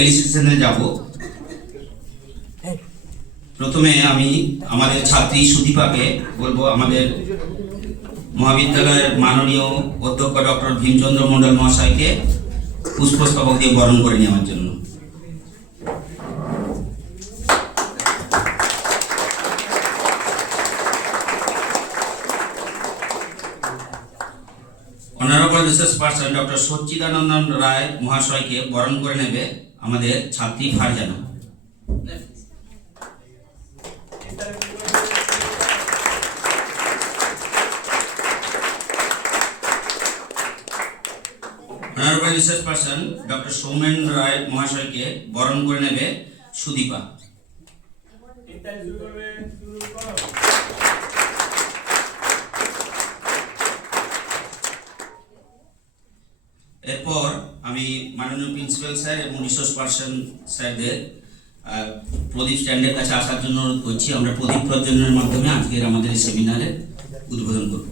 ফেলিসিটেশনে যাব। প্রথমে আমি আমাদের ছাত্রী সুদীপাকে বলবো আমাদের মহাবিদ্যালয়ের মাননীয় অধ্যক্ষ ডক্টর ভীমচন্দ্র মণ্ডল মহাশয়কে পুষ্পস্তবক দিয়ে বরণ করে নেওয়ার জন্য। Honourable research person doctor Sachchidanandan Ray মহাশয়কে বরণ করে নেবে আমাদের ছাত্রী Farzana. Honourable research person doctor Soumen Ray মহাশয়কে বরণ করে নেবে সুদীপা। এরপর আমি মাননীয় প্রিন্সিপাল স্যার এবং রিসোর্স পার্সন স্যারদের প্রদীপ স্ট্যান্ডের কাছে আসার জন্য অনুরোধ করছি। আমরা প্রদীপ প্রজ্বলনের মাধ্যমে আজকের আমাদের এই সেমিনারে উদ্বোধন করব।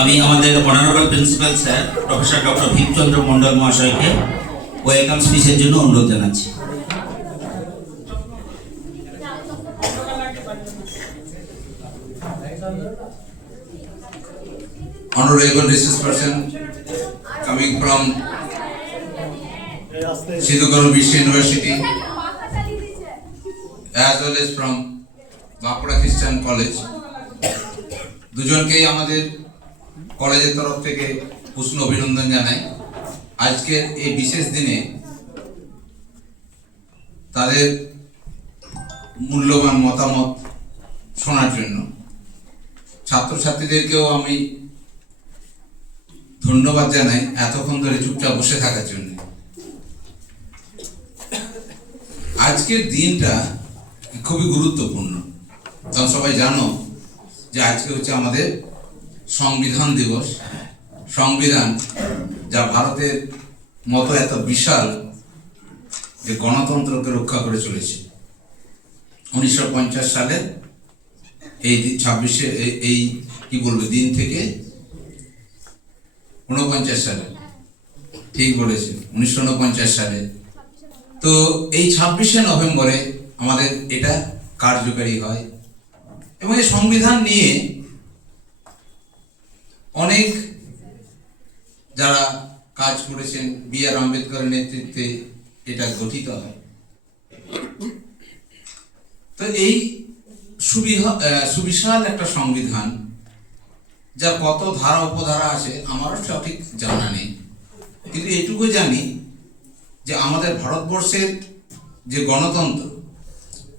আমি আমাদের honourable principal sir professor doctor Bhimchandra Mondal মহাশয়কে ওয়েলকাম স্পিচের জন্য অনুরোধ জানাচ্ছি। Honorable research person coming from Sidhu Karu Vishwa University as well as from Bankura Christian College, দুজনকেই আমাদের কলেজের তরফ থেকে উষ্ণ অভিনন্দন জানাই। আজকের এই বিশেষ দিনে তাদের মূল্যবান মতামত শোনার জন্য ছাত্রছাত্রীদেরকেও আমি ধন্যবাদ জানাই এতক্ষণ ধরে চুপচাপ বসে থাকার জন্য। আজকের দিনটা খুবই গুরুত্বপূর্ণ, কারণ সবাই জানো যে আজকে হচ্ছে আমাদের সংবিধান দিবস। সংবিধান যা ভারতের মতো এত বিশাল যে গণতন্ত্রকে রক্ষা করে চলেছে। 1950 সালে এই 26শে এই কি বলবো দিন থেকে 49 সালে, ঠিক বলেছে 1949 সালে। তো এই 26শে নভেম্বরে আমাদের এটা কার্যকারী হয় এবং এই সংবিধান নিয়ে অনেক যারা কাজ করেছেন, বি.আর. আম্বেদকরের নেতৃত্বে এটা গঠিত হয়। তো এই সুবিশাল একটা সংবিধান যা কত ধারা উপধারা আছে আমারও সঠিক জানা নেই, কিন্তু এটুকু জানি যে আমাদের ভারতবর্ষের যে গণতন্ত্র,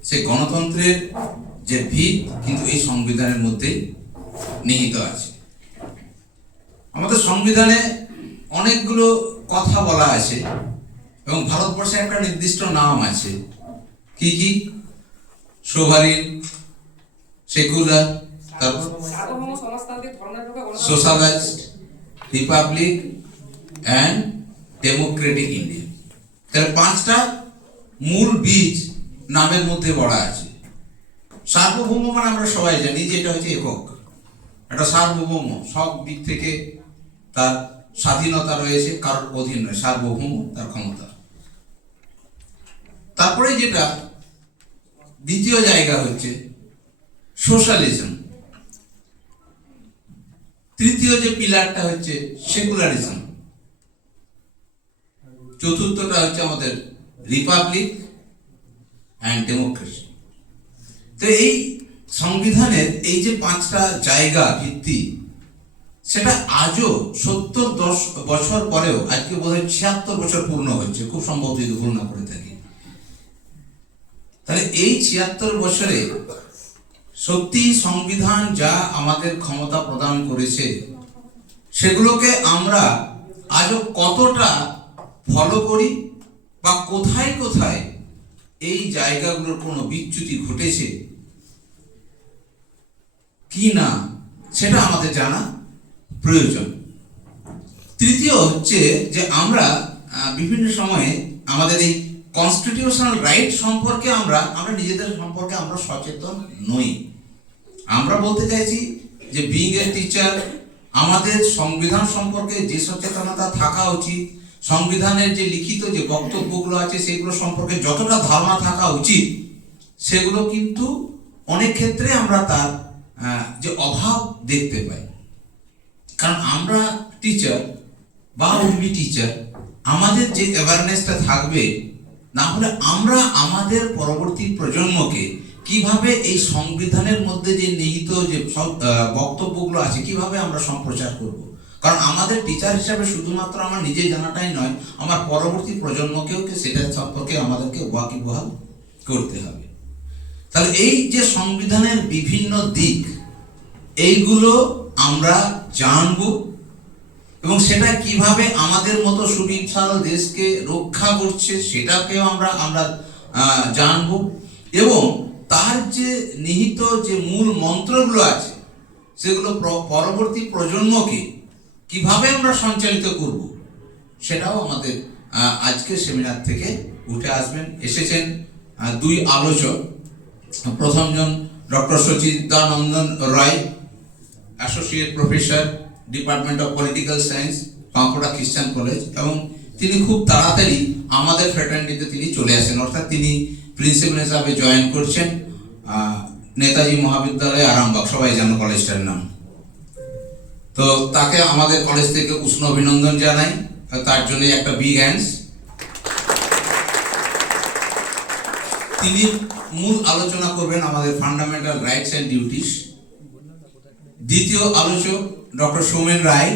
সেই গণতন্ত্রের যে ভিত কিন্তু এই সংবিধানের মধ্যেই নিহিত আছে। আমাদের সংবিধানে অনেকগুলো কথা বলা আছে এবং ভারতবর্ষে একটা নির্দিষ্ট নাম আছে। কি কি? সোভারিন, সেকুলার, তারপর socialist, Republic and Democratic India. তাহলে 5টা মূল বীজ নামের মধ্যে বলা আছে। সার্বভৌম মানে আমরা সবাই জানি যে এটা হচ্ছে একক, এটা সার্বভৌম, সব দিক থেকে তার স্বাধীনতা রয়েছে, কারোর অধীন নয়, সার্বভৌম তার ক্ষমতা। তারপরে যেটা দ্বিতীয় জায়গা হচ্ছে সোশ্যালিজম, তৃতীয় যে পিলারটা হচ্ছে সেকুলারিজম, চতুর্থটা হচ্ছে আমাদের রিপাবলিক অ্যান্ড ডেমোক্রেসি। তো এই সংবিধানের এই যে 5টা জায়গা ভিত্তি, সেটা আজও 70 বছর পরেও, আজকে বোধহয় 76 বছর পূর্ণ হচ্ছে, খুব সম্ভবত যদি ভুল না করে থাকি। তাহলে এই 76 বছরে সত্যি সংবিধান যা আমাদের ক্ষমতা প্রদান করেছে, সেগুলোকে আমরা আজও কতটা ফলো করি, বা কোথায় কোথায় এই জায়গাগুলোর কোনো বিচ্যুতি ঘটেছে কি না, সেটা আমাদের জানা প্রয়োজন। তৃতীয় হচ্ছে যে আমরা বিভিন্ন সময়ে আমাদের এই কনস্টিটিউশনাল রাইট সম্পর্কে আমরা নিজেদের সম্পর্কে আমরা সচেতন নই। আমরা বলতে চাইছি যে বিইং এ টিচার, আমাদের সংবিধান সম্পর্কে যে সচেতনতা থাকা উচিত, সংবিধানের যে লিখিত যে বক্তব্যগুলো আছে সেগুলো সম্পর্কে যতটা ধারণা থাকা উচিত, সেগুলো কিন্তু অনেক ক্ষেত্রে আমরা তার যে অভাব দেখতে পাই। কারণ আমরা টিচার বা উইল টিচার, আমাদের যে অ্যাওয়ারনেসটা থাকবে, না হলে আমরা আমাদের পরবর্তী প্রজন্মকে কিভাবে এই সংবিধানের মধ্যে যে নিহিত যে বক্তব্যগুলো আছে কিভাবে আমরা সম্প্রচার করব। কারণ আমাদের টিচার হিসাবে শুধুমাত্র আমার নিজে জানাটাই নয়, আমার পরবর্তী প্রজন্মকেও সেটার সম্পর্কে আমাদেরকে ওয়াকিবহাল করতে হবে। তাহলে এই যে সংবিধানের বিভিন্ন দিক, এইগুলো আমরা জানবো, এবং সেটা কিভাবে আমাদের মতো সুবিশাল দেশকে রক্ষা করছে সেটাকেও আমরা জানবো, এবং তার যে নিহিত যে মূল মন্ত্রগুলো আছে সেগুলো পরবর্তী প্রজন্মকে কিভাবে আমরা সঞ্চালিত করব, সেটাও আমাদের আজকের সেমিনার থেকে উঠে এসেছেন 2 আলোচক। প্রথমজন doctor Sachidanandan Ray, associate professor, department of political science, Bankura Christian college, এবং তিনি খুব তাড়াতাড়ি আমাদের ফ্র্যাটার্নিটিতে তিনি চলে আসেন, অর্থাৎ তিনি প্রিন্সিপাল হিসাবে জয়েন করছেন নেতাজি মহাবিদ্যালয়, আরামবাগ, সবাই জানো কলেজটার নাম। তো তাকে আমাদের কলেজ থেকে উষ্ণ অভিনন্দন জানাই, তার জন্য একটা বিগ হ্যান্ডস। তিনি মূল আলোচনা করবেন আমাদের ফান্ডামেন্টাল রাইটস অ্যান্ড ডিউটিস। দ্বিতীয় আলোচক doctor Soumen Roy,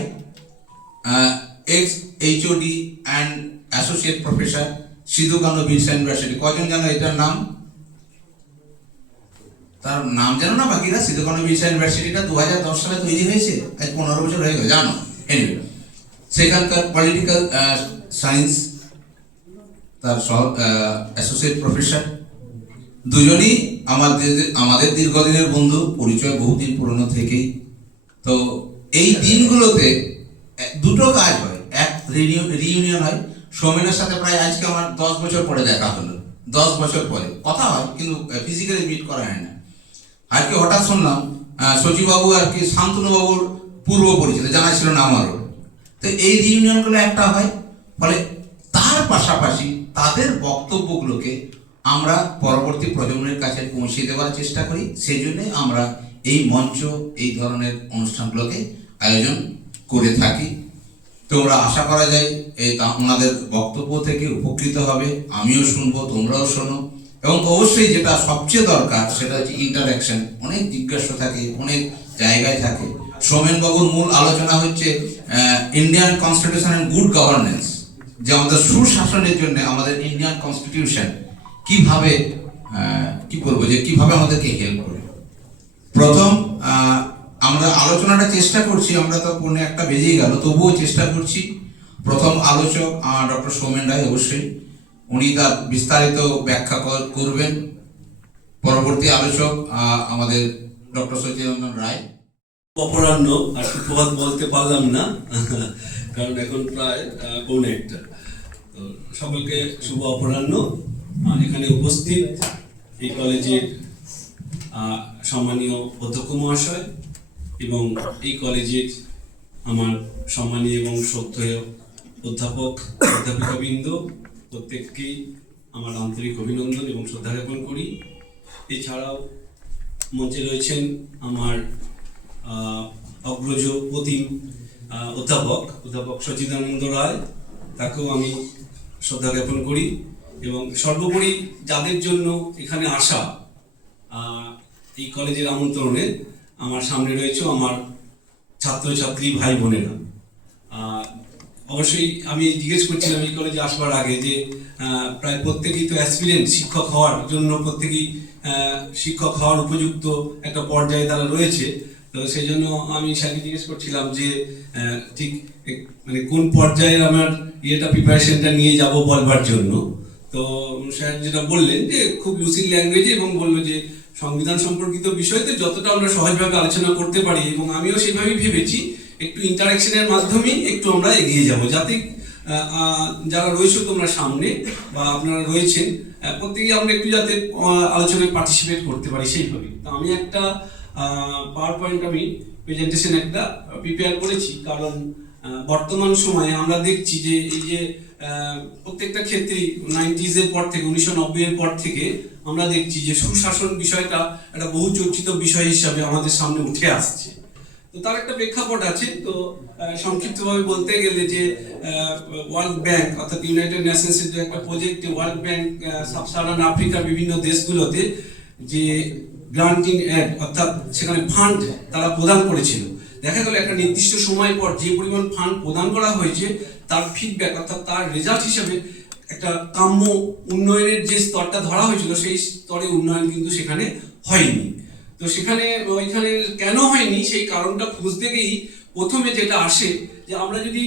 ex HOD and associate professor, Sidho Kanho Birsha university. কজন জানো এটার নাম? তার নাম জানো না বাকিরা? সিধু কানু বিরসা ইউনিভার্সিটিটা 2010 সালে তৈরি হয়েছে, আজ 15 বছর হয়ে গেল, জানো? এনিওয়ে, সেখানকার পলিটিক্যাল সায়েন্স তার অ্যাসোসিয়েট প্রফেসর। দুজনই আমাদের দীর্ঘদিনের বন্ধু, পরিচয় বহুদিন পুরনো থেকেই। তো এই দিনগুলোতে দুটো কাজ হয়, এক রিইউনিয়ন হয়। সৌমেনের সাথে প্রায় আজকে আমার 10 বছর পরে দেখা হলো, 10 বছর পরে কথা হয়, কিন্তু ফিজিক্যালি মিট করা হয় না। আজকে হঠাৎ শুনলাম সচিবাবু আর কি শান্তনুবাবুর পূর্ব পরিচিত, জানা ছিল না আমারও। তো এই রিইউনিয়নগুলো একটা হয়, ফলে তার পাশাপাশি তাদের বক্তব্যগুলোকে আমরা পরবর্তী প্রজন্মের কাছে পৌঁছে দেওয়ার চেষ্টা করি। সেই জন্য আমরা এই মঞ্চ, এই ধরনের অনুষ্ঠানগুলোকে আয়োজন করে থাকি। তোমরা আশা করা যায় এই ওনাদের বক্তব্য থেকে উপকৃত হবে, আমিও শুনবো, তোমরাও শোনো। এবং অবশ্যই যেটা সবচেয়ে দরকার সেটা হচ্ছে ইন্টারাকশন। অনেক জিজ্ঞাসা থাকে, অনেক জায়গায় থাকে। সৌমেন বাবুর মূল আলোচনা হচ্ছে Indian constitution and good governance, যে আমাদের সুশাসনের জন্য আমাদের ইন্ডিয়ান কনস্টিটিউশন কিভাবে কিভাবে আমাদেরকে হেল্প করে। প্রথম আমরা আলোচনাটা চেষ্টা করছি, আমরা তো পৌনে একটা বেজেই গেল, তবুও চেষ্টা করছি। প্রথম আলোচক ডক্টর সৌমেন রায়, অবশ্যই উনি তার বিস্তারিত ব্যাখ্যা করবেন। পরবর্তী আলোচক আমাদের ডক্টর সচিদানন্দন রায়। অপরাহ্ন, আর সুপ্রভাত বলতে পারলাম না কারণ এখন প্রায় 1:45। তো সকলকে শুভ অপরাহ্ন। এখানে উপস্থিত এই কলেজের সম্মানীয় অধ্যক্ষ মহাশয় এবং এই কলেজের আমার সম্মানীয় এবং শ্রদ্ধেয় অধ্যাপক অধ্যাপিকাবৃন্দ, প্রত্যেককেই আমার আন্তরিক অভিনন্দন এবং শ্রদ্ধা জ্ঞাপন করি। এছাড়াও মঞ্চে রয়েছেন আমার অগ্রজ প্রতিম অধ্যাপক সচিদানন্দ রায়, তাকেও আমি শ্রদ্ধা জ্ঞাপন করি। এবং সর্বোপরি যাদের জন্য এখানে আসা, এই কলেজের আমন্ত্রণে আমার সামনে রয়েছে আমার ছাত্রছাত্রী ভাই বোনেরা। অবশ্যই আমি জিজ্ঞেস করছিলাম এই কলেজে আসবার আগে যে প্রায় প্রত্যেকেই তো অ্যাসপিরেন্ট শিক্ষক হওয়ার জন্য, প্রত্যেকেই শিক্ষক হওয়ার উপযুক্ত একটা পর্যায়ে তারা রয়েছে। তো সেই জন্য আমি স্যারকে জিজ্ঞেস করছিলাম যে ঠিক মানে কোন পর্যায়ে আমার প্রিপারেশনটা নিয়ে যাব বলবার জন্য। তো স্যার যেটা বললেন যে খুব লুসিড ল্যাঙ্গুয়েজে, এবং বললো যে সংবিধান সম্পর্কিত বিষয়তে যতটা আমরা সহজভাবে আলোচনা করতে পারি, এবং আমিও সেভাবেই ভেবেছি একটু ইন্টারাকশনের মাধ্যমেই একটু আমরা এগিয়ে যাব, যাতে যারা রয়েছে তোমরা সামনে বা আপনারা রয়েছেন প্রত্যেকেই আমরা একটু যাতে আলোচনায় পার্টিসিপেট করতে পারি সেইভাবে। তো আমি একটা পাওয়ার পয়েন্ট আমি প্রেজেন্টেশন একটা প্রিপেয়ার করেছি, কারণ বর্তমান সময়ে আমরা দেখছি যে এই যে প্রত্যেকটা ক্ষেত্রেই 90s এর পর থেকে 1990 এর পর থেকে আমরা দেখছি যে সুশাসন বিষয়টা একটা বহু চর্চিত বিষয় হিসাবে আমাদের সামনে উঠে আসছে। তো তার একটা প্রেক্ষাপট আছে। তো সংক্ষিপ্তভাবে বলতে গেলে যে ওয়ার্ল্ড ব্যাংক অর্থাৎ ইউনাইটেড নেশনসের যে একটা প্রজেক্টে ওয়ার্ল্ড ব্যাংক সাব সাহারান আফ্রিকার বিভিন্ন দেশগুলোতে যে গ্রান্টিং এড অর্থাৎ সেখানে ফান্ড তারা প্রদান করেছিল, দেখা গেল একটা নির্দিষ্ট সময় পর যে পরিমাণ ফান্ড প্রদান করা হয়েছে তার ফিডব্যাক অর্থাৎ তার রেজাল্ট হিসাবে একটা কাম্য উন্নয়নের যে স্তরটা ধরা হয়েছিল সেই স্তরে উন্নয়ন কিন্তু সেখানে হয়নি। তো ওইখানে কেন হয়নি সেই কারণটা খুঁজতে গিয়েই প্রথমে যেটা আসে যে আমরা যদি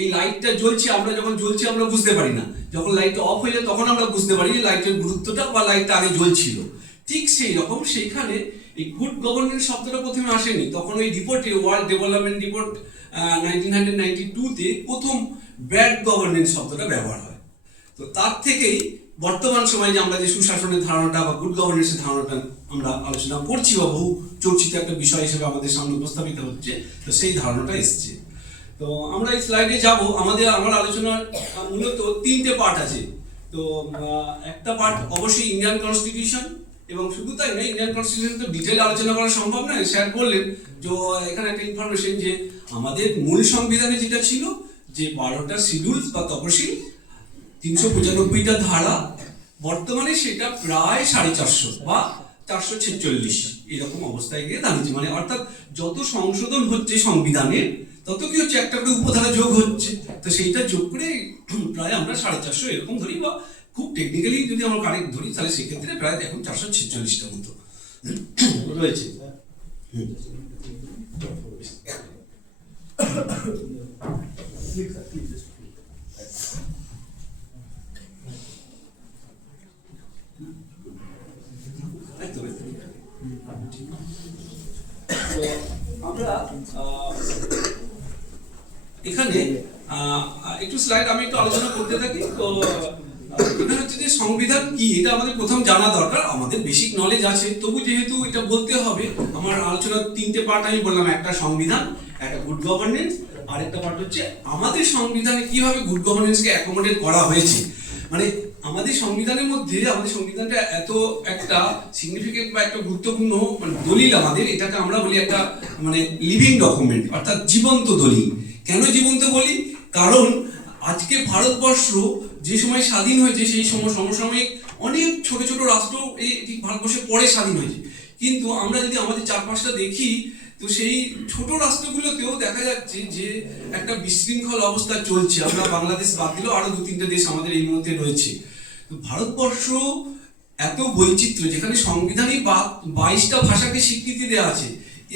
এই লাইটটা জ্বলছে, আমরা যখন জ্বলছে আমরা বুঝতে পারি না, যখন লাইটটা অফ হয়ে যায় তখন আমরা বুঝতে পারি যে লাইটের গুরুত্বটা বা লাইটটা আগে জ্বলছিল। ঠিক সেই রকম সেইখানে এই গুড গভর্নেন্স শব্দটা প্রথমে আসেনি, তখন ওই রিপোর্টে ওয়ার্ল্ড ডেভেলপমেন্ট রিপোর্ট 1992-তে প্রথম ব্যাড গভর্নেন্স শব্দটা ব্যবহার হয়। তো তার থেকেই বর্তমান সময়ে যে আমরা যে সুশাসনের ধারণাটা বা গুড গভর্নেন্সের ধারণাটা আমরা আলোচনা করছি বা বহু চর্চিত একটা বিষয় হিসেবে আমাদের সামনে উপস্থাপিত হচ্ছে, তো সেই ধারণাটা এসছে। তো আমরা এই স্লাইডে যাব। আমার আলোচনার মূলত 3টে পার্ট আছে। তো একটা পার্ট অবশ্যই ইন্ডিয়ান কনস্টিটিউশন, এবং শুধু তাই না, ইন্ডিয়ান কনস্টিটিউশন তো ডিটেইল আলোচনা করা সম্ভব নয়। স্যার বললেন যে এখানে একটা ইনফরমেশন যে আমাদের মূল সংবিধানে যেটা ছিল যে 12টা শিডিউলস বা তপশিল, 395টা ধারা, বর্তমানে সেটা প্রায় 450 বা 446 এরকম অবস্থায় গিয়ে দাঁড়িয়েছে। মানে অর্থাৎ যত সংশোধন হচ্ছে সংবিধানের তত কি হচ্ছে, একটা করে উপধারা যোগ হচ্ছে। তো সেইটা যোগ করে প্রায় আমরা 450 এরকম ধরি, বা খুব টেকনিক্যালি যদি আমরা কারেক্ট ধরি তাহলে সেক্ষেত্রে প্রায় এখন 446টা মতো রয়েছে। আমরা এখানে একটু স্লাইড আমি একটু আলোচনা করতে থাকি। তো এখানে হচ্ছে যে সংবিধান কি, এটা আমাদের প্রথম জানা দরকার। আমাদের বেসিক নলেজ আছে, তবু যেহেতু এটা বলতে হবে, আমার আলোচনার 3টে পার্ট আমি বললাম, একটা সংবিধান, একটা গুড গভর্নেন্স, আর একটা পার্ট হচ্ছে আমাদের সংবিধানে কিভাবে গুড গভর্নেন্সকে অ্যাকোমোডেট করা হয়েছে। মানে আমাদের সংবিধানের মধ্যে আমাদের সংবিধানটা এত একটা সিগনিফিকেন্ট বা একটা গুরুত্বপূর্ণ মানে দলিল আমাদের, এটাকে আমরা বলি একটা মানে লিভিং ডকুমেন্ট অর্থাৎ জীবন্ত দলিল। কেন জীবন্ত বলি? কারণ আজকে ভারতবর্ষ যে সময় স্বাধীন হয়েছে সেই সমসাময়িক অনেক ছোট ছোট রাষ্ট্র এই ভারতবর্ষে পরে স্বাধীন হয়েছে, কিন্তু আমরা যদি আমাদের চারপাশটা দেখি তো সেই ছোট রাষ্ট্রগুলোতেও দেখা যাচ্ছে যে একটা বিশৃঙ্খল অবস্থা চলছে। আমরা বাংলাদেশ বাদ দিলেও আরো 2-3টে দেশ আমাদের এই মুহূর্তে রয়েছে। তো ভারতবর্ষ এত বৈচিত্র্য, যেখানে সংবিধানে 22টা ভাষাকে স্বীকৃতি দেওয়া আছে,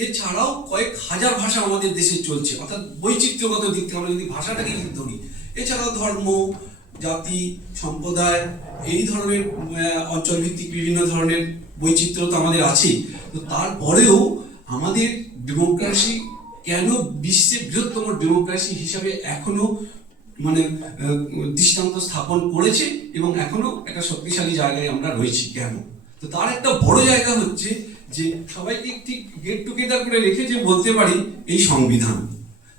এছাড়াও কয়েক হাজার ভাষা আমাদের দেশে চলছে, অর্থাৎ বৈচিত্র্যগত দিক থেকে আমরা যদি ভাষাটাকে ধরি, এছাড়াও ধর্ম, জাতি, সম্প্রদায়, এই ধরনের অঞ্চলভিত্তিক বিভিন্ন ধরনের বৈচিত্র্য তো আমাদের আছে। তো তারপরেও আমাদের ডেমোক্রেসি কেন বিশ্বের বৃহত্তম ডেমোক্রেসি হিসাবে এখনো মানে দৃষ্টান্ত স্থাপন করেছে এবং এখনো একটা শক্তিশালী জায়গায় আমরা রয়েছি কেন? তো তার একটা বড় জায়গা হচ্ছে যে সবাইকে ঠিক গেট টুগেদার করে রেখে যে বলতে পারি এই সংবিধান।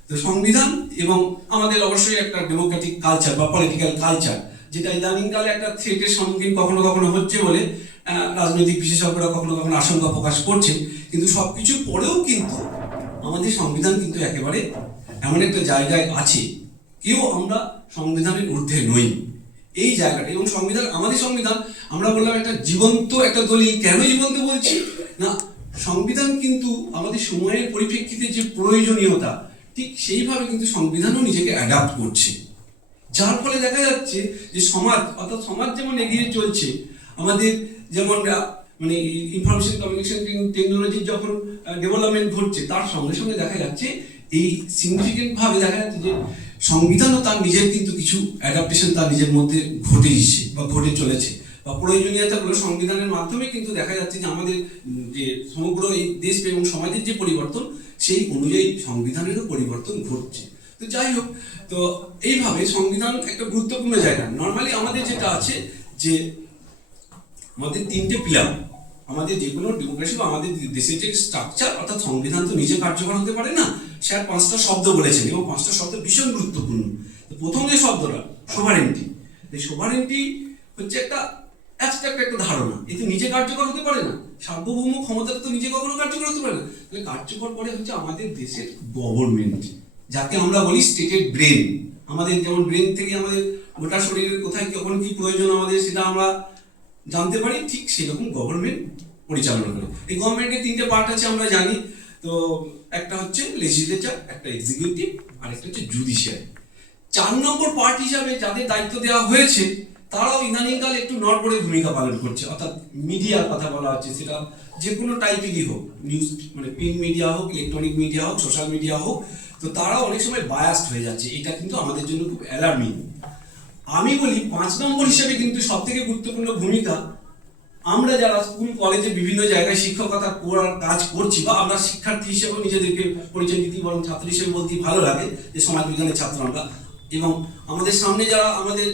তো সংবিধান এবং আমাদের অবশ্যই একটা ডেমোক্রেটিক কালচার বা পলিটিক্যাল কালচার, যেটা ইদানিংকালে একটা থ্রেটের সম্মুখীন কখনো কখনো হচ্ছে বলে রাজনৈতিক বিশেষজ্ঞরা কখনো কখনো আশঙ্কা প্রকাশ করছে। কিন্তু সবকিছুর পরেও কিন্তু আমাদের সংবিধান কিন্তু একেবারে এমন একটা জায়গায় আছে, কেউ আমরা সংবিধানের ঊর্ধ্বে নই, এই জায়গাটা। এবং সংবিধান, আমাদের সংবিধান আমরা বললাম একটা জীবন্ত একটা দলিল। কেন জীবন্ত বলছি না, সংবিধান কিন্তু আমাদের সময়ের পরিপ্রেক্ষিতে যে প্রয়োজনীয়তা, ঠিক সেইভাবে কিন্তু সংবিধানও নিজেকে অ্যাডাপ্ট করছে। যার ফলে দেখা যাচ্ছে যে সমাজ, অর্থাৎ সমাজ যেমন এগিয়ে চলছে, আমাদের যেমন মানে ইনফরমেশন কমিউনিকেশন টেকনোলজির যখন ডেভেলপমেন্ট ঘটছে, তার সঙ্গে সঙ্গে দেখা যাচ্ছে এই সিগনিফিকেন্ট ভাবে দেখা যাচ্ছে যে সংবিধানও তার নিজের কিন্তু কিছু অ্যাডাপ্টেশন তার নিজের মধ্যে ঘটে দিচ্ছে বা ঘটে চলেছে, বা প্রয়োজনীয়তাগুলো সংবিধানের মাধ্যমে কিন্তু দেখা যাচ্ছে যে আমাদের যে সমগ্র এই দেশ এবং সমাজের যে পরিবর্তন, সেই অনুযায়ী সংবিধানেরও পরিবর্তন ঘটছে। তো যাই হোক, তো এইভাবে সংবিধান একটা গুরুত্বপূর্ণ জায়গা। নর্মালি আমাদের যেটা আছে যে আমাদের তিনটে পিলার, আমাদের যে কোনো ডেমোক্রেসি বা আমাদের দেশের যে স্ট্রাকচার, অর্থাৎ সংবিধান তো নিজে কার্যকর হতে পারে না, স্যার 5টা শব্দ বলেছেন এবং 5টা শব্দ ভীষণ গুরুত্বপূর্ণ। তো প্রথম যে শব্দটা সোভারেন্টি, এই সোভারেন্টি হচ্ছে একটা অ্যাবস্ট্রাক্ট একটা ধারণা, এতে নিজে কার্যকর হতে পারে না। সার্বভৌম ক্ষমতা তো নিজে কখনো কার্যকর হতে পারে না। তাহলে কার্যকর করে হচ্ছে আমাদের দেশের গভর্নমেন্ট, যাকে আমরা বলি স্টেটের ব্রেন। আমাদের যেমন ব্রেন থেকে আমাদের গোটা শরীরের কোথায় কখন কি প্রয়োজন আমাদের সেটা আমরা জানতে পারি, ঠিক সেরকম গভর্নমেন্ট পরিচালনা করে। এই গভর্নমেন্টের 3টে পার্ট আছে আমরা জানি। তো একটা হচ্ছে লেজিসলেচার, একটা এক্সিকিউটিভ, আর একটা হচ্ছে জুডিশিয়ারি। 4 নম্বর পার্ট হিসাবে যাদের দায়িত্ব দেওয়া হয়েছে, তারাও ইদানিংকাল একটু নড়বড়ে ভূমিকা পালন করছে। অর্থাৎ মিডিয়ার কথা বলা হচ্ছে, সেটা যে কোনো টাইপেরই হোক, নিউজ মানে প্রিন্ট মিডিয়া হোক, ইলেকট্রনিক মিডিয়া হোক, সোশ্যাল মিডিয়া হোক, তো তারাও অনেক সময় বায়াসড হয়ে যাচ্ছে। এটা কিন্তু আমাদের জন্য খুব অ্যালার্মিং। আমি বলি 5 নম্বর হিসেবে কিন্তু সব থেকে গুরুত্বপূর্ণ ভূমিকা, আমরা যারা স্কুল কলেজে বিভিন্ন জায়গায় শিক্ষকতা করার কাজ করছি, বা আমরা শিক্ষার্থী হিসেবেও নিজেদেরকে পরিচয় দিতেই, বরং ছাত্র হিসেবে বলতেই ভালো লাগে যে সমাজ বিজ্ঞানের ছাত্র আমরা। এবং আমাদের সামনে যারা আমাদের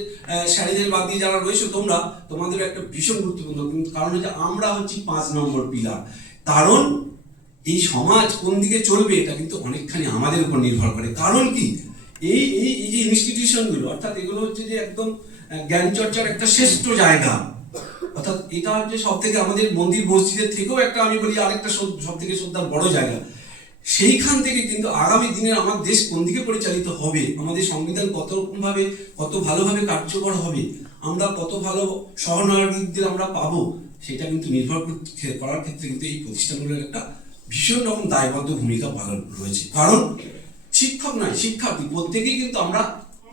স্যারেদের বাদ দিয়ে যারা রয়েছে, তোমাদের একটা ভীষণ গুরুত্বপূর্ণ কারণ হচ্ছে আমরা হচ্ছি 5 নম্বর পিলার। কারণ এই সমাজ কোন দিকে চলবে এটা কিন্তু অনেকখানি আমাদের উপর নির্ভর করে। কারণ কি, এই এই এই যে ইনস্টিটিউশনগুলো, অর্থাৎ এগুলো হচ্ছে যে একদম জ্ঞান চর্চার একটা শ্রেষ্ঠ জায়গা। অর্থাৎ এটা হচ্ছে সব থেকে আমাদের মন্দির মসজিদের থেকেও একটা, আমি বলি আরেকটা সব থেকে শ্রদ্ধার বড় জায়গা। সেইখান থেকে কিন্তু আগামী দিনের আমার দেশ কোন দিকে পরিচালিত হবে, আমাদের সংবিধান কত রকমভাবে কত ভালোভাবে কার্যকর হবে, আমরা কত ভালো সহনাগরিকদের আমরা পাবো, সেটা কিন্তু নির্ভর করার ক্ষেত্রে কিন্তু এই প্রতিষ্ঠানগুলোর একটা ভীষণ রকম দায়বদ্ধ ভূমিকা পালন রয়েছে। কারণ শিক্ষক নয়, শিক্ষার্থী প্রত্যেকেই কিন্তু আমরা,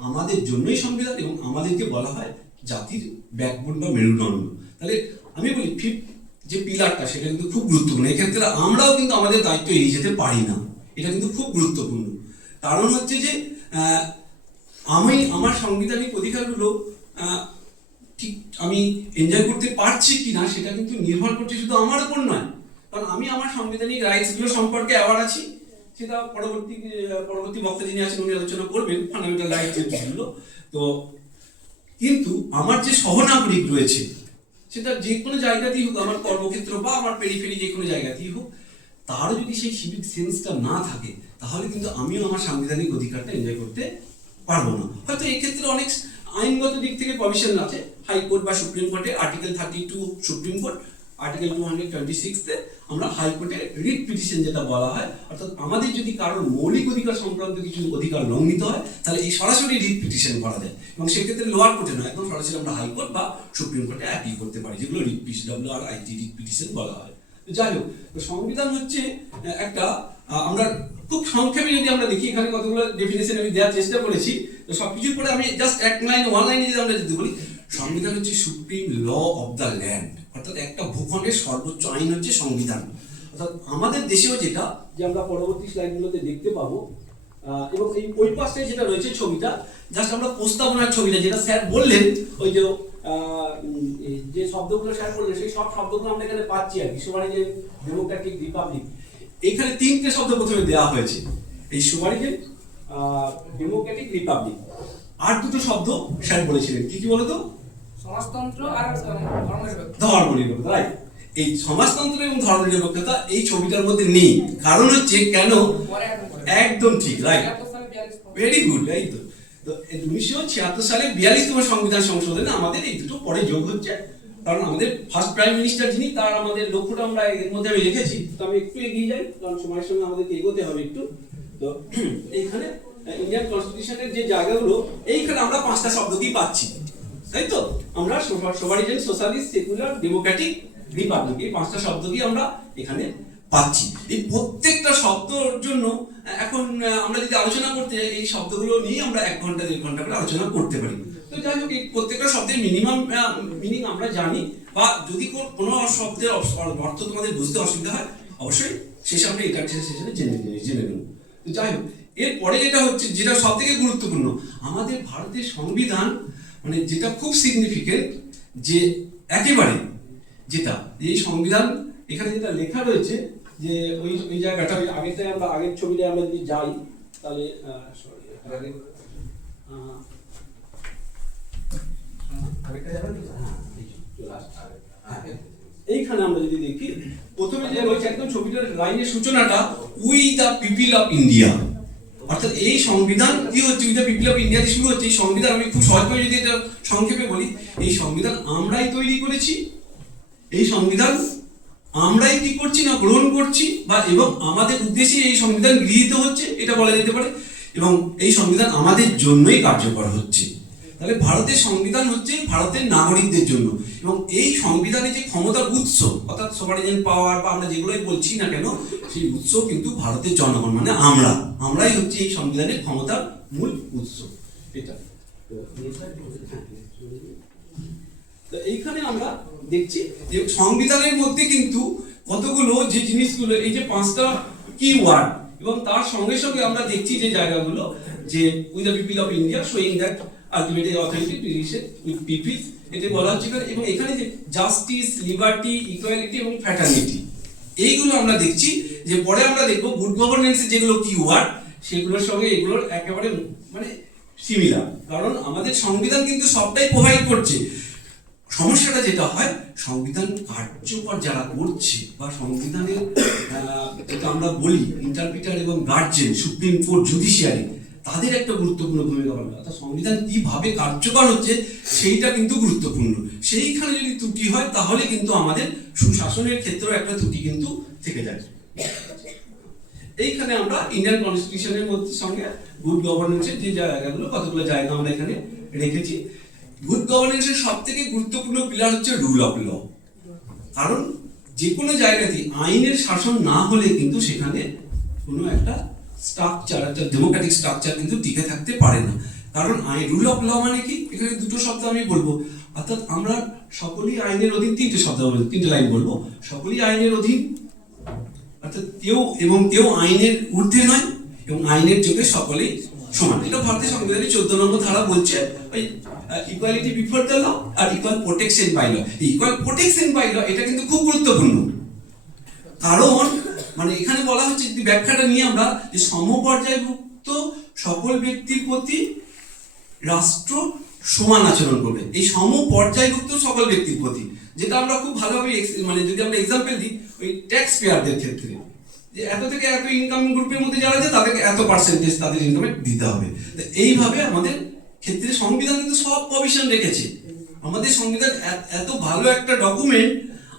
আমাদের জন্যই সংবিধান, এবং আমাদেরকে বলা হয় জাতির ব্যাকবোন বা মেরুদণ্ড। তাহলে আমি বলি 5th যে পিলারটা, সেটা কিন্তু খুব গুরুত্বপূর্ণ। এক্ষেত্রে আমরাও কিন্তু আমাদের দায়িত্ব এড়িয়ে যেতে পারি না, এটা কিন্তু খুব গুরুত্বপূর্ণ। কারণ হচ্ছে যে আমি আমার সাংবিধানিক অধিকারগুলো ঠিক আমি এনজয় করতে পারছি কিনা, সেটা কিন্তু নির্ভর করছে শুধু আমার উপর নয়। কারণ আমি আমার সাংবিধানিক রাইটসগুলো সম্পর্কে অ্যাওয়ার আছি, সেটা পরবর্তী বক্তা যিনি আছেন উনি আলোচনা করবেন ফান্ডামেন্টাল রাইটস যেগুলো। তো কিন্তু আমার যে সহনাগরিক রয়েছে, সেটা যে কোনো জায়গাতেই হোক, আমার কর্মক্ষেত্র বা আমার পেরিফেরি যে কোনো জায়গাতেই হোক, তারও যদি সেই সিভিক সেন্সটা না থাকে, তাহলে কিন্তু আমিও আমার সাংবিধানিক অধিকারটা এনজয় করতে পারবো না। হয়তো এক্ষেত্রে অনেক আইনগত দিক থেকে প্রভিশন আছে, হাইকোর্ট বা সুপ্রিম কোর্টে আর্টিকেল 32 সুপ্রিম কোর্ট, আর্টিকেল 226-তে আমরা হাইকোর্টে রিট পিটিশন যেটা বলা হয়, অর্থাৎ আমাদের যদি কারোর মৌলিক অধিকার সংক্রান্ত কিছু অধিকার লঙ্ঘিত হয়, তাহলে এই সরাসরি রিট পিটিশন করা যায়। এবং সেক্ষেত্রে লোয়ার কোর্টে নয়, একদম সরাসরি আমরা হাইকোর্ট বা সুপ্রিম কোর্টে অ্যাপিল করতে পারি, যেগুলো রিট WRIT রিট পিটিশন বলা হয়। যাই হোক, তো সংবিধান হচ্ছে একটা, আমরা খুব সংক্ষেপে যদি আমরা দেখি, এখানে কতগুলো ডেফিনেশন আমি দেওয়ার চেষ্টা করেছি, তো সবকিছুর পরে আমি জাস্ট ওয়ান লাইনে যদি আমরা যদি বলি, সংবিধান হচ্ছে supreme law of the land, অর্থাৎ একটা ভূখণ্ডের সর্বোচ্চ আইন হচ্ছে সংবিধান। অর্থাৎ আমাদের দেশেও যেটা, যে আমরা পরবর্তী স্লাইডগুলোতে দেখতে পাবো, এবং এই ওই পাশে যেটা রয়েছে ছবিটা, জাস্ট আমরা প্রস্তাবনার ছবিটা, যেটা স্যার বললেন, ওই যে শব্দগুলো স্যার বললেন, সেই সব শব্দগুলো আমরা এখানে পাচ্ছি আর কি। সোভারিজেন, ডেমোক্রেটিক, রিপাবলিক, এখানে 3টে শব্দ প্রথমে দেওয়া হয়েছে, এই সোভারিজেন, ডেমোক্রেটিক, রিপাবলিক। আর 2টো শব্দ স্যার বলেছিলেন, কি কি বলতো? সমাজতন্ত্র আর ধর্মনিরপেক্ষতা। রাইট, এই সমাজতন্ত্র এবং ধর্মনিরপেক্ষতা এই ছবিটার মধ্যে নেই। কারণ হচ্ছে কেন? একদম ঠিক, রাইট, ভেরি গুড, রাইট। তো 1976 সালে 42তম সংবিধান সংশোধনে আমাদের এই দুটো পরে যোগ হচ্ছে। কারণ আমাদের ফার্স্ট প্রাইম মিনিস্টার যিনি, তার আমাদের লক্ষ্যটা আমরা এর মধ্যে আমি লিখেছি। তো আমি একটু এগিয়ে যাই, কারণ সময়ের সঙ্গে আমাদেরকে এগোতে হবে একটু। তো এইখানে ইন্ডিয়ান কনস্টিটিউশনের যে জায়গাগুলো, এইখানে আমরা 5টা শব্দকেই পাচ্ছি, তাই তো? আমরা সোভারিজেন, সোশ্যালিস্ট, সেকুলার, ডেমোক্রেটিক, রিপাবলিক, এই 5টা শব্দকেই আমরা এখানে পাচ্ছি। এই প্রত্যেকটা শব্দর জন্য এখন আমরা যদি আলোচনা করতে যাই, এই শব্দগুলো নিয়ে আমরা 1 ঘন্টা 1.5 ঘন্টা করে আলোচনা করতে পারি। তো যাই হোক, এই প্রত্যেকটা শব্দের মিনিমাম মিনিং আমরা জানি, বা যদি কোনো শব্দের অর্থ তোমাদের বুঝতে অসুবিধা হয় অবশ্যই শেষে আমরা এটা সেশনে জেনে নেব। তো যাই হোক, এরপরে যেটা হচ্ছে, যেটা সব থেকে গুরুত্বপূর্ণ, আমাদের ভারতের সংবিধান মানে যেটা খুব সিগনিফিকেন্ট, যে একেবারে যেটা এই সংবিধান এখানে যেটা লেখা রয়েছে, যে ওই জায়গাটা, ওই আগেরটাই আমরা আগের ছবিতে আমরা যদি যাই তাহলে এইখানে আমরা যদি দেখি, প্রথমে যে রয়েছে একদম ছবিটার লাইনের সূচনাটা, we the people of India, অর্থাৎ এই সংবিধান কি হচ্ছে, we the people of India দিয়ে শুরু হচ্ছে। এই সংবিধান আমি খুব সহজভাবে যদি এটা সংক্ষেপে বলি, এই সংবিধান আমরাই তৈরি করেছি, এই সংবিধান আমরাই কি করছি না গ্রহণ করছি, বা এবং আমাদের উদ্দেশ্যে এই সংবিধান গৃহীত হচ্ছে, এটা বলা যেতে পারে, এবং এই সংবিধান আমাদের জন্যই কার্যকর হচ্ছে। তাহলে ভারতের সংবিধান হচ্ছে ভারতের নাগরিকদের জন্য, এবং এই সংবিধানে যে ক্ষমতার উৎস, অর্থাৎ সোভারেন পাওয়ার বা আমরা যেগুলোই বলছি না কেন, সেই উৎস কিন্তু ভারতের জনগণ, মানে আমরাই হচ্ছে এই সংবিধানের ক্ষমতার মূল উৎস। এটা তো এইখানে আমরা দেখছি যে সংবিধানের মধ্যে কিন্তু কতগুলো যে জিনিসগুলো, এই যে 5টা কি ওয়ার্ড, এবং তার সঙ্গে সঙ্গে আমরা দেখছি যে জায়গাগুলো, যে we the people of India showing that ultimately authority relation with people, এটা বলা হচ্ছে। এবং এখানে যে জাস্টিস, লিবার্টি, ইকুয়ালিটি এবং ফ্র্যাটার্নিটি, এইগুলো আমরা দেখছি। যে পরে আমরা দেখবো গুড গভর্নেন্সের যেগুলো কি ওয়ার্ড, সেগুলোর সঙ্গে এগুলোর একেবারে মানে সিমিলার, কারণ আমাদের সংবিধান কিন্তু সবটাই প্রোভাইড করছে। সমস্যাটা যেটা হয়, সংবিধান কার্যকর যারা করছে, বা সংবিধানের যেটা আমরা বলি ইন্টারপ্রিটার এবং গার্জিয়ান, সুপ্রিম কোর্ট, জুডিশিয়ারি, তাদের একটা গুরুত্বপূর্ণ ভূমিকা পালন করে। অর্থাৎ সংবিধান কিভাবে কার্যকর হচ্ছে সেইটা কিন্তু গুরুত্বপূর্ণ। সেইখানে যদি ত্রুটি হয়, তাহলে কিন্তু আমাদের সুশাসনের ক্ষেত্রেও একটা ত্রুটি কিন্তু থেকে যায়। এইখানে আমরা ইন্ডিয়ান কনস্টিটিউশনের মধ্যে সঙ্গে গুড গভর্নেন্সের যে জায়গাগুলো, কতগুলো জায়গা আমরা এখানে রেখেছি। গুড গভর্নেন্সের সব থেকে গুরুত্বপূর্ণ পিলার হচ্ছে রুল অফ ল, কারণ যে কোনো জায়গাতে আইনের শাসন না হলে কিন্তু সেখানে কোনো একটা স্ট্রাকচার, একটা ডেমোক্রেটিক স্ট্রাকচার কিন্তু টিকে থাকতে পারে না। কারণ রুল অফ ল মানে কি, এখানে দুটো শব্দ আমি বলবো, অর্থাৎ আমরা সকলেই আইনের অধীন, 3টে শব্দ বলবো, 3টে লাইন বলবো, সকলেই আইনের অধীন, অর্থাৎ কেউ আইনের ঊর্ধ্বে নয়, এবং আইনের চোখে সকলেই সমান। এটা ভারতীয় সংবিধানের 14 নম্বর ধারা বলছে, ওই ইকুয়ালিটি বিফোর দ্য ল আর equal protection by law. Equal protection by law এটা কিন্তু খুব গুরুত্বপূর্ণ, কারণ মানে এখানে বলা হচ্ছে, যদি ব্যাখ্যাটা নিয়ে আমরা, যে সমপর্যায়ভুক্ত সকল ব্যক্তির প্রতি রাষ্ট্র সমান আচরণ করবে। এই সমপর্যায়ভুক্ত সকল ব্যক্তির প্রতি, যেটা আমরা খুব ভালোভাবে মানে যদি আমরা এক্সাম্পল দিই, ওই ট্যাক্স পেয়ারদের ক্ষেত্রে, যে এত থেকে এত ইনকাম গ্রুপের মধ্যে যারা আছে তাদেরকে এত পার্সেন্টেজ তাদের ইনকামে দিতে হবে। এইভাবে আমাদের ক্ষেত্রে সংবিধান কিন্তু সব প্রভিশন রেখেছে। আমাদের সংবিধান এত ভালো একটা ডকুমেন্ট,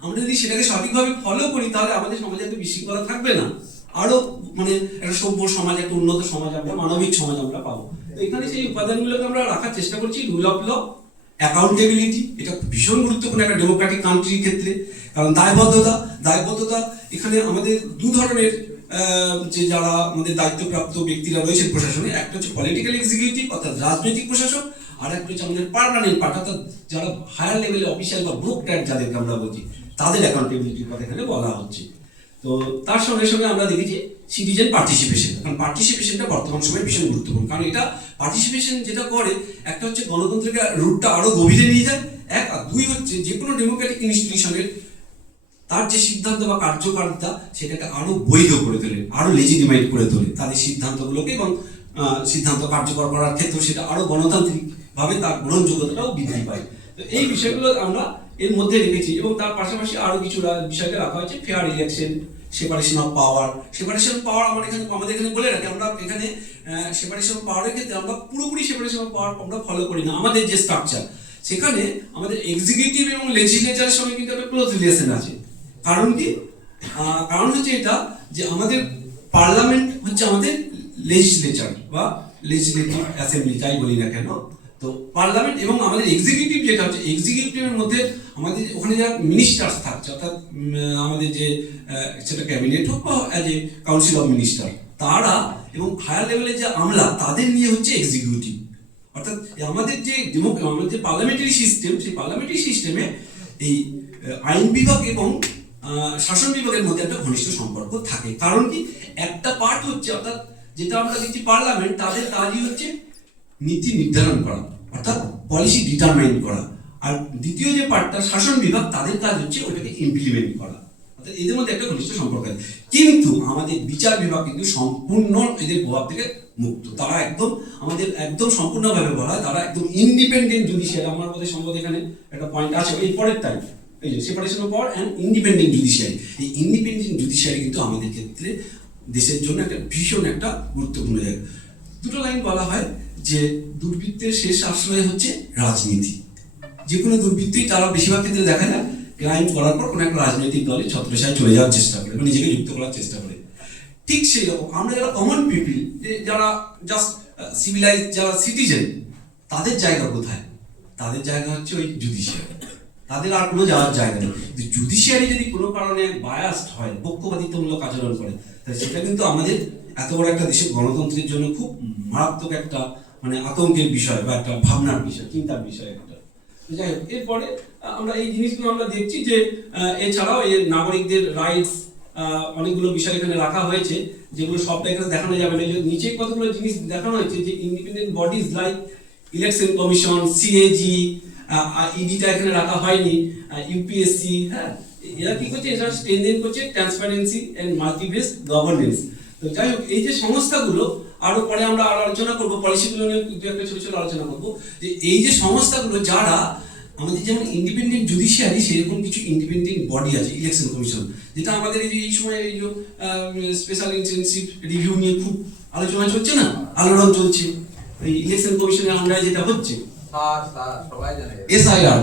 আমরা যদি সেটাকে সঠিকভাবে ফলো করি, তাহলে আমাদের সমাজে এত বিশৃঙ্খলা থাকবে না, আরো মানে একটা সভ্য সমাজ, একটা উন্নত সমাজ, আমরা মানবিক সমাজ আমরা পাবো। তো এখানে সেই উপাদানগুলোকে আমরা রাখার চেষ্টা করছি। রুল অফ ল, অ্যাকাউন্টেবিলিটি, এটা ভীষণ গুরুত্বপূর্ণ একটা ডেমোক্রেটিক কান্ট্রির ক্ষেত্রে, কারণ দায়বদ্ধতা এখানে আমাদের 2 ধরনের যে যারা আমাদের দায়িত্বপ্রাপ্ত ব্যক্তিরা রয়েছেন প্রশাসনে, একটা হচ্ছে পলিটিক্যাল এক্সিকিউটিভ অর্থাৎ রাজনৈতিক প্রশাসক, আর একটা হচ্ছে আমাদের পার্মানেন্ট পার্ট, অর্থাৎ যারা হায়ার লেভেলে অফিসিয়াল বা ব্যুরোক্র্যাট যাদেরকে আমরা বলছি, তাদের অ্যাকাউন্টেবিলিটির কথা এখানে বলা হচ্ছে। তো তার সঙ্গে সঙ্গে আমরা দেখেছি সিটিজেন পার্টিসিপেশন, কারণ পার্টিসিপেশনটা বর্তমান সময়ে ভীষণ গুরুত্বপূর্ণ, কারণ এটা পার্টিসিপেশন যেটা করে, একটা হচ্ছে গণতন্ত্রের রুটটা আরো গভীরে নিয়ে যায়, 1, আর 2 হচ্ছে যে কোনো ডেমোক্রেটিক ইনস্টিটিউশনের তার যে সিদ্ধান্ত বা কার্যকারিতা সেটাকে আরো বৈধ করে তোলে, আরো লেজিটিমাইট করে তোলে তাদের সিদ্ধান্তগুলোকে, এবং সিদ্ধান্ত কার্যকর করার ক্ষেত্রে সেটা আরো গণতান্ত্রিক ভাবে তার গ্রহণযোগ্যতাটাও বৃদ্ধি পায়। তো এই বিষয়গুলো আমরা এর মধ্যে রেখেছি, এবং তার পাশাপাশি আরো কিছু বিষয়কে রাখা হয়েছে। Fair election, separation of power. আমাদের এখানে বলে রাখি, আমরা এখানে সেপারেশন অফ পাওয়ারের ক্ষেত্রে আমরা পুরোপুরি সেপারেশন অফ পাওয়ার আমরা ফলো করি না। আমাদের যে স্ট্রাকচার, সেখানে আমাদের এক্সিকিউটিভ এবং লেজিসলেচারের সঙ্গে কিন্তু একটা ক্লোজ রিলেশন আছে। কারণ কি? কারণ হচ্ছে এটা যে আমাদের পার্লামেন্ট হচ্ছে আমাদের লেজিসলেচার বা লেজিসলেটিভ অ্যাসেম্বলি, যাই বলি না কেন, তো পার্লামেন্ট এবং আমাদের এক্সিকিউটিভ যেটা হচ্ছে, এক্সিকিউটিভের মধ্যে আমাদের ওখানে যারা মিনিস্টার্স থাকছে, অর্থাৎ আমাদের যে সেটা ক্যাবিনেট হোক বা as a council of minister, তারা এবং হায়ার লেভেলের যে আমলা, তাদের নিয়ে হচ্ছে এক্সিকিউটিভ। অর্থাৎ আমাদের যে আমাদের যে পার্লামেন্টারি সিস্টেম, সেই পার্লামেন্টারি সিস্টেমে এই আইন বিভাগ এবং শাসন বিভাগের মধ্যে একটা ঘনিষ্ঠ সম্পর্ক থাকে। কারণ কি, একটা পার্ট হচ্ছে, অর্থাৎ যেটা আমরা দেখছি পার্লামেন্ট, তাদের কাজই হচ্ছে নীতি নির্ধারণ করা, অর্থাৎ পলিসি ডিটারমাইন করা। আর দ্বিতীয় যে পার্টটা শাসন বিভাগ, তাদের কাজ হচ্ছে ওটাকে ইমপ্লিমেন্ট করা। অর্থাৎ এদের মধ্যে একটা ঘনিষ্ঠ সম্পর্ক আছে। কিন্তু আমাদের বিচার বিভাগ কিন্তু সম্পূর্ণ এদের প্রভাব থেকে মুক্ত। তারা একদম আমাদের একদম সম্পূর্ণভাবে বলা হয় তারা একদম ইন্ডিপেন্ডেন্ট জুডিশিয়ারি। আমার বোধহয় সম্ভবত এখানে একটা পয়েন্ট আছে এই পরের টাইম, এই যে separation of power and independent judiciary. এই ইন্ডিপেন্ডেন্ট জুডিশিয়ারি কিন্তু আমাদের ক্ষেত্রে দেশের জন্য একটা ভীষণ একটা গুরুত্বপূর্ণ জায়গা। দুটো লাইন বলা হয় যে দুর্বৃত্তের শেষ আশ্রয় হচ্ছে রাজনীতি। যে কোনো দুর্বৃত্তই তারা বেশিরভাগ ক্ষেত্রে দেখা যায় ক্রাইম করার পর কোনো একটা রাজনৈতিক দলে ছত্রছায়ায় চলে যাওয়ার চেষ্টা করে, নিজেকে যুক্ত করার চেষ্টা করে। ঠিক সেই রকম আমরা যারা কমন পিপল, যারা জাস্ট সিভিলাইজ, যারা সিটিজেন, তাদের জায়গা কোথায়? তাদের জায়গা হচ্ছে ওই জুডিশিয়ারি। তাদের আর কোনো যাওয়ার জায়গা নেই। জুডিশিয়ারি যদি কোনো কারণে বায়াসড হয়, পক্ষপাতিত্বমূলক আচরণ করে, তাহলে সেটা কিন্তু আমাদের এত বড় একটা দেশের গণতন্ত্রের জন্য খুব মারাত্মক একটা মানে আতঙ্কের বিষয় বা একটা ভাবনার বিষয়, চিন্তার বিষয় একটা। যাই হোক, এরপরে আমরা এই জিনিসগুলো আমরা দেখছি যে এছাড়াও এর নাগরিকদের রাইটস অনেকগুলো বিষয় এখানে রাখা হয়েছে, যেগুলো সবটা এখানে দেখানো যাবে না। নিচে কতগুলো জিনিস দেখানো হয়েছে যে independent bodies like election commission, CAG, ইডিটা এখানে রাখা হয়নি, ইউপিএসসি, হ্যাঁ, এরা কি করছে, এরা স্ট্রেনথেন করছে ট্রান্সপারেন্সি এন্ড মাল্টিবেস গভর্নেন্স। তো যাই হোক, এই যে সংস্থাগুলো আরো পরে আমরা আলোচনা করবো, পলিসিগুলো নিয়ে একটা ছোট ছোট আলোচনা করবো, যে এই যে সংস্থাগুলো যারা আমাদের যেমন ইন্ডিপেন্ডেন্ট জুডিশিয়ারি, সেরকম কিছু ইন্ডিপেন্ডেন্ট বডি আছে, ইলেকশন কমিশন, যেটা আমাদের এই যে এই সময় এই যে স্পেশাল ইন্টেনসিভ রিভিউ নিয়ে খুব আলোচনা চলছে না, আলোড়ন চলছে। এই ইলেকশন কমিশনের আন্ডারে যেটা হচ্ছে সবাই জানে এসআইআর,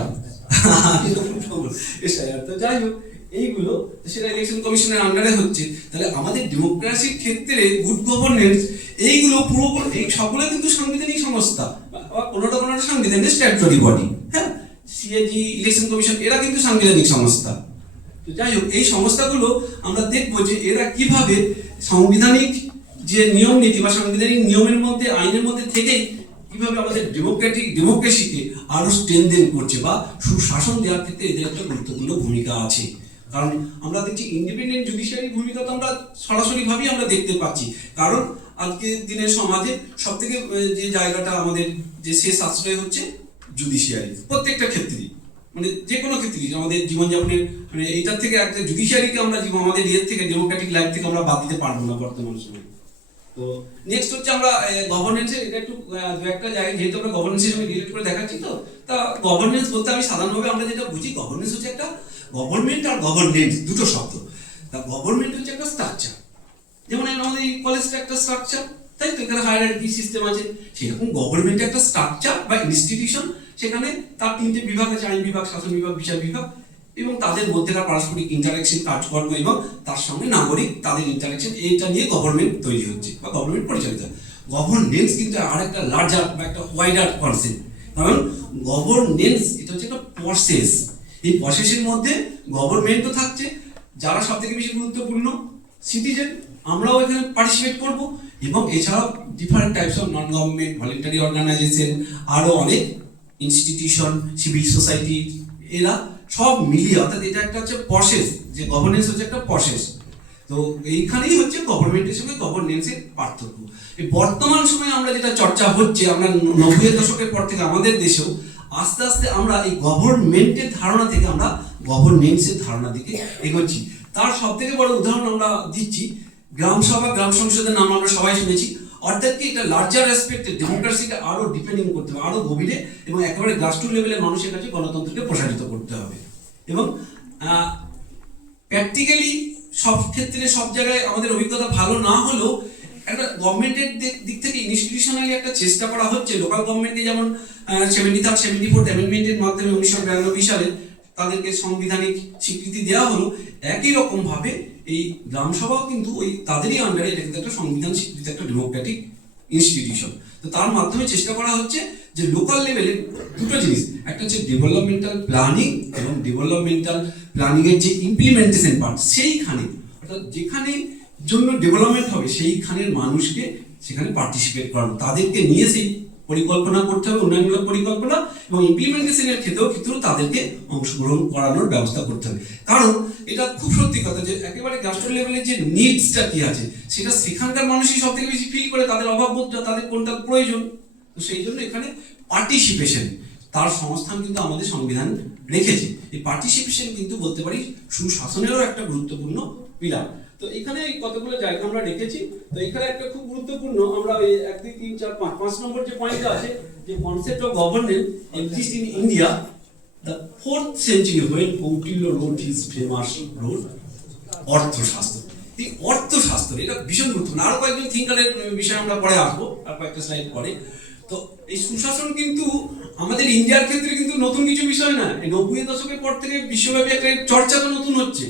এসআইআর। তো যাই হোক, এইগুলো সেটা ইলেকশন কমিশনের আন্ডারে হচ্ছে। তাহলে আমাদের ডেমোক্রেসির ক্ষেত্রে গুড গভর্নেন্স, এইগুলো পুরো এই সবগুলো কিন্তু সাংবিধানিক সংস্থা বা কোনোটা কোনোটা সাংবিধানিক স্ট্যাটুটরি বডি। হ্যাঁ, সিএজি, ইলেকশন কমিশন, এরা কিন্তু সাংবিধানিক সংস্থা। তো যাই হোক, এই সংস্থাগুলো আমরা দেখবো যে এরা কিভাবে সাংবিধানিক যে নিয়ম নীতি বা সাংবিধানিক নিয়মের মধ্যে, আইনের মধ্যে থেকেই কিভাবে আমাদের ডেমোক্রেসিকে আরো স্ট্রেনথেন করছে বা সুশাসন দেওয়ার ক্ষেত্রে এদের একটা গুরুত্বপূর্ণ ভূমিকা আছে। কারণ আমরা দেখছি ইন্ডিপেন্ডেন্ট জুডিশিয়ারির ভূমিকা তো আমরা সরাসরি ভাবেই আমরা দেখতে পাচ্ছি। কারণ আজকের দিনের সমাজে সব থেকে যে জায়গাটা আমাদের যে শেষ আশ্রয় হচ্ছে জুডিশিয়ারি, প্রত্যেকটা ক্ষেত্রেই, মানে যে কোনো ক্ষেত্রেই আমাদের জীবনযাপনের, মানে এইটার থেকে একটা জুডিশিয়ারিকে আমরা আমাদের ইয়ের থেকে, ডেমোক্রেটিক লাইফ থেকে আমরা বাদ দিতে পারবো না বর্তমান সময়ে। তো নেক্সট হচ্ছে আমরা গভর্নেন্সের, এটা একটু দু একটা জায়গায় যেহেতু আমরা গভর্নেন্সের সঙ্গে রিলেট করে দেখাচ্ছি। তো তা গভর্নেন্স বলতে আমি সাধারণভাবে আমরা যেটা বুঝি, গভর্নেন্স হচ্ছে একটা, গভর্নমেন্ট আর গভর্নেন্স দুটো শব্দ। তা গভর্নমেন্ট হচ্ছে একটা স্ট্রাকচার, যেমন আমাদের এই কলেজটা একটা স্ট্রাকচার, তাই তো, এখানে হায়ারার্কি সিস্টেম আছে। সেরকম গভর্নমেন্ট একটা স্ট্রাকচার বা ইনস্টিটিউশন, সেখানে তার তিনটে বিভাগ আছে, আইন বিভাগ, শাসন বিভাগ, বিচার বিভাগ, এবং তাদের মধ্যেকার পারস্পরিক ইন্টারাকশন, কাজকর্ম এবং তার সঙ্গে নাগরিক তাদের ইন্টারাকশন, এইটা নিয়ে গভর্নমেন্ট তৈরি হচ্ছে বা গভর্নমেন্ট পরিচালিত। গভর্নেন্স কিন্তু আর একটা লার্জার বা একটা ওয়াইডার কনসেপ্ট। কারণ গভর্নেন্স এটা হচ্ছে একটা প্রসেস। এই প্রসেসের মধ্যে গভর্নমেন্টও থাকছে, যারা সব থেকে বেশি গুরুত্বপূর্ণ সিটিজেন, আমরাও এখানে পার্টিসিপেট করব, এবং এছাড়াও different types of non government, voluntary organisation, আরও অনেক ইনস্টিটিউশন, সিভিল সোসাইটি, এরা সব মিলিয়ে, অর্থাৎ এটা একটা হচ্ছে প্রসেস, যে গভর্নেন্স হচ্ছে একটা প্রসেস। তো এইখানেই হচ্ছে গভর্নমেন্টের সঙ্গে গভর্নেন্সের পার্থক্য। এই বর্তমান সময়ে আমরা যেটা চর্চা হচ্ছে, আমরা 90-এর দশকের পর থেকে আমাদের দেশেও আস্তে আস্তে আমরা এই গভর্নমেন্টের ধারণা থেকে আমরা গভর্নেন্সের ধারণা দিকে এগোচ্ছি। তার সব থেকে বড় উদাহরণ আমরা দিচ্ছি গ্রাম সভা, গ্রাম সংসদের নাম আমরা সবাই শুনেছি। অর্থাৎ কি, এটা লার্জার অ্যাসপেক্টে ডেমোক্রেসিকে আরো ডিপেন্ডিং করতে হবে, আরো গভীরে এবং একেবারে গ্রাসরুট লেভেলের মানুষের কাছে গণতন্ত্রকে প্রসারিত করতে হবে। এবং প্র্যাকটিক্যালি সব ক্ষেত্রে সব জায়গায় আমাদের অভিজ্ঞতা ভালো না হলেও একটা গভর্নমেন্টের দিক থেকে ইনস্টিটিউশনালি একটা চেষ্টা করা হচ্ছে। লোকাল গভর্নমেন্টে যেমন 73-74 অ্যামেন্ডমেন্টের মাধ্যমে 1992 সালে তাদেরকে সাংবিধানিক স্বীকৃতি দেওয়া হলো। একই রকম ভাবে এই গ্রাম সভাও কিন্তু ওই তাদেরই আন্ডারে, এটা কিন্তু একটা সংবিধান স্বীকৃত একটা ডেমোক্রেটিক ইনস্টিটিউশন। তো তার মাধ্যমে চেষ্টা করা হচ্ছে যে লোকাল লেভেলে দুটো জিনিস, একটা হচ্ছে ডেভেলপমেন্টাল প্ল্যানিং এবং ডেভেলপমেন্টাল প্ল্যানিংয়ের যে ইমপ্লিমেন্টেশন পার্ট, সেইখানে অর্থাৎ যেখানে জন্য ডেভেলপমেন্ট হবে সেইখানের মানুষকে সেখানে পার্টিসিপেট করানো, তাদেরকে নিয়ে সেই পরিকল্পনা করতে হবে, উন্নয়নমূলক পরিকল্পনা, এবং ইমপ্লিমেন্টেশনের ক্ষেত্রেও তাদেরকে অংশগ্রহণ করানোর ব্যবস্থা করতে হবে। কারণ এটা খুব সত্যি কথা যে একেবারে গ্রাসরুট লেভেলে যে নিডসটা কি আছে সেটা সেখানকার মানুষই সব থেকে বেশি ফিল করে, তাদের অভাববোধটা, তাদের কোনটা প্রয়োজন। তো সেই জন্য এখানে পার্টিসিপেশন তার সংস্থান কিন্তু আমাদের সংবিধান রেখেছে। এই পার্টিসিপেশন কিন্তু বলতে পারি সুশাসনেরও একটা গুরুত্বপূর্ণ পিলার। তো এখানে কতগুলো জায়গা আমরা রেখেছি। তো এখানে একটা খুব গুরুত্বপূর্ণ, আমরা এই 1 2 3 4 5 5 নম্বর যে পয়েন্টটা আছে, যে concept of governance exist in India the 4th century when Kautilya wrote his famous wrote অর্থশাস্ত্র। এই অর্থশাস্ত্র এটা ভীষণ গুরুত্বপূর্ণ। আরো কয়েকজন থিঙ্কারের বিষয়ে আমরা পরে আসবো, আর কয়েকটা স্লাইড পরে। তো এই সুশাসন কিন্তু আমাদের ইন্ডিয়ার ক্ষেত্রে কিন্তু নতুন কিছু বিষয় না। এই 90-এর দশকের পর থেকে বিশ্বব্যাপী একটা চর্চা তো নতুন হচ্ছে।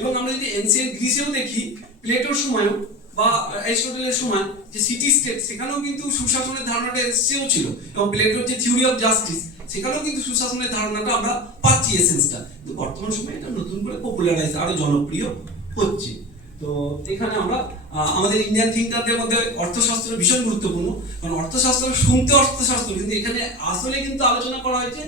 এবং আমরা যদি এনসিয়েন্ট গ্রিসেও দেখি, প্লেটোর সময়ও বা অ্যারিস্টটলের সময় যে সিটি স্টেট, সেখানেও কিন্তু সুশাসনের ধারণাটা এসেও ছিল। এবং প্লেটোর যে থিওরি অফ জাস্টিস, সেখানেও কিন্তু সুশাসনের ধারণাটা আমরা পাচ্ছি, এসেন্সটা। কিন্তু বর্তমান সময়ে এটা নতুন করে পপুলারাইজ, আরো জনপ্রিয় হচ্ছে। তো এখানে আমরা আমাদের ইন্ডিয়ান থিঙ্কারদের মধ্যে অর্থশাস্ত্র ভীষণ গুরুত্বপূর্ণ, কারণ অর্থশাস্ত্র শুনতে অর্থশাস্ত্র, কিন্তু এখানে আসলে কিন্তু আলোচনা করা হয়েছে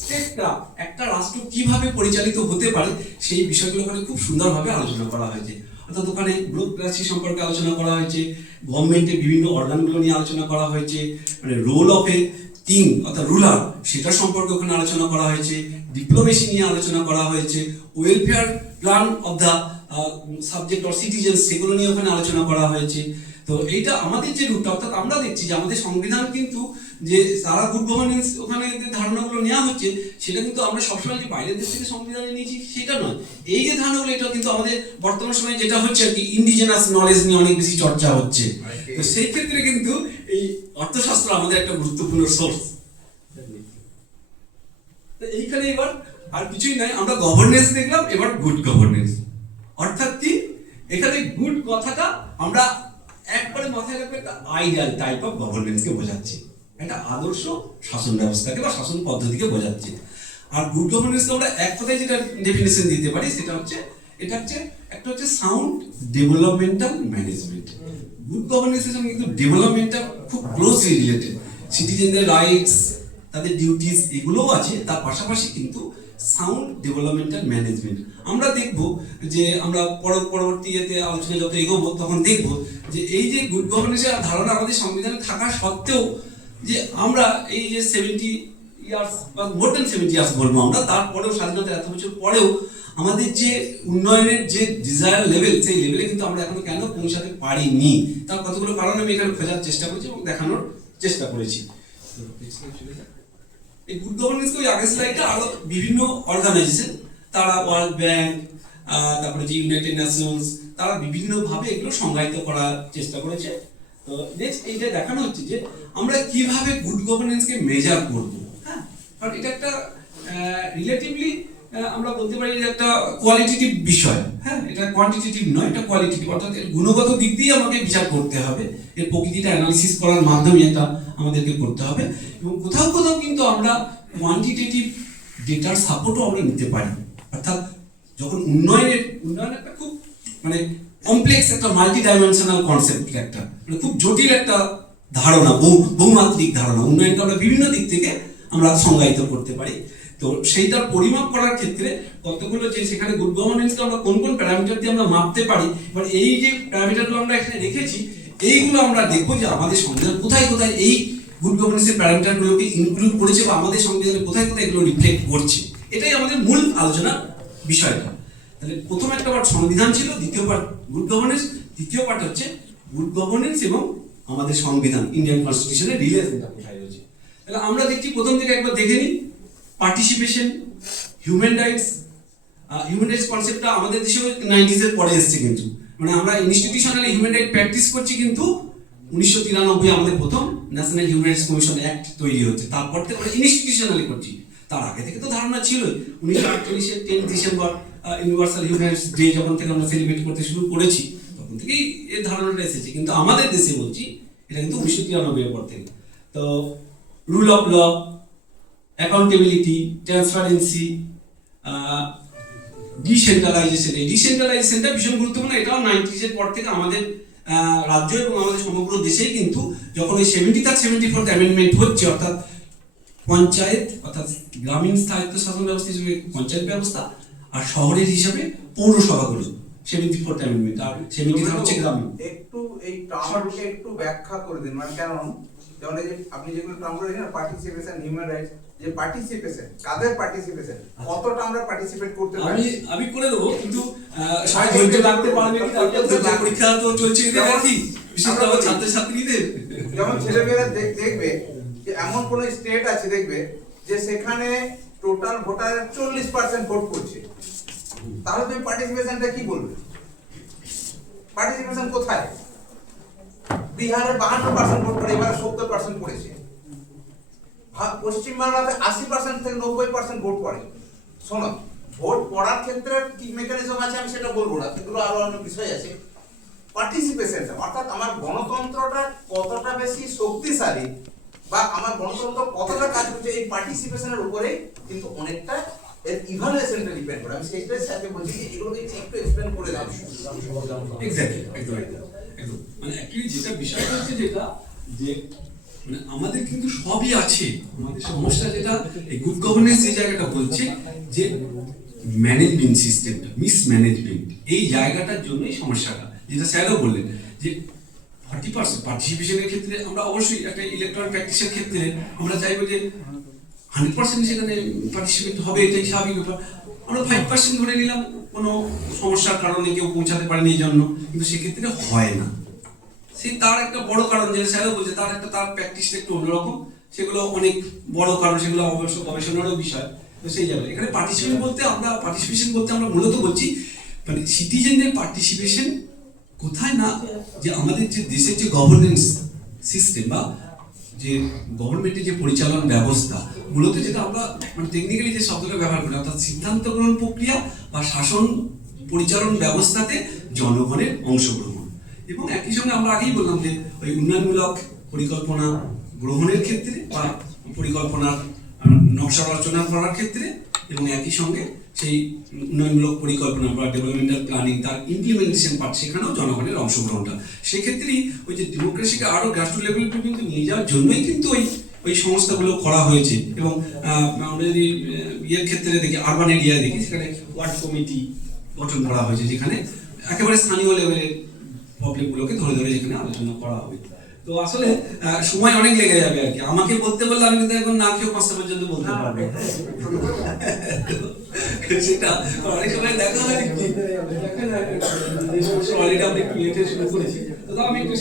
স্টেটটা, একটা রাষ্ট্র কিভাবে পরিচালিত হতে পারে সেই বিষয়গুলো ওখানে খুব সুন্দরভাবে আলোচনা করা হয়েছে। অর্থাৎ ওখানে ব্যুরোক্রেসি সম্পর্কে আলোচনা করা হয়েছে, গভর্নমেন্টের বিভিন্ন অর্গানগুলো নিয়ে আলোচনা করা হয়েছে, মানে রোল অফ এ কিং অর্থাৎ রুলার সেটা সম্পর্কে ওখানে আলোচনা করা হয়েছে, ডিপ্লোমেসি নিয়ে আলোচনা করা হয়েছে, welfare plan of the subject or citizen, সেগুলো নিয়ে ওখানে আলোচনা করা হয়েছে। তো এইটা আমাদের যে রুটটা, অর্থাৎ আমরা দেখছি যে আমাদের সংবিধান কিন্তু যে সারা গুড গভর্নেন্স ওখানে যে ধারণাগুলো নেওয়া হচ্ছে, সেটা কিন্তু আমরা সবসময় যে বাইরের দেশ থেকে সংবিধানে নিয়েছি সেটা নয়। এই যে ধারণাগুলো, এটা কিন্তু আমাদের বর্তমান সময়ে যেটা হচ্ছে আর কি, ইন্ডিজেনাস নলেজ নিয়ে অনেক বেশি চর্চা হচ্ছে। তো সেই ক্ষেত্রে কিন্তু এই অর্থশাস্ত্র আমাদের একটা গুরুত্বপূর্ণ সোর্স। এইখানে এবার আর কিছুই নাই, আমরা গভর্নেন্স দেখলাম, এবার গুড গভর্নেন্স অর্থাৎ কি, এখানে গুড কথাটা আমরা একবারে মাথায় রাখবো, একটা আইডিয়াল টাইপ অফ গভর্নেন্সকে বোঝাচ্ছে, একটা আদর্শ শাসন ব্যবস্থাকে বা শাসন পদ্ধতিকে বোঝাচ্ছে। আর গুড গভর্নেন্সকে আমরা এক কথায় যেটা ডেফিনেশন দিতে পারি সেটা হচ্ছে, এটা হচ্ছে একটা হচ্ছে সাউন্ড ডেভেলপমেন্টাল ম্যানেজমেন্ট। গুড গভর্নেন্সের সঙ্গে কিন্তু ডেভেলপমেন্টটা খুব ক্লোজলি রিলেটেড। সিটিজেনদের রাইটস, তাদের ডিউটিস এগুলোও আছে, তার পাশাপাশি কিন্তু সাউন্ড ডেভেলপমেন্টাল ম্যানেজমেন্ট। আমরা দেখব যে আমরা পরবর্তী আলোচনা যত এগোবো তখন দেখব যে এই যে গুড গভর্নেন্সের ধারণা আমাদের সংবিধানে থাকা সত্ত্বেও, যে আমরা এই যে 70 ইয়ার্স বা মোর দেন 70 ইয়ার্স বলবো আমরা, তারপরেও স্বাধীনতা এত বছর পরেও আমাদের যে উন্নয়নের যে ডিজায়ার লেভেল, সেই লেভেলে কিন্তু আমরা এখনো কেন পৌঁছাতে পারিনি, তার কতগুলো কারণ আমি এখানে খোঁজার চেষ্টা করেছি এবং দেখানোর চেষ্টা করেছি। এই গুড গভর্নেন্সকে ওই আগের স্লাইডে আরো বিভিন্ন অর্গানাইজেশন, তারা ওয়ার্ল্ড ব্যাংক, তারপরে যে ইউনাইটেড নেশনস, তারা বিভিন্ন ভাবে এগুলো সংজ্ঞায়িত করার চেষ্টা করেছে। তো নেক্সট এইটা দেখানো হচ্ছে যে আমরা কিভাবে গুড গভর্নেন্সকে মেজার করব। হ্যাঁ, কারণ এটা একটা রিলেটিভলি আমরা বলতে পারি যে একটা কোয়ালিটেটিভ বিষয়। হ্যাঁ, এটা কোয়ান্টিটেটিভ নয়, এটা কোয়ালিটেটিভ, অর্থাৎ এর গুণগত দিক দিয়ে আমাকে বিচার করতে হবে, এর প্রকৃতিটা অ্যানালিসিস করার মাধ্যমে এটা আমাদেরকে করতে হবে। এবং কোথাও কোথাও কিন্তু আমরা কোয়ান্টিটেটিভ ডেটার সাপোর্টও আমরা নিতে পারি। অর্থাৎ যখন উন্নয়ন একটা খুব মানে কমপ্লেক্স একটা মাল্টি ডাইমেনশনাল কনসেপ্ট, একটা মানে খুব জটিল একটা ধারণা, বহুমাত্রিক ধারণা। উন্নয়নটা আমরা বিভিন্ন দিক থেকে আমরা সংজ্ঞায়িত করতে পারি। তো সেইটার পরিমাপ করার ক্ষেত্রে কতগুলো যে সেখানে গুড গভর্নেন্সকে আমরা কোন কোন প্যারামিটার দিয়ে আমরা মাপতে পারি, এবার এই যে প্যারামিটারগুলো আমরা এখানে রেখেছি, এইগুলো আমরা দেখবো যে আমাদের সংবিধান কোথায় কোথায় এই গুড গভর্নেন্সের প্যারামিটারগুলোকে ইনক্লুড করেছে বা আমাদের সংবিধানে কোথায় কোথায় এগুলো রিফ্লেক্ট করছে। এটাই আমাদের মূল আলোচনার বিষয়টা। তাহলে প্রথম একটা পার্ট সংবিধান ছিল, দ্বিতীয় পার্ট গুড গভর্নেন্স, তৃতীয় পার্ট হচ্ছে গুড গভর্নেন্স এবং আমাদের সংবিধান, ইন্ডিয়ান কনস্টিটিউশনের রিলেশনটা কোথায় রয়েছে। তাহলে আমরা দেখছি প্রথম থেকে একবার দেখে নিই, participation, human rights. Human rights কনসেপ্টটা আমাদের দেশেও 90s এর পরে এসেছে, কিন্তু মানে আমরা ইনস্টিটিউশনালি হিউম্যান রাইট প্র্যাকটিস করছি, কিন্তু 1993 আমাদের প্রথম national human rights commission act তৈরি হচ্ছে, তারপর থেকে আমরা ইনস্টিটিউশনালি করছি। তার আগে থেকে তো ধারণা ছিল। 1948 10 December universal human rights day যখন থেকে আমরা সেলিব্রেট করতে শুরু করেছি, তখন থেকেই এই ধারণাটা এসেছে। কিন্তু আমাদের দেশে বলছি এটা কিন্তু 1993 এর পর থেকে। তো rule of law, accountability, transparency, decentralisation. এই ডিসেন্ট্রালাইজেশনটা ভীষণ গুরুত্বপূর্ণ। এটাও 90s পর থেকে আমাদের রাজ্য এবং আমাদের সমগ্র দেশেই কিন্তু যখন ওই 74th অ্যামেন্ডমেন্ট হচ্ছে, অর্থাৎ পঞ্চায়েত অর্থাৎ গ্রামীণ স্থায়িত্ব শাসন ব্যবস্থা হিসেবে পঞ্চায়েত ব্যবস্থা, আর শহরের হিসাবে পৌরসভাগুলো 74th অ্যামেন্ডমেন্ট, আর 70 হচ্ছে গ্রামীণ। একটু এই টার্মকে একটু ব্যাখ্যা করে দিন, মানে কেন যেমন এই যে আপনি যেগুলো টার্ম বলেছেন না, পার্টিসিপেশন, হিউম্যান রাইটস, যে পার্টিসিপেশন, কাদের পার্টিসিপেশন, কতটা আমরা পার্টিসিপেট করতে পারি? আমি করে দেবো, কিন্তু সবাই ধৈর্য রাখতে পারবে কি? তারপর পরীক্ষা তো চলছে এদের আর কি, বিশেষ করে আমার ছাত্রছাত্রীদের। যেমন ছেলেমেয়েরা দেখবে যে এমন কোন স্টেট আছে, দেখবে যে সেখানে টোটাল ভোটারের 40% ভোট করছে, তাহলে তুমি পার্টিসিপেশনটা কি বলবে? পার্টিসিপেশন কোথায়? বিহারে 52% ভোট করে, এবারে 70% পড়েছে। পশ্চিমবাংলাতে 80% থেকে 90% ভোট পড়ে। শোনো, ভোট পড়ার ক্ষেত্রে কি মেকানিজম আছে আমি সেটা বলবো না, কিন্তু আরো অনেক বিষয় আছে। পার্টিসিপেশনটা অর্থাৎ আমার গণতন্ত্রটা কতটা বেশি শক্তিশালী বা আমার গণতন্ত্র কতটা কাজ করছে, এই পার্টিসিপেশনের উপরে কিন্তু অনেকটা এর ইভালুয়েশনটা ডিপেন্ড করে। আমি সেইটার সাথে বলছি যে এগুলোকে একটু এক্সপ্লেন করে দাও। এক্স্যাক্টলি, একদম একদম একদম। মানে অ্যাকচুয়ালি যেটা বিষয় হচ্ছে যেটা যে মানে আমাদের কিন্তু সবই আছে, আমাদের সমস্যা যেটা এই গুড গভর্নেন্স যে জায়গাটা বলছে যে ম্যানেজমেন্ট সিস্টেমটা, মিসম্যানেজমেন্ট, এই জায়গাটার জন্যই সমস্যাটা, যেটা স্যারও বললেন যে 40% পার্টিসিপেশনের ক্ষেত্রে আমরা অবশ্যই একটা ইলেকট্রাল প্র্যাকটিসের ক্ষেত্রে আমরা চাইবো যে 100% সেখানে পার্টিসিপেট হবে, এটাই স্বাভাবিক ব্যাপার। আমরা 5% ধরে নিলাম কোনো সমস্যার কারণে কেউ পৌঁছাতে পারেনি এই জন্য, কিন্তু সেক্ষেত্রে হয় না। সে তার একটা বড় কারণ, যেটা স্যারও বলছে, তার প্র্যাকটিসটা একটু অন্যরকম, সেগুলো অনেক বড় কারণ, সেগুলো অবশ্য গবেষণারও বিষয়। তো সেই জায়গায় এখানে পার্টিসিপেশন বলতে আমরা মূলত বলছি মানে সিটিজেনদের পার্টিসিপেশন কোথায় না, যে আমাদের যে দেশের যে গভর্নেন্স সিস্টেম বা যে গভর্নমেন্টের যে পরিচালন ব্যবস্থা, মূলত যেটা আমরা মানে টেকনিক্যালি যে শব্দটা ব্যবহার করি, অর্থাৎ সিদ্ধান্ত গ্রহণ প্রক্রিয়া বা শাসন পরিচালন ব্যবস্থাতে জনগণের অংশগ্রহণ। এবং একই সঙ্গে আমরা আগেই বললাম যে ওই উন্নয়নমূলক পরিকল্পনা গ্রহণের ক্ষেত্রে বা পরিকল্পনার নকশা রচনা করার ক্ষেত্রে, এবং একই সঙ্গে সেই উন্নয়নমূলক পরিকল্পনা বা ডেভেলপমেন্টাল প্ল্যানিং, তার ইমপ্লিমেন্টেশন পার্ট, সেখানেও জনগণের অংশগ্রহণটা। সেক্ষেত্রেই ওই যে ডেমোক্রেসিকে আরো গ্রাসরুট লেভেল পর্যন্ত নিয়ে যাওয়ার জন্যই কিন্তু ওই সংস্থাগুলো করা হয়েছে। এবং আমরা যদি ইয়ের ক্ষেত্রে দেখি, আরবান এরিয়ায় দেখি, সেখানে ওয়ার্ড কমিটি গঠন করা হয়েছে, যেখানে একেবারে স্থানীয় লেভেলের প্রবলেমগুলোকে ধরে ধরে যেখানে আলোচনা করা হবে। তো আসলে সময় অনেক লেগে যাবে আর কি, আমাকে বলতে বললে আমি কিন্তু এখন না কেউ 5টা পর্যন্ত বলতে পারবো। সেটা অনেক সময় দেখা হয় অলরেডি আমরা একটু লেটে শুরু করেছি, তো আমি একটু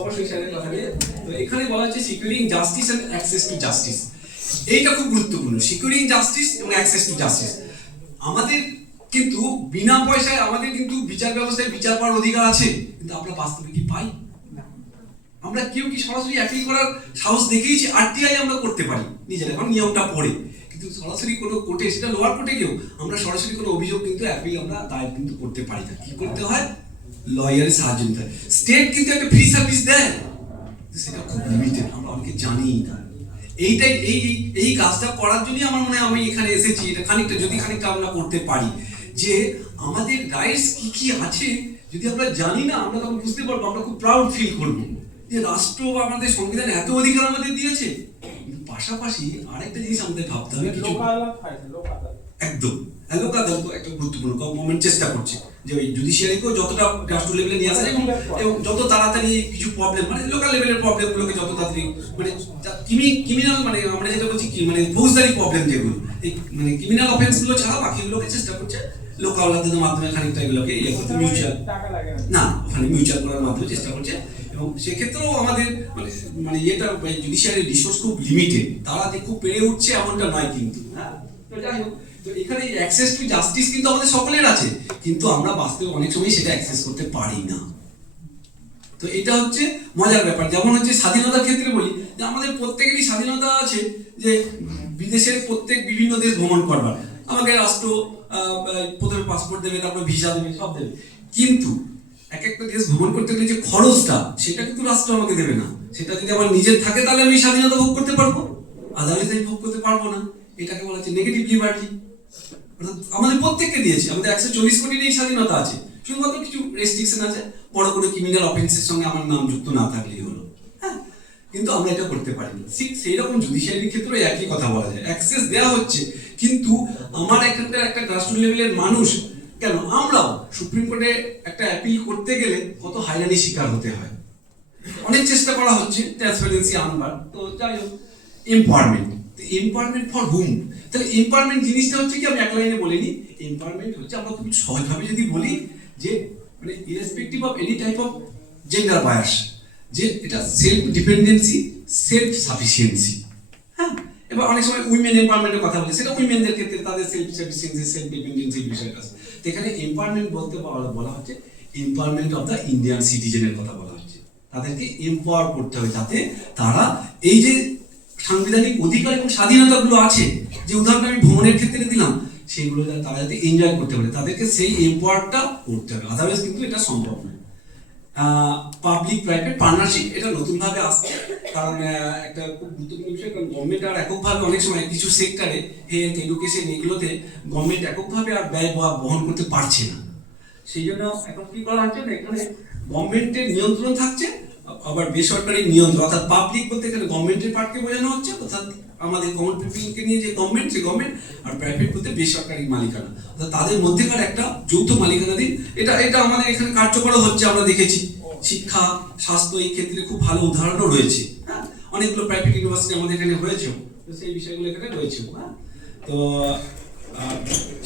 অবশ্যই স্যারের কথা নিয়ে। তো এখানে বলা হচ্ছে securing justice and access to justice, এইটা খুব গুরুত্বপূর্ণ। সিকিউরিং জাস্টিস এবং অ্যাক্সেস টু জাস্টিস, আমাদের কিন্তু বিনা পয়সায় আমাদের কিন্তু বিচার ব্যবস্থায় বিচার পাওয়ার অধিকার আছে, কিন্তু আমরা বাস্তবে কি পাই? আমরা কেউ কি সরাসরি অ্যাপিল করার সাহস দেখিয়েছি? আরটিআই আমরা করতে পারি নিজেরা, এখন নিয়মটা পড়ে, কিন্তু সরাসরি কোনো কোর্টে, সেটা লোয়ার কোর্টে গিয়েও আমরা সরাসরি কোনো অভিযোগ কিন্তু অ্যাপিল আমরা দায়ের কিন্তু করতে পারি না। কি করতে হয়? লয়ারের সাহায্য নিতে হয়। স্টেট কিন্তু একটা ফ্রি সার্ভিস দেয়, সেটা খুব লিমিটেড, আমরা অনেকে জানি না। এইটাই এই কাজটা করার জন্যই আমার মনে হয় আমি এখানে এসেছি। এটা খানিকটা আমরা করতে পারি যে আমাদের রাইটস কি কি আছে, যদি আমরা জানি না, আমরা তখন বুঝতে পারবো, আমরা খুব প্রাউড ফিল করবো যে রাষ্ট্র বা আমাদের সংবিধান এত অধিকার আমাদের দিয়েছে। পাশাপাশি আরেকটা জিনিস আমাদের ভাবতে হবে, কিছু একদম লোক আদালত একটা গুরুত্বপূর্ণ গভর্নমেন্ট চেষ্টা করছে যে ওই জুডিশিয়ারিকেও যতটা গ্রাসরুট লেভেলে নিয়ে আসা এবং যত তাড়াতাড়ি কিছু প্রবলেম, মানে লোকাল লেভেলের প্রবলেমগুলোকে যত তাড়াতাড়ি, মানে ক্রিমিনাল, মানে আমরা যেটা বলছি কি, মানে ফৌজদারি প্রবলেম যেগুলো, এই মানে ক্রিমিনাল অফেন্সগুলো ছাড়া বাকিগুলোকে চেষ্টা করছে লোক আদালতের মাধ্যমে খানিকটা এগুলোকে ইয়ে করতে, মিউচুয়াল না ওখানে মিউচুয়াল করার মাধ্যমে চেষ্টা করছে। এবং সেক্ষেত্রেও আমাদের মানে ইয়েটা জুডিশিয়ারি রিসোর্স খুব লিমিটেড, তারা যে খুব পেরে উঠছে এমনটা নয় কিন্তু। হ্যাঁ, তো যাই হোক, তো এখানে অ্যাক্সেস টু জাস্টিস কিন্তু আমাদের সকলের আছে, কিন্তু আমরা বাস্তবে অনেক সময় সেটা অ্যাক্সেস করতে পারি না। তো এটা হচ্ছে মজার ব্যাপার। যেমন হচ্ছে স্বাধীনতার ক্ষেত্রে বলি যে আমাদের প্রত্যেকেরই স্বাধীনতা আছে যে বিদেশের বিভিন্ন দেশ ভ্রমণ করবার, আমাকে রাষ্ট্র প্রথমে পাসপোর্ট দেবে, তারপরে ভিসা দেবে, সব দেবে, কিন্তু এক একটা দেশ ভ্রমণ করতে গেলে যে খরচটা, সেটা কিন্তু রাষ্ট্র আমাকে দেবে না। সেটা যদি আমার নিজের থাকে তাহলে আমি স্বাধীনতা ভোগ করতে পারবো, আদারওয়াইজ আমি ভোগ করতে পারবো না। এটাকে বলা হচ্ছে নেগেটিভ লিবার্টি। অর্থাৎ আমাদের প্রত্যেককে দিয়েছে, আমাদের 140 কোটির এই স্বাধীনতা আছে, শুধুমাত্র কিছু রেস্ট্রিকশন আছে, বড় কোনো ক্রিমিনাল অফেন্সের সঙ্গে আমার নাম যুক্ত না থাকলেই হলো। হ্যাঁ, কিন্তু আমরা এটা করতে পারি না। ঠিক সেই রকম জুডিশিয়ারির ক্ষেত্রে একই কথা বলা যায়, অ্যাক্সেস দেওয়া হচ্ছে, কিন্তু আমার এখানকার একটা গ্রাসরুট লেভেলের মানুষ, কেন আমরাও সুপ্রিম কোর্টে একটা অ্যাপিল করতে গেলে কত হয়রানির শিকার হতে হয়। অনেক চেষ্টা করা হচ্ছে ট্রান্সপারেন্সি আনবার, তো যাই হোক। এম্পাওয়ারমেন্ট, এম্পাওয়ারমেন্ট ফর হুম? তাহলে এম্পাওয়ারমেন্ট জিনিসটা হচ্ছে কি, আমি এক লাইনে বলিনি। এম্পাওয়ারমেন্ট হচ্ছে, আমরা খুব সহজভাবে যদি বলি, যে মানে irrespective of any type of gender bias, যে এটা সেলফ ডিপেন্ডেন্সি, সেলফ সাফিসিয়েন্সি। হ্যাঁ, এবার অনেক সময় উইমেন এম্পাওয়ারমেন্টের কথা বলি, সেটা উইমেনদের ক্ষেত্রে তাদের সেলফ সাফিসিয়েন্সি, সেলফ ডিপেন্ডেন্সির বিষয়টা আছে। তো এখানে এম্পাওয়ারমেন্ট বলতে বলা হচ্ছে এম্পাওয়ারমেন্ট অফ দ্য ইন্ডিয়ান সিটিজেনের কথা বলা হচ্ছে। তাদেরকে এম্পাওয়ার করতে হবে, যাতে তারা এই যে সাংবিধানিক অধিকার এবং স্বাধীনতাগুলো আছে, যে উদাহরণ আমি ভ্রমণের ক্ষেত্রে দিলাম, সেগুলো তারা যাতে এনজয় করতে পারে, তাদেরকে সেই এম্পাওয়ারটা করতে হবে, আদারওয়াইজ কিন্তু এটা সম্ভব নয়। পাবলিক প্রাইভেট পার্টনারশিপ, এটা নতুনভাবে আসছে, কারণ একটা খুব গুরুত্বপূর্ণ বিষয়, কারণ গভর্নমেন্ট আর এককভাবে অনেক সময় কিছু সেক্টরে, হেলথ, এডুকেশন, এগুলোতে গভর্নমেন্ট এককভাবে আর ব্যয় বহন করতে পারছে না। সেই জন্য এখন কি করা হচ্ছে, এখানে গভর্নমেন্টের নিয়ন্ত্রণ থাকছে, আবার বেসরকারি নিয়ন্ত্রণ, অর্থাৎ পাবলিক বলতে গেলে গভর্নমেন্টের পার্টকে বোঝানো হচ্ছে, অর্থাৎ আমাদের কমন পিপলকে নিয়ে যে গভর্নমেন্ট, সেই গভর্নমেন্ট, আর প্রাইভেট বলতে বেসরকারি মালিকানা, অর্থাৎ তাদের মধ্যেকার একটা যৌথ মালিকানাধীন। এটা আমাদের এখানে কার্যকর হচ্ছে, আমরা দেখেছি। শিক্ষা, স্বাস্থ্য, এই ক্ষেত্রে খুব ভালো উদাহরণও রয়েছে। হ্যাঁ, অনেকগুলো প্রাইভেট ইউনিভার্সিটি আমাদের এখানে হয়েছেও, তো সেই বিষয়গুলো এখানে রয়েছেও। হ্যাঁ, তো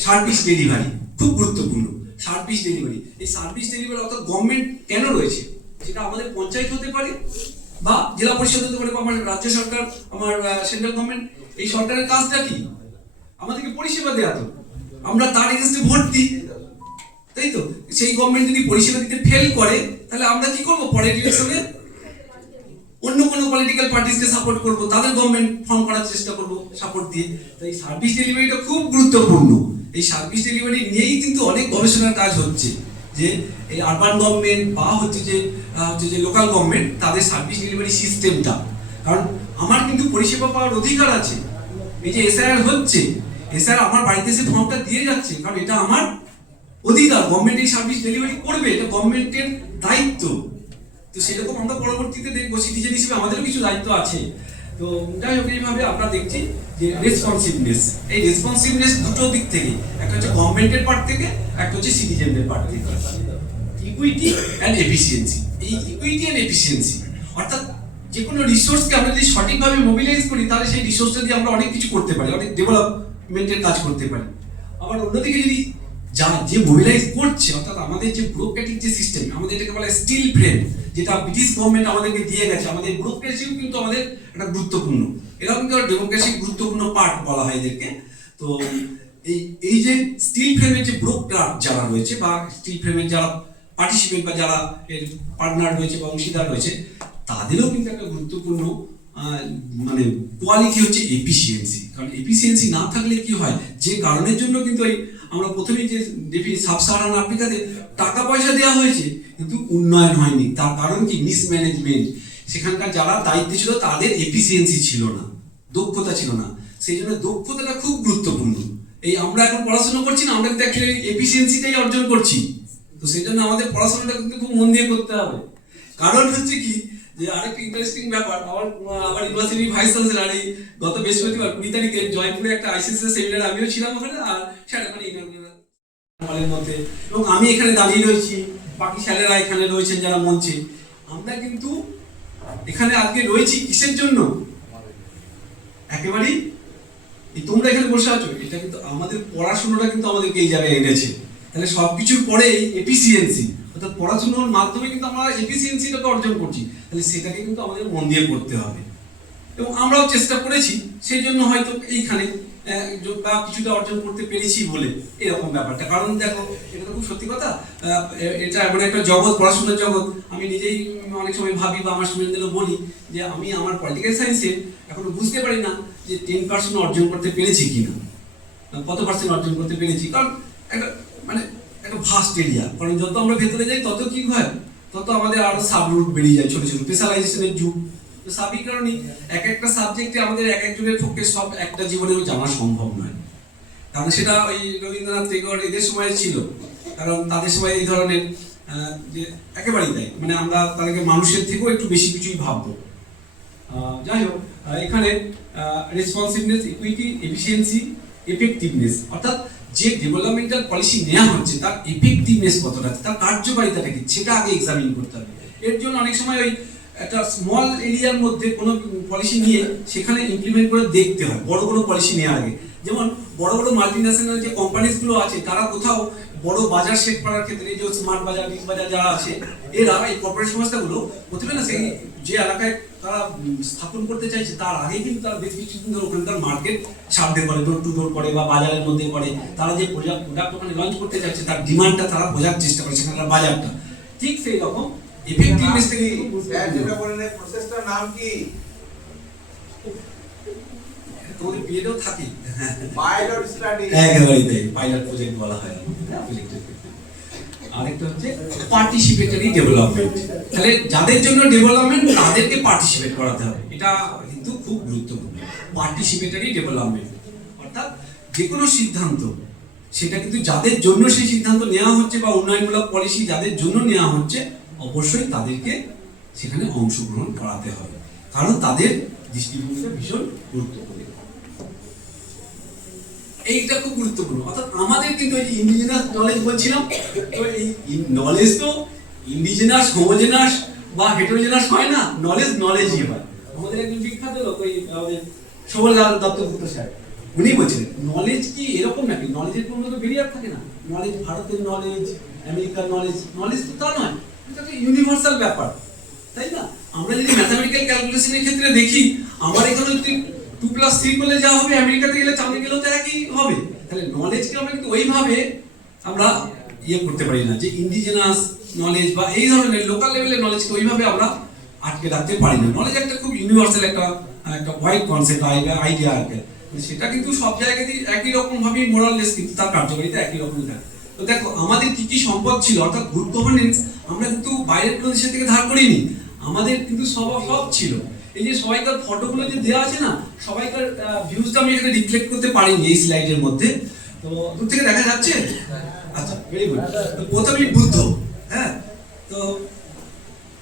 সার্ভিস ডেলিভারি খুব গুরুত্বপূর্ণ। সার্ভিস ডেলিভারি, এই সার্ভিস ডেলিভারি অর্থাৎ গভর্নমেন্ট কেন রয়েছে, সেটা আমাদের পঞ্চায়েত হতে পারে, বা জেলা পরিষদ হতে পারে, বা আমার রাজ্য সরকার, আমার সেন্ট্রাল গভর্নমেন্ট। এই সরকারের কাজটা কি, আমাদেরকে পরিষেবা দেওয়া। তো আমরা তার এগেইনস্টে ভোট দিই, তাই তো? সেই গভর্নমেন্ট যদি পরিষেবা দিতে ফেল করে, তাহলে আমরা কি করবো, পরের ইলেকশনে অন্য কোনো পলিটিক্যাল পার্টিসকে সাপোর্ট করব, তাদের গভর্নমেন্ট ফর্ম করার চেষ্টা করব সাপোর্ট দিয়ে। তাই সার্ভিস ডেলিভারিটা খুব গুরুত্বপূর্ণ। এই সার্ভিস ডেলিভারি নিয়েই কিন্তু অনেক গবেষণার কাজ হচ্ছে, যে এই আরবান গভর্নমেন্ট বা হচ্ছে যে লোকাল গভর্নমেন্ট, তাদের সার্ভিস ডেলিভারি সিস্টেমটা। কারণ আমার কিন্তু পরিষেবা পাওয়ার অধিকার আছে। এই যে এসআইআর হচ্ছে, এসআইআর আমার বাড়িতে এসে ফর্মটা দিয়ে যাচ্ছে, কারণ এটা আমার অধিকার। গভর্নমেন্ট এই সার্ভিস ডেলিভারি করবে, এটা গভর্নমেন্টের দায়িত্ব। তো সেরকম আমরা পরবর্তীতে দেখবো, সিটিজেন হিসেবে আমাদেরও কিছু দায়িত্ব আছে। তো যাই হোক, এইভাবে আমরা দেখছি যে রেসপন্সিভনেস, এই রেসপন্সিভনেস দুটো দিক থেকে, একটা হচ্ছে গভর্নমেন্টের পার্ট থেকে, একটা হচ্ছে সিটিজেনদের পার্ট থেকে। ইকুইটি অ্যান্ড এফিসিয়েন্সি, এই ইকুইটি অ্যান্ড এফিসিয়েন্সি অর্থাৎ যে কোনো রিসোর্সকে আমরা যদি সঠিকভাবে মোবিলাইজ করি, তাহলে সেই রিসোর্সটা দিয়ে আমরা অনেক কিছু করতে পারি, অনেক ডেভেলপমেন্টের কাজ করতে পারি। আবার অন্যদিকে যদি যে মোবিলাইজ করছে, অর্থাৎ আমাদের যে ব্যুরোক্রেটিক যে সিস্টেম, আমাদের এটাকে বলা হয় স্টিল ফ্রেম, যেটা ব্রিটিশ গভর্নমেন্ট আমাদেরকে দিয়ে গেছে, আমাদের ব্যুরোক্রেসিও কিন্তু আমাদের একটা গুরুত্বপূর্ণ, এরকম কিন্তু ডেমোক্রেসির গুরুত্বপূর্ণ পার্ট বলা হয় এদেরকে। তো এই যে স্টিল ফ্রেমের যে ব্রোকার যারা রয়েছে, বা স্টিল ফ্রেমের যারা পার্টিসিপেন্ট, বা যারা এর পার্টনার রয়েছে বা অংশীদার রয়েছে, তাদেরও কিন্তু একটা গুরুত্বপূর্ণ মানে কোয়ালিটি হচ্ছে এফিসিয়েন্সি। কারণ এফিসিয়েন্সি না থাকলে কি হয়, যে কারণের জন্য কিন্তু এই আমরা প্রথমেই যে দেখি সাব-সাহারান আফ্রিকাতে টাকা পয়সা দেওয়া হয়েছে, কিন্তু উন্নয়ন হয়নি। তার কারণ কি, মিসম্যানেজমেন্ট। সেখানকার যারা দায়িত্বে ছিল, তাদের এফিসিয়েন্সি ছিল না, দক্ষতা ছিল না। সেই জন্য দক্ষতাটা খুব গুরুত্বপূর্ণ। এই আমরা এখন পড়াশোনা করছি না, আমরা কিন্তু অ্যাকচুয়ালি এফিসিয়েন্সিটাই অর্জন করছি। তো সেই জন্য আমাদের পড়াশোনাটা কিন্তু খুব মন দিয়ে করতে হবে। কারণ হচ্ছে কি, যে আরেকটা ইন্টারেস্টিং ব্যাপার, আমার ইউনিভার্সিটির ভাইস চ্যান্সেলর এই গত বৃহস্পতিবার 20 তারিখে জয়পুরে একটা আইসিএসএস সেমিনার, আমিও ছিলাম ওখানে, আর স্যার ওখানে ইনার মধ্যে, এবং আমি এখানে দাঁড়িয়ে রয়েছি, বাকি স্যারেরা এখানে রয়েছেন যারা মঞ্চে। আমরা কিন্তু এখানে আজকে রয়েছি কিসের জন্য, একেবারেই তোমরা এখানে বসে আছো, এটা কিন্তু আমাদের পড়াশোনাটা কিন্তু আমাদেরকে এই জায়গায় এনেছে। তাহলে সবকিছুর পরে এফিসিয়েন্সি, অর্থাৎ পড়াশোনার মাধ্যমে কিন্তু আমরা এফিসিয়েন্সিটাকে অর্জন করছি, তাহলে সেটাকে কিন্তু আমাদের মন দিয়ে করতে হবে। এবং আমরাও চেষ্টা করেছি, সেই জন্য হয়তো এইখানে কিছুটা অর্জন করতে পেরেছি বলে এরকম ব্যাপারটা। কারণ দেখো, এটা তো খুব সত্যি কথা, এটা এমন একটা জগৎ, পড়াশোনার জগৎ। আমি নিজেই অনেক সময় ভাবি, বা আমার স্টুডেন্টদেরও বলি, যে আমি আমার পলিটিক্যাল সায়েন্সে এখনো বুঝতে পারি না যে 10% অর্জন করতে পেরেছি কিনা, কত পার্সেন্ট অর্জন করতে পেরেছি। কারণ একটা একটা ভাস্ট এরিয়া, কারণ যত আমরা ভেতরে যাই, তত কি হয়, তত আমাদের আরো সাবরুট বেরিয়ে যায়, ছোট ছোট স্পেশালাইজেশনের যুগ। তো স্বাভাবিক কারণেই এক একটা সাবজেক্টে আমাদের এক একজনের পক্ষে সব একটা জীবনেও জানা সম্ভব নয়, কারণ সেটা ওই রবীন্দ্রনাথ টেগোর এদের সময় ছিল, কারণ তাদের সময় এই ধরনের যে একেবারেই তাই, মানে আমরা তাদেরকে মানুষের থেকেও একটু বেশি কিছুই ভাববো। যাই হোক, এখানে রেসপন্সিভনেস, ইকুইটি, এফিসিয়েন্সি, এফেক্টিভনেস, অর্থাৎ যে ডেভেলপমেন্টাল পলিসি নেওয়া হচ্ছে তার এফেক্টিভনেস কতটা, তার কার্যকারিতাটা কি, সেটা আগে এক্সামিন করতে হবে। এর জন্য অনেক সময় ওই একটা স্মল এরিয়ার মধ্যে কোনো পলিসি নিয়ে সেখানে ইমপ্লিমেন্ট করে দেখতে হয় বড় বড় পলিসি নেওয়ার আগে। যেমন বড় বড় মাল্টিন্যাশনাল যে কোম্পানিজগুলো আছে তারা কোথাও বড় বাজার সেট করার ক্ষেত্রে, যে স্মার্ট বাজার, বিগ বাজার যারা আছে, এরা এই কর্পোরেট সংস্থাগুলো প্রথমে না সেই যে এলাকায় তারা স্থাপন করতে চাইছে তার আগে কিন্তু তারা বেশ কিছুদিন ধরে ওখানকার মার্কেট সার্ভে করে, ডোর টু ডোর করে বা বাজারের মধ্যে করে, তারা যে প্রোডাক্ট ওখানে লঞ্চ করতে চাইছে তার ডিমান্ডটা তারা বোঝার চেষ্টা করে, সেখানকার বাজারটা। ঠিক সেই রকম এফেক্টিভনেস থেকে স্যার যেটা বলেন এই প্রসেসটার নাম কি? তোমাদের বিয়েতেও থাকে পাইলট স্টাডি। একেবারেই তাই, পাইলট প্রজেক্ট বলা হয় প্রজেক্টের ক্ষেত্রে। আরেকটা হচ্ছে পার্টিসিপেটরি ডেভেলপমেন্ট, তাহলে যাদের জন্য ডেভেলপমেন্ট তাদেরকে পার্টিসিপেট করাতে হবে, এটা কিন্তু খুব গুরুত্বপূর্ণ। পার্টিসিপেটরি ডেভেলপমেন্ট অর্থাৎ যে কোনো সিদ্ধান্ত সেটা কিন্তু যাদের জন্য সেই সিদ্ধান্ত নেওয়া হচ্ছে বা উন্নয়নমূলক পলিসি যাদের জন্য নেওয়া হচ্ছে অবশ্যই তাদেরকে সেখানে অংশগ্রহণ করাতে হবে, কারণ তাদের দৃষ্টিভঙ্গিটা ভীষণ গুরুত্বপূর্ণ। এইটা খুব গুরুত্বপূর্ণ। অর্থাৎ আমাদের কিন্তু এই ইন্ডিজিনাস নলেজ বলছিলাম, তো এই নলেজ তো ইন্ডিজিনাস, হোমোজেনাস বা হেটেরোজেনাস হয় না, নলেজই হয়। আমাদের একজন বিখ্যাত লোক ওই আমাদের শোভনলাল দত্তগুপ্ত স্যার, উনি বলছিলেন নলেজ কি এরকম নাকি, নলেজের কোনো তো ভেরিয়ার থাকে না, নলেজ ভারতের নলেজ, আমেরিকার নলেজ তো তা নয়, এটা একটা ইউনিভার্সাল ব্যাপার, তাই না? আমরা যদি ম্যাথমেটিক্যাল ক্যালকুলেশনের ক্ষেত্রে দেখি, আমার এখানে যদি 2+3 করলে যা হবে আমেরিকাতে গেলে চাঁদে গেলেও তো একই হবে। তাহলে নলেজকে আমরা কিন্তু ওইভাবে আমরা ইয়ে করতে পারি না, যে ইন্ডিজিনাস নলেজ বা এই ধরনের লোকাল লেভেলের নলেজকে ওইভাবে আমরা আটকে রাখতে পারি না। নলেজ একটা খুব ইউনিভার্সাল একটা ওয়াইড কনসেপ্ট, আইডিয়া আর কি, সেটা কিন্তু সব জায়গাতেই একই রকম ভাবে মোরাললেস, কিন্তু তার কার্যকারিতা একই রকমই থাকে। তো দেখো আমাদের কি কি সম্পদ ছিল, অর্থাৎ গুড গভর্নেন্স আমরা কিন্তু বাইরের কোনো দেশের থেকে ধার করিনি, আমাদের কিন্তু সব ছিল। এই যে সবাইকার ফটোগুলো যে দেওয়া আছে না, সবাইকার ভিউজটা আমি এখানে রিফ্লেক্ট করতে পারিনি এই স্লাইডের মধ্যে, তো দূর থেকে দেখা যাচ্ছে? আচ্ছা, ভেরি গুড। তো প্রথমেই বুদ্ধ, হ্যাঁ, তো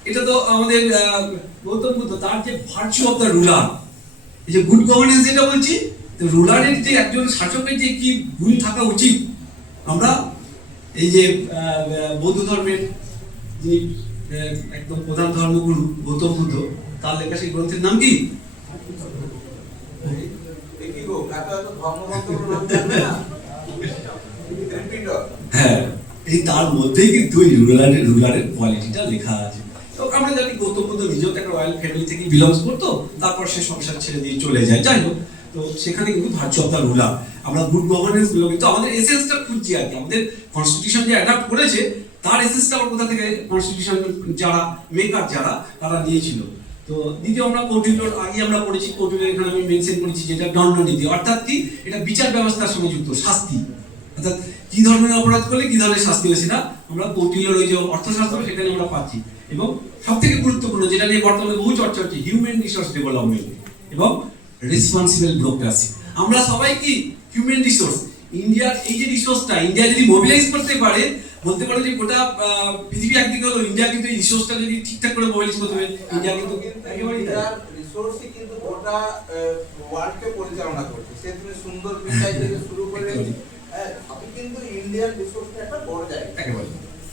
এটা তো আমাদের গৌতম বুদ্ধ, তার যে ভার্চু অফ দ্য রুলার, এই যে গুড গভর্নেন্স যেটা বলছি, তো রুলারের যে একজন শাসকের যে কি গুণ থাকা উচিত, আমরা এই যে বৌদ্ধ ধর্মের যিনি একদম প্রধান ধর্মগুরু গৌতম বুদ্ধ, তার লেখা সেই গ্রন্থের নাম কি? হ্যাঁ, এই তার মধ্যেই কিন্তু ওই রুলারের কোয়ালিটিটা লেখা আছে। তো আমরা জানি গৌতম বুদ্ধ নিজেও একটা রয়্যাল ফ্যামিলি থেকে বিলংস করতো, তারপর সে সংসার ছেড়ে দিয়ে চলে যায়, যাই হোক। তো সেখানে কিন্তু ভার্চু অফ দ্য রুলার, আমরা গুড গভর্নেন্স গুলো কিন্তু আমাদের এসেন্সটা খুঁজছি আর কি, আমাদের কনস্টিটিউশন যে অ্যাডাপ্ট করেছে তার এসেন্সটা আবার কোথা থেকে, কনস্টিটিউশন যারা মেকার যারা তারা নিয়েছিল। তো দ্বিতীয় আমরা কৌটিল্যর আগে আমরা পড়েছি, কৌটিল্যের এখানে আমি মেনশন করেছি যেটা দণ্ডনীতি, অর্থাৎ কি এটা বিচার ব্যবস্থার সঙ্গে যুক্ত, শাস্তি, অর্থাৎ কি ধরনের অপরাধ করলে কি ধরনের শাস্তি হয় সেটা আমরা কৌটিল্যর ওই যে অর্থশাস্ত্র সেখানে আমরা পাচ্ছি। এবং সব থেকে গুরুত্বপূর্ণ যেটা নিয়ে বর্তমানে বহু চর্চা হচ্ছে, হিউম্যান রিসোর্স ডেভেলপমেন্ট এবং রেসপন্সিবল ব্যুরোক্রেসি। আমরা সবাই কি হিউম্যান রিসোর্স, ইন্ডিয়ার এই যে রিসোর্সটা ইন্ডিয়া যদি মোবিলাইজ করতে পারে, বলতে পারে যে গোটা পৃথিবী একদিকে হলো, ইন্ডিয়া কিন্তু এই রিসোর্সটা যদি ঠিকঠাক করে মোবিলাইজ করতে পারে, ইন্ডিয়া কিন্তু একেবারেই রিসোর্সই কিন্তু গোটা ওয়ার্ল্ডকে পরিচালনা করছে। সে তুমি সুন্দর বিষয় থেকে শুরু করে আপনি কিন্তু ইন্ডিয়ান রিসোর্সটা একটা বড় জায়গা একেবারে।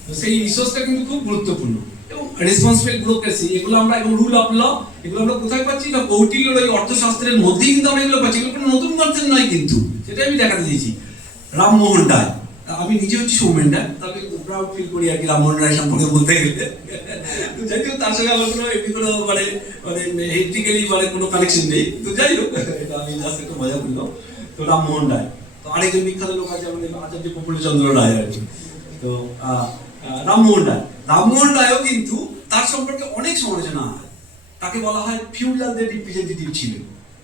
তো সেই রিসোর্সটা কিন্তু খুব গুরুত্বপূর্ণ। এবং রেসপন্সিবল ব্যুরোক্রেসি এগুলো আমরা, এবং রুল অফ ল এগুলো আমরা কোথায় পাচ্ছি না, কৌটিল্যর ওই অর্থশাস্ত্রের মধ্যেই কিন্তু আমরা এগুলো পাচ্ছি, এগুলো কোনো নতুন কনসেপ্ট নয় কিন্তু, সেটাই আমি দেখাতে দিয়েছি। রামমোহন রায়, আমি নিজে হচ্ছি সৌমেন রায়, তবে প্রাউড ফিল করি আর কি রামমোহন রায় সম্পর্কে বলতে গেলে। যাই হোক, তার সঙ্গে আমার কোনো এমনি কোনো মানে হেরিটেজিক্যালি মানে কোনো কানেকশন নেই, তো যাই হোক, এটা আমি জাস্ট একটু মজা করলাম। তো রামমোহন রায়, তো আরেকজন বিখ্যাত লোক আছে আমাদের আচার্য প্রফুল্লচন্দ্র রায় আর কি। তো রামমোহন রায়ও কিন্তু তার সম্পর্কে অনেক সমালোচনা হয়, তাকে বলা হয় ফিউডালদের রিপ্রেজেন্টেটিভ ছিল,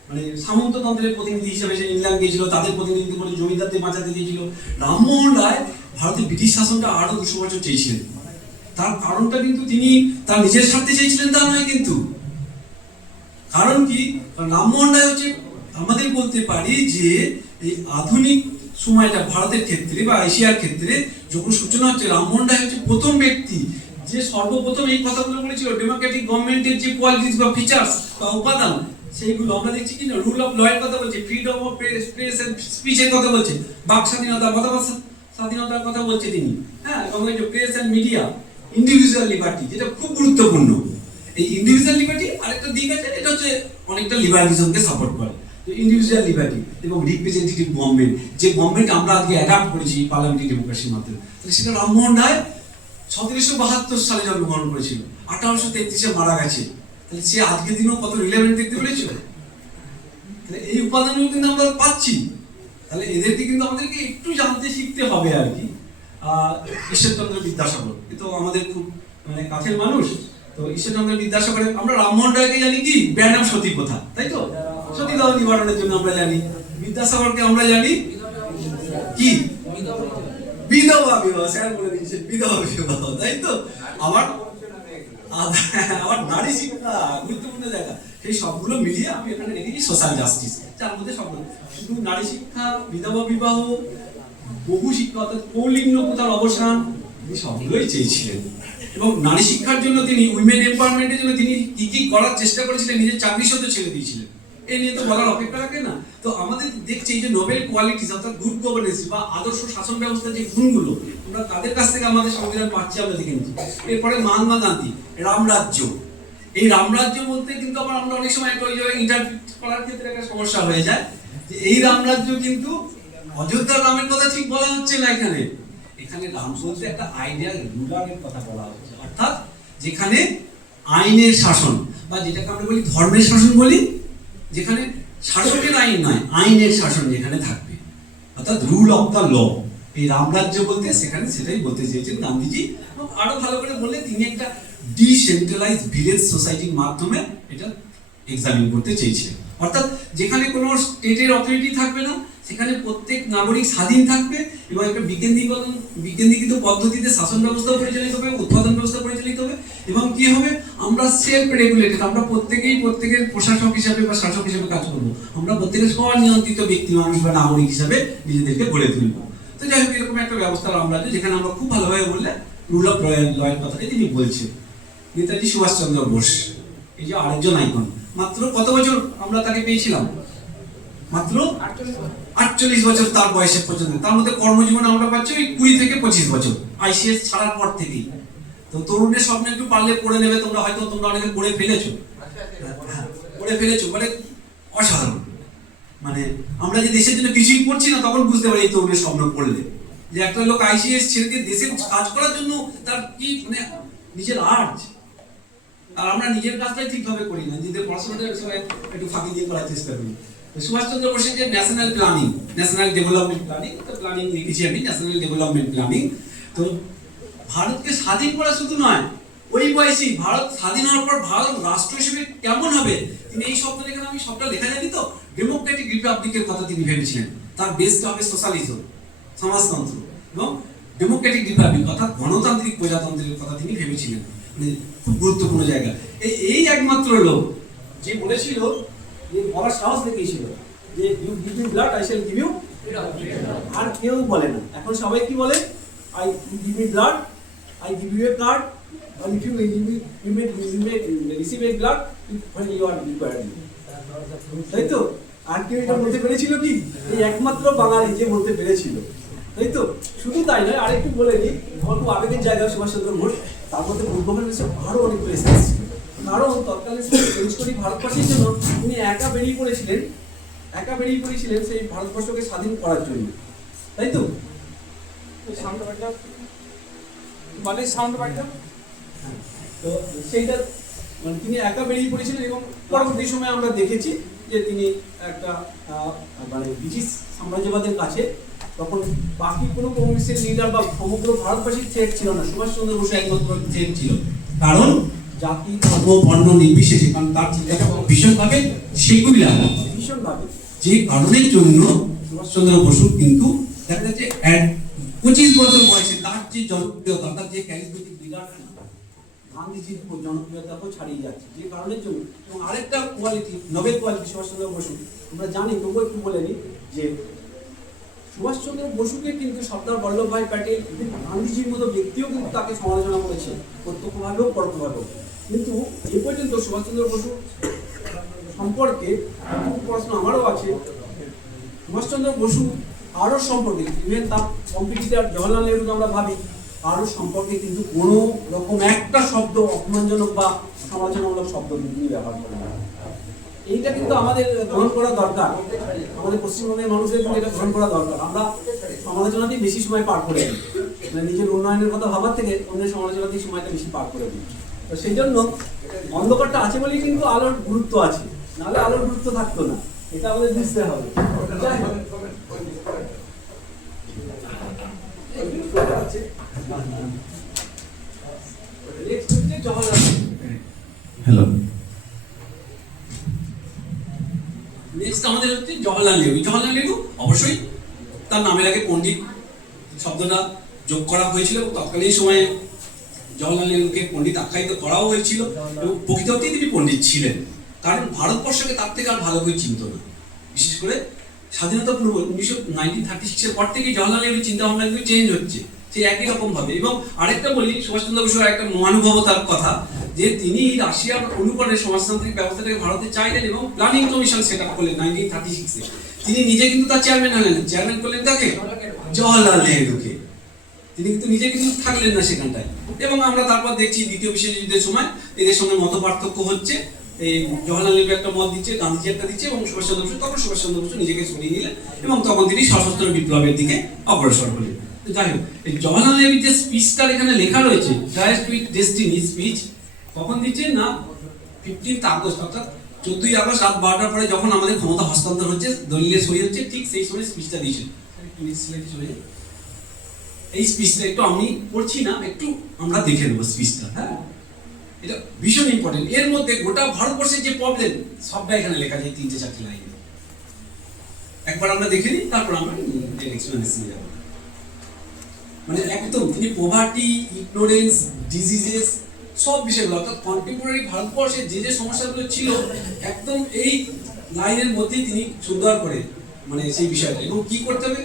মানে সামন্ততন্ত্রের প্রতিনিধি হিসেবে সে ইংল্যান্ড গিয়েছিল, তাদের প্রতিনিধিত্ব করে জমিদারদের বাঁচাতে দিয়েছিল। রামমোহন রায় ভারতের ব্রিটিশ শাসনটা আরো 200 বছর চেয়েছিলেন, তার কারণটা কিন্তু তিনি তার নিজের স্বার্থে চেয়েছিলেন তা নয়, কিন্তু কারণ কি, কারণ রামমোহন রায় হচ্ছে আমাদের বলতে পারি যে এই আধুনিক সময়টা ভারতের ক্ষেত্রে বা এশিয়ার ক্ষেত্রে যখন সূচনা হচ্ছে, রামমোহন রায় হচ্ছে প্রথম ব্যক্তি যে সর্বপ্রথম এই কথাগুলো বলেছিল। ডেমোক্রেটিক গভর্নমেন্টের যে কোয়ালিটিস বা ফিচার্স বা উপাদান, সেইগুলো আমরা দেখছি কি না, রুল অফ ল এর কথা বলছে, ফ্রিডম অফ প্রেস এন্ড স্পিচের কথা বলছে, বাক স্বাধীনতা, মতামত স্বাধীনতার কথা বলছে তিনি, হ্যাঁ, এবং এই যে press and media, individual liberty, যেটা খুব গুরুত্বপূর্ণ। এই ইন্ডিভিজুয়াল লিবার্টি আরেকটা দিক আছে, এটা হচ্ছে অনেকটা লিবারালিজমকে সাপোর্ট করে। ইন্ডিভিজুয়াল লিবার্টি এবং রিপ্রেজেন্টেটিভ গভর্নমেন্ট, যে গভর্নমেন্ট আমরা আজকে অ্যাডাপ্ট করেছি পার্লামেন্টারি ডেমোক্রেসির মাধ্যমে, তাহলে সেটা রামমোহন রায় 1772 সালে জন্মগ্রহণ করেছিল, 1833-এ মারা গেছে। তাহলে সে আজকের দিনেও কত রিলেভেন্ট দেখতে পেরেছিল। তাহলে এই উপাদানগুলো কিন্তু আমরা পাচ্ছি। তাহলে এদেরকে কিন্তু আমাদেরকে একটু জানতে শিখতে হবে আর কি। ঈশ্বরচন্দ্র বিদ্যাসাগর তো আমাদের খুব মানে কাছের মানুষ। তো ঈশ্বরচন্দ্র বিদ্যাসাগরের আমরা রামমোহন রায়কে জানি কি ব্যানাম সতী প্রথা, তাই তো, সতীদাহ নিবারণের জন্য আমরা জানি। বিদ্যাসাগরকে আমরা জানি কি বিধবা বিবাহ, স্যার বলে দিয়েছেন বিধবা বিবাহ, তাই তো। আবার নারী শিক্ষা গুরুত্বপূর্ণ জায়গা, সেই সবগুলো মিলিয়ে আমি এখানে রেখেছি সোশ্যাল জাস্টিস, যার মধ্যে সবগুলো শুধু নারী শিক্ষা, বিধবা বিবাহ, বহু শিক্ষা অর্থাৎ কৌলিন্য প্রথার অবসান, তিনি সবগুলোই চেয়েছিলেন। এবং নারী শিক্ষার জন্য তিনি, উইমেন এম্পাওয়ারমেন্টের জন্য তিনি কি কি করার চেষ্টা করেছিলেন, নিজের চাকরি সত্ত্বেও ছেড়ে দিয়েছিলেন। এই নিয়ে তো বলার অপেক্ষা রাখে না। তো আমাদের দেখছি এই যে নোবেল কোয়ালিটিস অর্থাৎ গুড গভর্নেন্স বা আদর্শ শাসন ব্যবস্থার যে গুণগুলো আমরা তাদের কাছ থেকে আমাদের সংবিধান পাচ্ছি, আমরা দেখে নিচ্ছি। এরপরে মহাত্মা গান্ধী, রামরাজ্য, এই রামরাজ্য বলতে কিন্তু আমরা অনেক সময় একটা ওই ইন্টারপ্রিট করার ক্ষেত্রে একটা সমস্যা হয়ে যায় যে এই রামরাজ্য কিন্তু অযোধ্যার রামের কথা ঠিক বলা হচ্ছে না এখানে। এখানে রাম বলতে একটা আইডিয়াল রুলারের কথা বলা হচ্ছে, অর্থাৎ যেখানে আইনের শাসন বা যেটাকে আমরা বলি ধর্মের শাসন বলি, যেখানে শাসকের আইন নয় আইনের শাসন যেখানে থাকবে, অর্থাৎ রুল অফ দ্য ল। এই রামরাজ্য বলতে সেখানে সেটাই বলতে চেয়েছেন গান্ধীজি। এবং আরো ভালো করে বললে তিনি একটা ডিসেন্ট্রালাইজড ভিলেজ সোসাইটির মাধ্যমে এটা এক্সামিন করতে চেয়েছিলেন, অর্থাৎ যেখানে কোনো স্টেটের অথরিটি থাকবে না, সেখানে প্রত্যেক নাগরিক স্বাধীন থাকবে এবং একটা বিকেন্দ্রীকৃত পদ্ধতিতে শাসন ব্যবস্থা পরিচালিত হবে, উৎপাদন ব্যবস্থা পরিচালিত হবে। এবং কি হবে, আমরা সেলফ রেগুলেটেড, আমরা প্রত্যেকের প্রশাসক হিসাবে বা শাসক হিসাবে কাজ করবো, আমরা প্রত্যেকের স্বনিয়ন্ত্রিত ব্যক্তি মানুষ বা নাগরিক হিসাবে নিজেদেরকে গড়ে তুলবো। তো যাই হোক, এরকম একটা ব্যবস্থা রামরাজ্য, যেখানে আমরা খুব ভালোভাবে বললে রুল অফ লয়ের কথাটাই তিনি বলছেন। নেতাজি সুভাষচন্দ্র বোস, এই যে আরেকজন আইকন, মাত্র কত বছর আমরা তাকে পেয়েছিলাম, মাত্র 48 বছর তার বয়সের পর্যন্ত। তার মধ্যে কর্মজীবনে আমরা পাচ্ছি ওই 20 থেকে 25 বছর আইসিএস ছাড়ার পর থেকেই। তো তরুণের স্বপ্ন একটু পারলে পড়ে নেবে, তোমরা হয়তো অনেকে পড়ে ফেলেছো, মানে অসাধারণ। মানে আমরা যে দেশের জন্য কিছুই করছি না, তখন বুঝতে পারি এই তরুণের স্বপ্ন পড়লে যে একটা লোক আইসিএস ছেড়ে দিয়ে দেশের কাজ করার জন্য তার কি মানে নিজের আর্জ। আর আমরা নিজের কাজটাই ঠিকভাবে করি না, নিজেদের পড়াশোনাটা সবাই একটু ফাঁকি দিয়ে করার চেষ্টা করি। সুভাষচন্দ্র বোসের যে national planning, national development planning, তো প্ল্যানিং লিখেছি আমি, ন্যাশনাল ডেভেলপমেন্ট প্ল্যানিং। তো ভারতকে স্বাধীন করা শুধু নয়, ওই বয়সী ভারত স্বাধীন হওয়ার পর ভারত রাষ্ট্র হিসেবে কেমন হবে, তিনি এই শব্দ এখানে আমি সবটা লেখা জানি তো, ডেমোক্রেটিক রিপাবলিকের কথা তিনি ভেবেছিলেন। তার বেসটা হবে সোশ্যালিজম, সমাজতন্ত্র, এবং ডেমোক্রেটিক রিপাবলিক অর্থাৎ গণতান্ত্রিক প্রজাতন্ত্রের কথা তিনি ভেবেছিলেন। মানে খুব গুরুত্বপূর্ণ জায়গা। এই একমাত্র লোক যে বলেছিল, যে বলার সাহস দেখিয়েছিল যে you give me blood I shall give you freedom. আর কেউ বলে না, এখন সবাই কি বলে, I give me blood I give you a card, আর if you receive a blood when you are required, তাই তো। আর কেউ এটা বলতে পেরেছিল কি, এই একমাত্র বাঙালি যে বলতে পেরেছিল, তাই তো। শুধু তাই নয়, আরেকটু বলে দিই, আমার খুব আবেগের জায়গা সুভাষচন্দ্র বোস, তার মধ্যে পূর্বঘটের আরো অনেক প্রেসেন্স ছিল। কারণ তৎকালীন ভারতবর্ষের জন্য তিনি একা বেরিয়ে পড়েছিলেন সেই ভারতবর্ষকে স্বাধীন করার জন্য, তাই তো। তো সেইটা মানে তিনি একা বেরিয়ে পড়েছিলেন। এবং পরবর্তী সময়ে আমরা দেখেছি যে তিনি একটা মানে ব্রিটিশ সাম্রাজ্যবাদের কাছে তখন বাকি কোনো কমিউনিস্টের লিডার বা সমগ্র ভারতবাসীর থ্রেট ছিল না, সুভাষচন্দ্র বসু একমাত্র থ্রেট ছিল। কারণ জাতি ধর্ম বর্ণ নির্বিশেষে, কারণ তার চিন্তাটা ভীষণভাবে সেকুলার, ভীষণভাবে, যে কারণের জন্য সুভাষচন্দ্র বসু কিন্তু দেখা যাচ্ছে 25 বছর বয়সে তার যে জনপ্রিয়তা, তার যে ক্যারিজমেটিক লিডার, গান্ধীজির জনপ্রিয়তাকেও ছাড়িয়ে যাচ্ছে, যে কারণের জন্য। এবং আরেকটা quality, noble quality Subhas Chandra Basu, আমরা জানি, তবুও একটু বলে নিই যে সুভাষচন্দ্র বসুকে কিন্তু সর্দার বল্লভভাই প্যাটেল, গান্ধীজির মতো ব্যক্তিও কিন্তু তাকে সমালোচনা করেছে, প্রত্যক্ষভাবেও পরোক্ষভাবেও। কিন্তু এ পর্যন্ত সুভাষচন্দ্র বসু সম্পর্কে প্রশ্ন আমারও আছে। সুভাষচন্দ্র বসু আরও সম্পর্কে, ইভেন তার কম্পিটিটার জওহরলাল নেহরুকে আমরা ভাবি, আরও সম্পর্কে কিন্তু কোনো রকম একটা শব্দ অপমানজনক বা সমালোচনামূলক শব্দ তিনি ব্যবহার করেন না। এইটা কিন্তু আমাদের গ্রহণ করা দরকার, আমাদের পশ্চিমবঙ্গের মানুষদের কিন্তু এটা গ্রহণ করা দরকার। আমরা সমালোচনাতেই বেশি সময় পার করে দিই, মানে নিজের উন্নয়নের কথা ভাবার থেকে অন্যের সমালোচনাতেই সময়টা বেশি পার করে দিই। তো সেই জন্য অন্ধকারটা আছে বলেই কিন্তু আলোর গুরুত্ব আছে, নাহলে আলোর গুরুত্ব থাকতো না, এটা আমাদের বুঝতে হবে। যাই হোক, হ্যালো, নেক্সট আমাদের হচ্ছে জওহরলাল নেহরু। জওহরলাল নেহরু অবশ্যই তার নামের আগে পণ্ডিত শব্দটা যোগ করা হয়েছিল এবং তৎকালীন সময়ে জওহরলাল নেহরুকে পণ্ডিত আখ্যায়িত করাও হয়েছিল এবং প্রকৃততেই তিনি পণ্ডিত ছিলেন, কারণ ভারতবর্ষকে তার থেকে আর ভালো করে চিনত না। বিশেষ করে স্বাধীনতা পূর্ব 1936-এর পর থেকে জওহরলাল নেহরুর চিন্তা ভাবনা কিন্তু চেঞ্জ হচ্ছে, সেই একই রকম ভাবে। এবং আরেকটা বলি, সুভাষচন্দ্র বসুর একটা মহানুভবতার কথা, যে তিনি রাশিয়ার অনুকরণে সমাজতান্ত্রিক ব্যবস্থাটাকে ভারতে চাইলেন এবং প্ল্যানিং কমিশন সেট আপ করলেন 1936-এ। তিনি নিজে কিন্তু তার চেয়ারম্যান হলেন, চেয়ারম্যান করলেন তাকে জওহরলাল নেহরুকে, তিনি কিন্তু নিজে কিন্তু থাকলেন না সেখানটায়। এবং আমরা তারপর দেখছি দ্বিতীয় বিশ্বযুদ্ধের সময় এদের সঙ্গে মত পার্থক্য হচ্ছে, এই জওহরলাল নেহরু একটা মত দিচ্ছে, গান্ধীজি একটা দিচ্ছে, এবং সুভাষচন্দ্র বসু, তখন সুভাষচন্দ্র বসু নিজেকে সরিয়ে নিলেন এবং তখন তিনি সশস্ত্র বিপ্লবের দিকে অগ্রসর হলেন। যাই হোক, এই জওহরলাল নেহরুর যে স্পিচটা এখানে লেখা রয়েছে, ডায়াস টু ডেস্টিনি স্পিচ, কখন দিচ্ছে না 15 আগস্ট, অর্থাৎ 14ই আগস্ট রাত 12টার পরে যখন আমাদের ক্ষমতা হস্তান্তর হচ্ছে, দলিলে সই হচ্ছে, ঠিক সেই সময় স্পিচটা দিয়েছেন। এই স্পিচটা একটু আমি পড়ছি না, একটু আমরা দেখে নেবো স্পিচটা। হ্যাঁ, এটা ভীষণ ইম্পর্টেন্ট। এর মধ্যে গোটা ভারতবর্ষের যে প্রবলেম সবটা এখানে লেখা যায় 3-4 লাইনে। একবার আমরা দেখে নিই, তারপর আমরা এক্সপ্লেনেশন যাব। মানে একদম তিনি পভার্টি, ইগনোরেন্স, ডিজিজেস সব বিষয়গুলো, অর্থাৎ কন্টেম্পোরারি ভারতবর্ষের যে যে সমস্যাগুলো ছিল একদম এই লাইনের মধ্যেই তিনি সুন্দর করে মানে সেই বিষয়টা। এবং কি করতে হবে,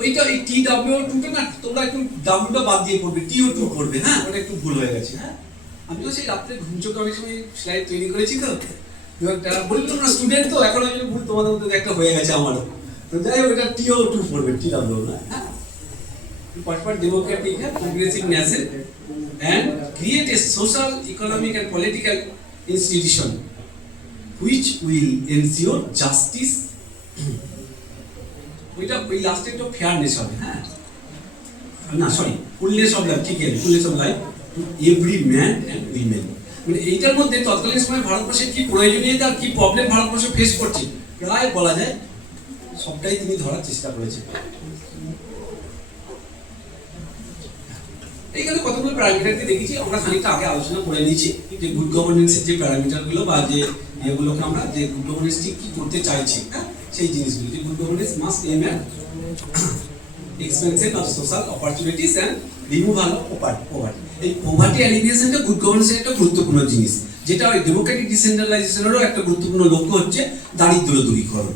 ওইটা এই TWO2টা না, তোমরা একটু ডাব্লিউটা বাদ দিয়ে পড়বে, TO2 পড়বে। হ্যাঁ, ওটা একটু ভুল হয়ে গেছে। হ্যাঁ, আমি তো সেই রাত্রে ঘুম চোখে অনেক সময় স্লাইড তৈরি করেছি, তো বললাম না স্টুডেন্ট, তো এখন ওই জন্য ভুল তোমাদের মধ্যে একটা হয়ে গেছে আমারও। তো যাই হোক, এটা TO2 পড়বে, TWO না। হ্যাঁ, for democratic progressive nation and create a social, economic and political institution which will ensure justice, ওইটা ওই লাস্টে একটু ফেয়ারনেস হবে। হ্যাঁ, না সরি, ফুলনেস অফ লাইফ, ঠিক আছে, fullness of life to every man and women. মানে এইটার মধ্যে তৎকালীন সময় ভারতবর্ষের কি প্রয়োজনীয়তা, কি প্রবলেম ভারতবর্ষ ফেস করছে, প্রায় বলা যায় সবটাই তিনি ধরার চেষ্টা করেছেন। এইখানে কতগুলো প্যারামিটারকে দেখেছি, আমরা খানিকটা আগে আলোচনা করে নিয়েছি যে গুড গভর্নেন্সের যে প্যারামিটারগুলো বা যে এগুলোকে আমরা যে গুড গভর্নেন্স ঠিক কি করতে চাইছি, হ্যাঁ সেই জিনিসগুলো, যে good governance must aim at expansion of social opportunities and removal of poverty. এই পভার্টি এলিমিনেশনটা গুড গভর্নেন্সের একটা গুরুত্বপূর্ণ জিনিস, যেটা ওই ডেমোক্রেটিক ডিসেন্ট্রালাইজেশনেরও একটা গুরুত্বপূর্ণ লক্ষ্য হচ্ছে দারিদ্র দূরীকরণ।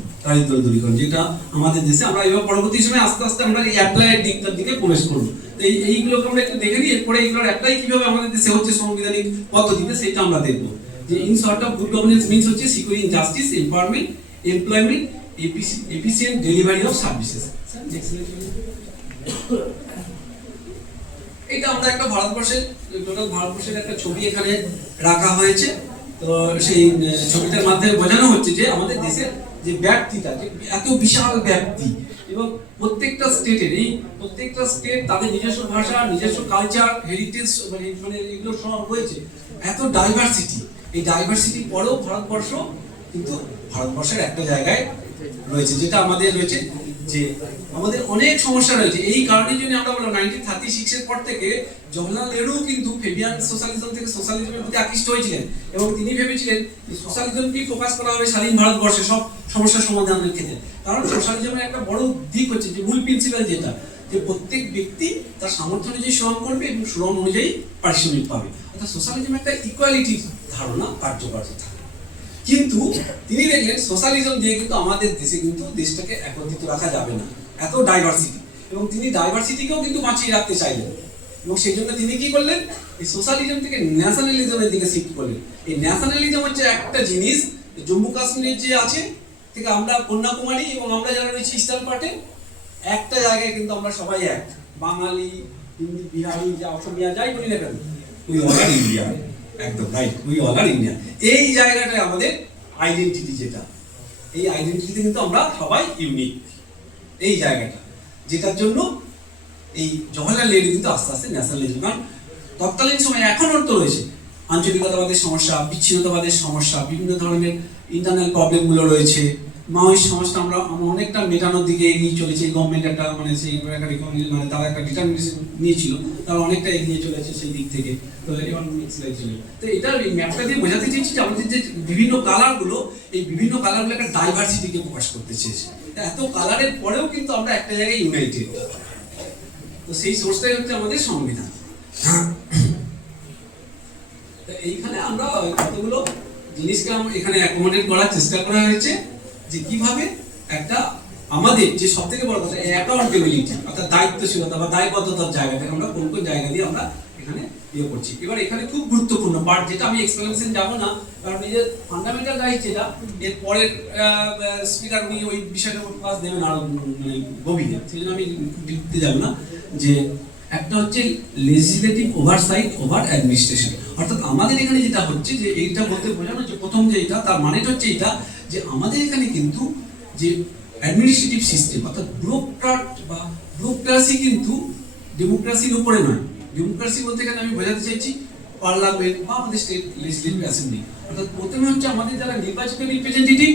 যেটা আমাদের দেশে আমরা এবার পরবর্তী সময় আস্তে আস্তে আমরা এই অ্যাপ্লাইয়ের দিকটার দিকে প্রবেশ করবো। তো এইগুলোকে আমরা একটু দেখে নিই, এরপরে এইগুলোর অ্যাপ্লাই কিভাবে আমাদের দেশে হচ্ছে সাংবিধানিক পদ্ধতিতে, সেটা আমরা দেখবো। যে in short of good governance means হচ্ছে securing justice, empowerment, employment, efficient delivery of services. এটা আমরা একটা ভারতবর্ষের টোটাল ভারতবর্ষের একটা ছবি এখানে রাখা হয়েছে। তো সেই ছবিটার মাধ্যমে বোঝানো হচ্ছে যে আমাদের দেশের যে ব্যাপ্তিটা, যে এত বিশাল ব্যাপ্তি, এবং প্রত্যেকটা স্টেটের এই প্রত্যেকটা স্টেট তাদের নিজস্ব ভাষা, নিজস্ব কালচার, হেরিটেজ, মানে এগুলো সব রয়েছে, এত ডাইভার্সিটি। এই ডাইভার্সিটির পরেও ভারতবর্ষ কিন্তু ভারতবর্ষের একটা জায়গায় রয়েছে, যেটা আমাদের রয়েছে যে আমাদের অনেক সমস্যা রয়েছে। এই কারণের জন্য আমরা বললাম 1936-এর পর থেকে জওহরলাল নেহরু কিন্তু ফেবিয়ান সোশ্যালিজম থেকে সোশ্যালিজমের প্রতি আকৃষ্ট হয়েছিলেন এবং তিনি ভেবেছিলেন যে সোশ্যালিজমকেই ফোকাস করা হবে স্বাধীন ভারতবর্ষে সব সমস্যার সমাধানের ক্ষেত্রে। কারণ সোশ্যালিজমের একটা বড় দিক হচ্ছে যে মূল প্রিন্সিপাল যেটা, যে প্রত্যেক ব্যক্তি তার সামর্থ্য অনুযায়ী শ্রম করবে এবং শ্রম অনুযায়ী পারিশ্রমিক পাবে। অর্থাৎ সোশ্যালিজম একটা ইকুয়ালিটির ধারণা কার্যকর থাকে। কিন্তু তিনি দেখলেন সোশ্যালিজম দিয়ে কিন্তু আমাদের দেশে কিন্তু দেশটাকে একত্রিত রাখা যাবে না, এত ডাইভার্সিটি, এবং তিনি ডাইভার্সিটিকেও কিন্তু বাঁচিয়ে রাখতে চাইলেন। এবং সেই জন্য তিনি কি করলেন, এই সোশ্যালিজম থেকে ন্যাশনালিজমের দিকে শিফট করলেন। এই ন্যাশনালিজম হচ্ছে একটা জিনিস, জম্মু কাশ্মীরের যে আছে থেকে আমরা কন্যাকুমারী এবং আমরা যারা রয়েছি ইস্টার্ন পার্টে, একটা জায়গায় কিন্তু আমরা সবাই এক, বাঙালি, হিন্দি, বিহারি, যা অসমিয়া যাই বলি না কেন, উই অল আর ইন্ডিয়া। একদম right, we all are India. এই জায়গাটায় আমাদের আইডেন্টিটি, যেটা এই আইডেন্টিটিতে কিন্তু আমরা সবাই ইউনিক। এই জায়গাটা যেটার জন্য এই জওহরলাল নেহরু কিন্তু আস্তে আস্তে ন্যাশনালিজম, কারণ তৎকালীন সময় এখনও তো রয়েছে আঞ্চলিকতাবাদের সমস্যা, বিচ্ছিন্নতাবাদের সমস্যা, বিভিন্ন ধরনের ইন্টারনাল প্রবলেমগুলো রয়েছে। মাওয়িস্ট সমস্যা আমরা অনেকটা মেটানোর দিকে এগিয়ে চলেছে। গভর্নমেন্ট একটা মানে সেই একটা মানে তারা একটা ডিটারমিনেশন নিয়েছিল, তারা অনেকটা এগিয়ে চলেছে সেই দিক থেকে। তো এবার তো এটা এই ম্যাপটা দিয়ে বোঝাতে চেয়েছি যে আমাদের যে বিভিন্ন কালারগুলো, এই বিভিন্ন কালারগুলো একটা ডাইভার্সিটিকে প্রকাশ করতে চেয়েছে। এত কালারের পরেও কিন্তু আমরা একটা জায়গায় ইউনাইটেড। তো সেই সোর্সটাই হচ্ছে আমাদের সংবিধান। এইখানে আমরা কতগুলো জিনিসকে এখানে অ্যাকোমোডেট করার চেষ্টা করা হয়েছে, যে কিভাবে একটা আমাদের যে সব থেকে বড় কথা অ্যাকাউন্টেবিলিটি, অর্থাৎ দায়িত্বশীলতা বা দায়বদ্ধতার জায়গাটাকে আমরা কোন কোন জায়গা দিয়ে আমরা এখানে ইয়ে করছি। এবার এখানে খুব গুরুত্বপূর্ণ পার্ট, যেটা আমি এক্সপ্লেনেশন যাবো না, কারণ নিজের ফান্ডামেন্টাল রাইট যেটা, এর পরের স্পিকার উনি ওই বিষয়টা ক্লাস দেবেন আরো মানে গভীরে, সেই জন্য আমি দিতে যাব না। যে একটা হচ্ছে লেজিসলেটিভ ওভারসাইট ওভার অ্যাডমিনিস্ট্রেশন, অর্থাৎ আমাদের এখানে যেটা হচ্ছে যে এইটা বলতে বোঝানো যে প্রথম যে এটা, তার মানেটা হচ্ছে এটা যে আমাদের এখানে কিন্তু যে অ্যাডমিনিস্ট্রেটিভ সিস্টেম অর্থাৎ ব্যুরোক্রাট বা ব্যুরোক্রাসি কিন্তু ডেমোক্রাসির উপরে নয়। ডেমোক্রাসি বলতে গেলে আমি বোঝাতে চাইছি পার্লামেন্ট বা আমাদের স্টেট লেজিসলেটিভ অ্যাসেম্বলি, অর্থাৎ প্রথমে হচ্ছে আমাদের যারা নির্বাচিত রিপ্রেজেন্টেটিভ,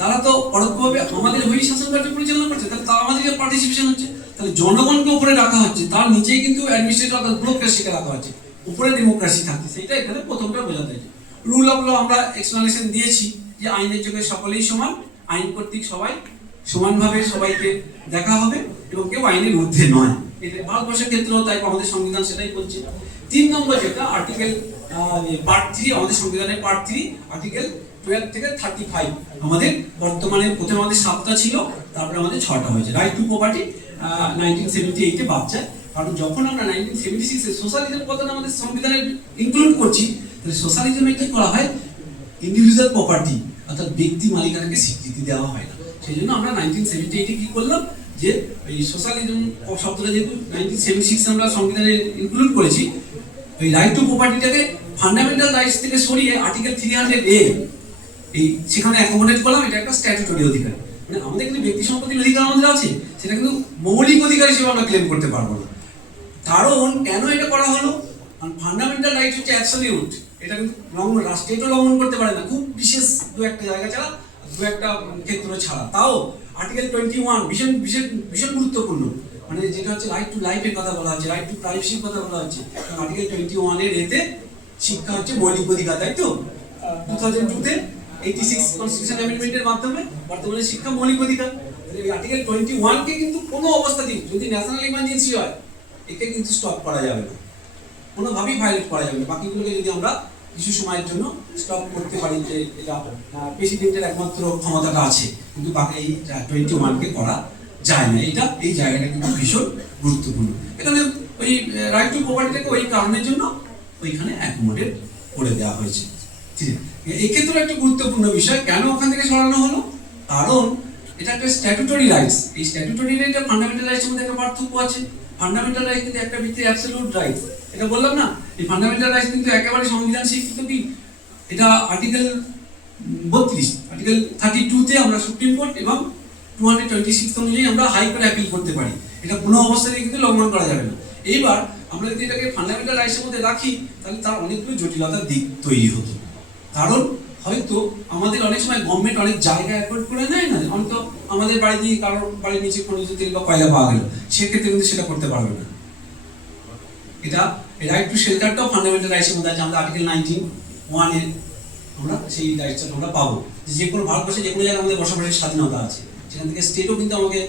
তারা তো পরোক্ষভাবে আমাদের হয়েই শাসন কার্য পরিচালনা করছে, তাহলে তার আমাদের পার্টিসিপেশন হচ্ছে, তাহলে জনগণকে উপরে রাখা হচ্ছে, তার নিচেই কিন্তু অ্যাডমিনিস্ট্রেটিভ অর্থাৎ ব্যুরোক্রাসিকে রাখা হচ্ছে, উপরে ডেমোক্রাসি থাকছে। সেইটা এখানে প্রথমটা বোঝাতে হয়েছে। রুল অফ ল আমরা এক্সপ্লেনেশন দিয়েছি যে আইনের চোখে সকলেই সমান, আইন কর্তৃক সবাই সমানভাবে সবাইকে দেখা হবে এবং কেউ আইনের ঊর্ধ্বে নয়। এটা ভারতবর্ষের ক্ষেত্রেও তাই, আমাদের সংবিধান সেটাই বলছে। 3 নম্বর যেটা আর্টিকেল পার্ট 3, আমাদের সংবিধানের পার্ট 3 আর্টিকেল 12 থেকে 35, আমাদের বর্তমানে প্রথমে আমাদের 7টা ছিল, তারপরে আমাদের 6টা হয়েছে। রাইট টু প্রপার্টি 1978 এ বাদ যায়, কারণ যখন আমরা 1976 এ সোশ্যালিজম কথাটা আমাদের সংবিধানে ইনক্লুড করছি, তাহলে সোশ্যালিজমে কি করা হয়, ইন্ডিভিজুয়াল প্রপার্টি অর্থাৎ ব্যক্তি মালিকানাকে স্বীকৃতি দেওয়া হয় না। সেই জন্য আমরা 1978 কি করলাম, যে এই সোশ্যালিজম শব্দটা যেহেতু 1976 আমরা সংবিধানে ইনক্লুড করেছি, ওই রাইট টু প্রপার্টিটাকে ফান্ডামেন্টাল রাইটস থেকে সরিয়ে আর্টিকেল 300A এই সেখানে অ্যাকোমোডেট করলাম। এটা একটা স্ট্যাটুটরি অধিকার, মানে আমাদের কিন্তু ব্যক্তি সম্পত্তির অধিকার আমাদের আছে, সেটা কিন্তু মৌলিক অধিকার হিসেবে আমরা ক্লেম করতে পারবো না। কারণ কেন এটা করা হলো, কারণ ফান্ডামেন্টাল রাইট হচ্ছে অ্যাবসলিউট, এটা কিন্তু স্টেটও লঙ্ঘন করতে পারে না, খুব বিশেষ দু একটা জায়গা ছাড়া, দু একটা ক্ষেত্র ছাড়া। তাও আর্টিকেল 21 ভীষণ ভীষণ ভীষণ গুরুত্বপূর্ণ, মানে যেটা হচ্ছে রাইট টু লাইফের কথা বলা হচ্ছে, রাইট টু প্রাইভেসির কথা বলা হচ্ছে। আর্টিকেল 21 এর এতে শিক্ষা হচ্ছে মৌলিক অধিকার, তাই তো 2002 তে 86 কনস্টিটিউশন অ্যামেন্ডমেন্টের মাধ্যমে বর্তমানে শিক্ষা মৌলিক অধিকার। এই আর্টিকেল 21 কে কিন্তু কোনো অবস্থাতেই, যদি ন্যাশনাল ইমার্জেন্সি হয়, একে কিন্তু স্টপ করা যাবে না, কোনোভাবেই ভায়োলেট করা যাবে না। বাকিগুলোকে যদি আমরা কিছু সময়ের জন্য স্টপ করতে পারি, যে এটা প্রেসিডেন্টের একমাত্র ক্ষমতাটা আছে, কিন্তু বাকি এই 21 কে করা যায় না। এটা এই জায়গাটা কিন্তু ভীষণ গুরুত্বপূর্ণ। এখানে ওই রাইট টু প্রপার্টিটাকে ওই কারণের জন্য ওইখানে অ্যাকোমোডেট করে দেওয়া হয়েছে। ঠিক আছে, এই ক্ষেত্রে একটা গুরুত্বপূর্ণ বিষয়, কেন ওখান থেকে সরানো হলো, কারণ এটা একটা স্ট্যাটুটরি রাইটস। এই স্ট্যাটুটরি রাইট আর ফান্ডামেন্টাল রাইটসের মধ্যে একটা পার্থক্য আছে। ফান্ডামেন্টাল রাইট কিন্তু একটা ভিত্তি অ্যাবসলিউট রাইট, এটা বললাম না। এই ফান্ডামেন্টাল রাইটস কিন্তু একেবারে সংবিধান স্বীকৃত কি, এটা আর্টিকেল 32, আর্টিকেল 32 তে আমরা সুপ্রিম কোর্ট এবং 226 অনুযায়ী আমরা হাইকোর্টে অ্যাপিল করতে পারি, এটা কোনো অবস্থাতেই কিন্তু লঙ্ঘন করা যাবে না। এইবার আমরা যদি এটাকে ফান্ডামেন্টাল রাইটসের মধ্যে রাখি, তাহলে তার অনেকগুলো জটিলতার দিক তৈরি হতো। কারণ হয়তো আমাদের অনেক সময় গভর্নমেন্ট অনেক জায়গা অ্যাকোয়ার্ড করে নেয় না, হয়তো আমাদের বাড়ি দিয়ে কারোর বাড়ির নিচে খনিজ তেল বা কয়লা পাওয়া গেল, সেক্ষেত্রে কিন্তু সেটা করতে পারবে না। এটা রাইট টু শেল্টারটাও ফান্ডামেন্টাল রাইটসের মধ্যে আছে, আমরা আর্টিকেল 91 এর আমরা সেই রাইটসটা আমরা পাবো, যে কোনো ভারতবর্ষে যে কোনো জায়গায় আমাদের বসবাসের স্বাধীনতা আছে, সেখান থেকে স্টেটও কিন্তু আমাকে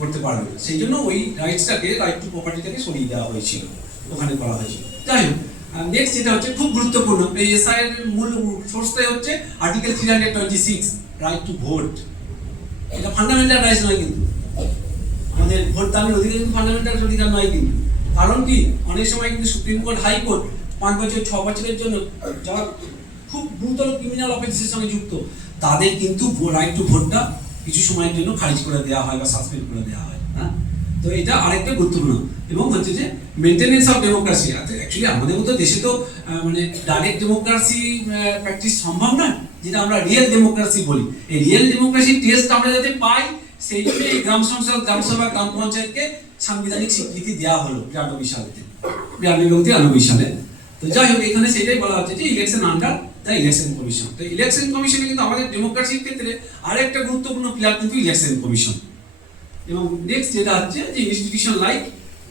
করতে পারবে না। সেই জন্য ওই রাইটসটাকে, রাইট টু প্রপার্টিটাকে সরিয়ে দেওয়া হয়েছিল, ওখানে করা হয়েছিল। যাই হোক, নেক্সট যেটা হচ্ছে খুব গুরুত্বপূর্ণ, এই এসআই এর মূল সোর্সটাই হচ্ছে আর্টিকেল 326, রাইট টু ভোট। এটা ফান্ডামেন্টাল রাইটস নয় কিন্তু, আমাদের ভোট দানের অধিকার কিন্তু ফান্ডামেন্টাল অধিকার নয় কিন্তু। কারণ কি, অনেক সময় কিন্তু সুপ্রিম কোর্ট, হাইকোর্ট 5 বছর 6 বছরের জন্য যারা খুব গুরুতর ক্রিমিনাল অফেন্সের সঙ্গে যুক্ত, তাদের কিন্তু রাইট টু ভোটটা কিছু সময়ের জন্য খারিজ করে দেওয়া হয় বা সাসপেন্ড করে দেওয়া হয়। হ্যাঁ, তো এটা আরেকটা গুরুত্বপূর্ণ। এবং হচ্ছে যে মেনটেনেন্স অফ ডেমোক্রেসি। অ্যাকচুয়ালি আমাদের মতো দেশে তো মানে ডাইরেক্ট ডেমোক্রেসি প্র্যাকটিস সম্ভব নয়, যেটা আমরা রিয়েল ডেমোক্রেসি বলি। এই রিয়েল ডেমোক্রেসির টেস্ট আমরা যাতে পাই, সেই জন্য এই গ্রাম সংসদ, গ্রাম সভা, গ্রাম পঞ্চায়েতকে সাংবিধানিক স্বীকৃতি দেওয়া হলো 92 সালেতে, 92 সালে। তো যাই হোক, এখানে সেটাই বলা হচ্ছে যে election under the election commission. তো ইলেকশন কমিশনে কিন্তু আমাদের ডেমোক্রেসির ক্ষেত্রে আরেকটা গুরুত্বপূর্ণ পিলার কিন্তু ইলেকশন কমিশন। এবং নেক্সট যেটা হচ্ছে যে institution like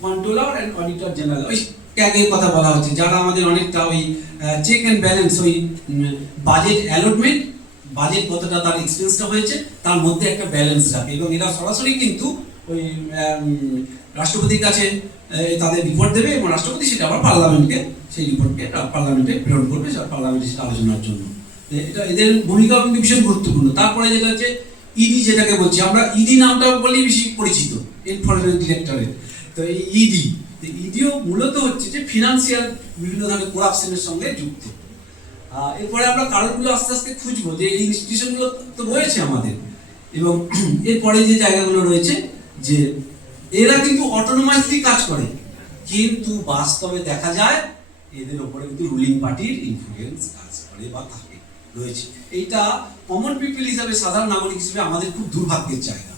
controller and auditor general, ওই ক্যাগের কথা বলা হচ্ছে, যারা আমাদের অনেকটা ওই চেক অ্যান্ড ব্যালেন্স, ওই বাজেট অ্যালটমেন্ট, বাজেট কতটা তার এক্সপেন্সটা হয়েছে তার মধ্যে একটা ব্যালেন্স রাখে। এবং এরা সরাসরি কিন্তু ওই রাষ্ট্রপতির কাছে তাদের রিপোর্ট দেবে, এবং রাষ্ট্রপতি সেটা আবার পার্লামেন্টকে, সেই রিপোর্টকে পার্লামেন্টে প্রেরণ করবে, পার্লামেন্টে সেটা আলোচনার জন্য। এটা এদের ভূমিকা কিন্তু ভীষণ গুরুত্বপূর্ণ। তারপরে যেটা হচ্ছে ইডি, যেটাকে বলছি আমরা, ইডি নামটা বলেই বেশি পরিচিত, এনফোর্সমেন্ট ডিরেক্টরেট। তো এই ইডিও মূলত হচ্ছে যে ফিনান্সিয়াল বিভিন্ন ধরনের করাপশনের সঙ্গে যুক্ত। এরপরে আমরা কারণগুলো আস্তে আস্তে খুঁজবো, যে এই ইনস্টিটিউশনগুলো তো রয়েছে আমাদের, এবং এরপরে যে জায়গাগুলো রয়েছে, যে এরা কিন্তু অটোনোমাসলি কাজ করে, কিন্তু বাস্তবে দেখা যায় এদের উপরে কিন্তু রুলিং পার্টির ইনফ্লুয়েন্স কাজ করে বা থাকে, রয়েছে। এইটা কমন পিপল হিসাবে, সাধারণ নাগরিক হিসেবে আমাদের খুব দুর্ভাগ্যের জায়গা।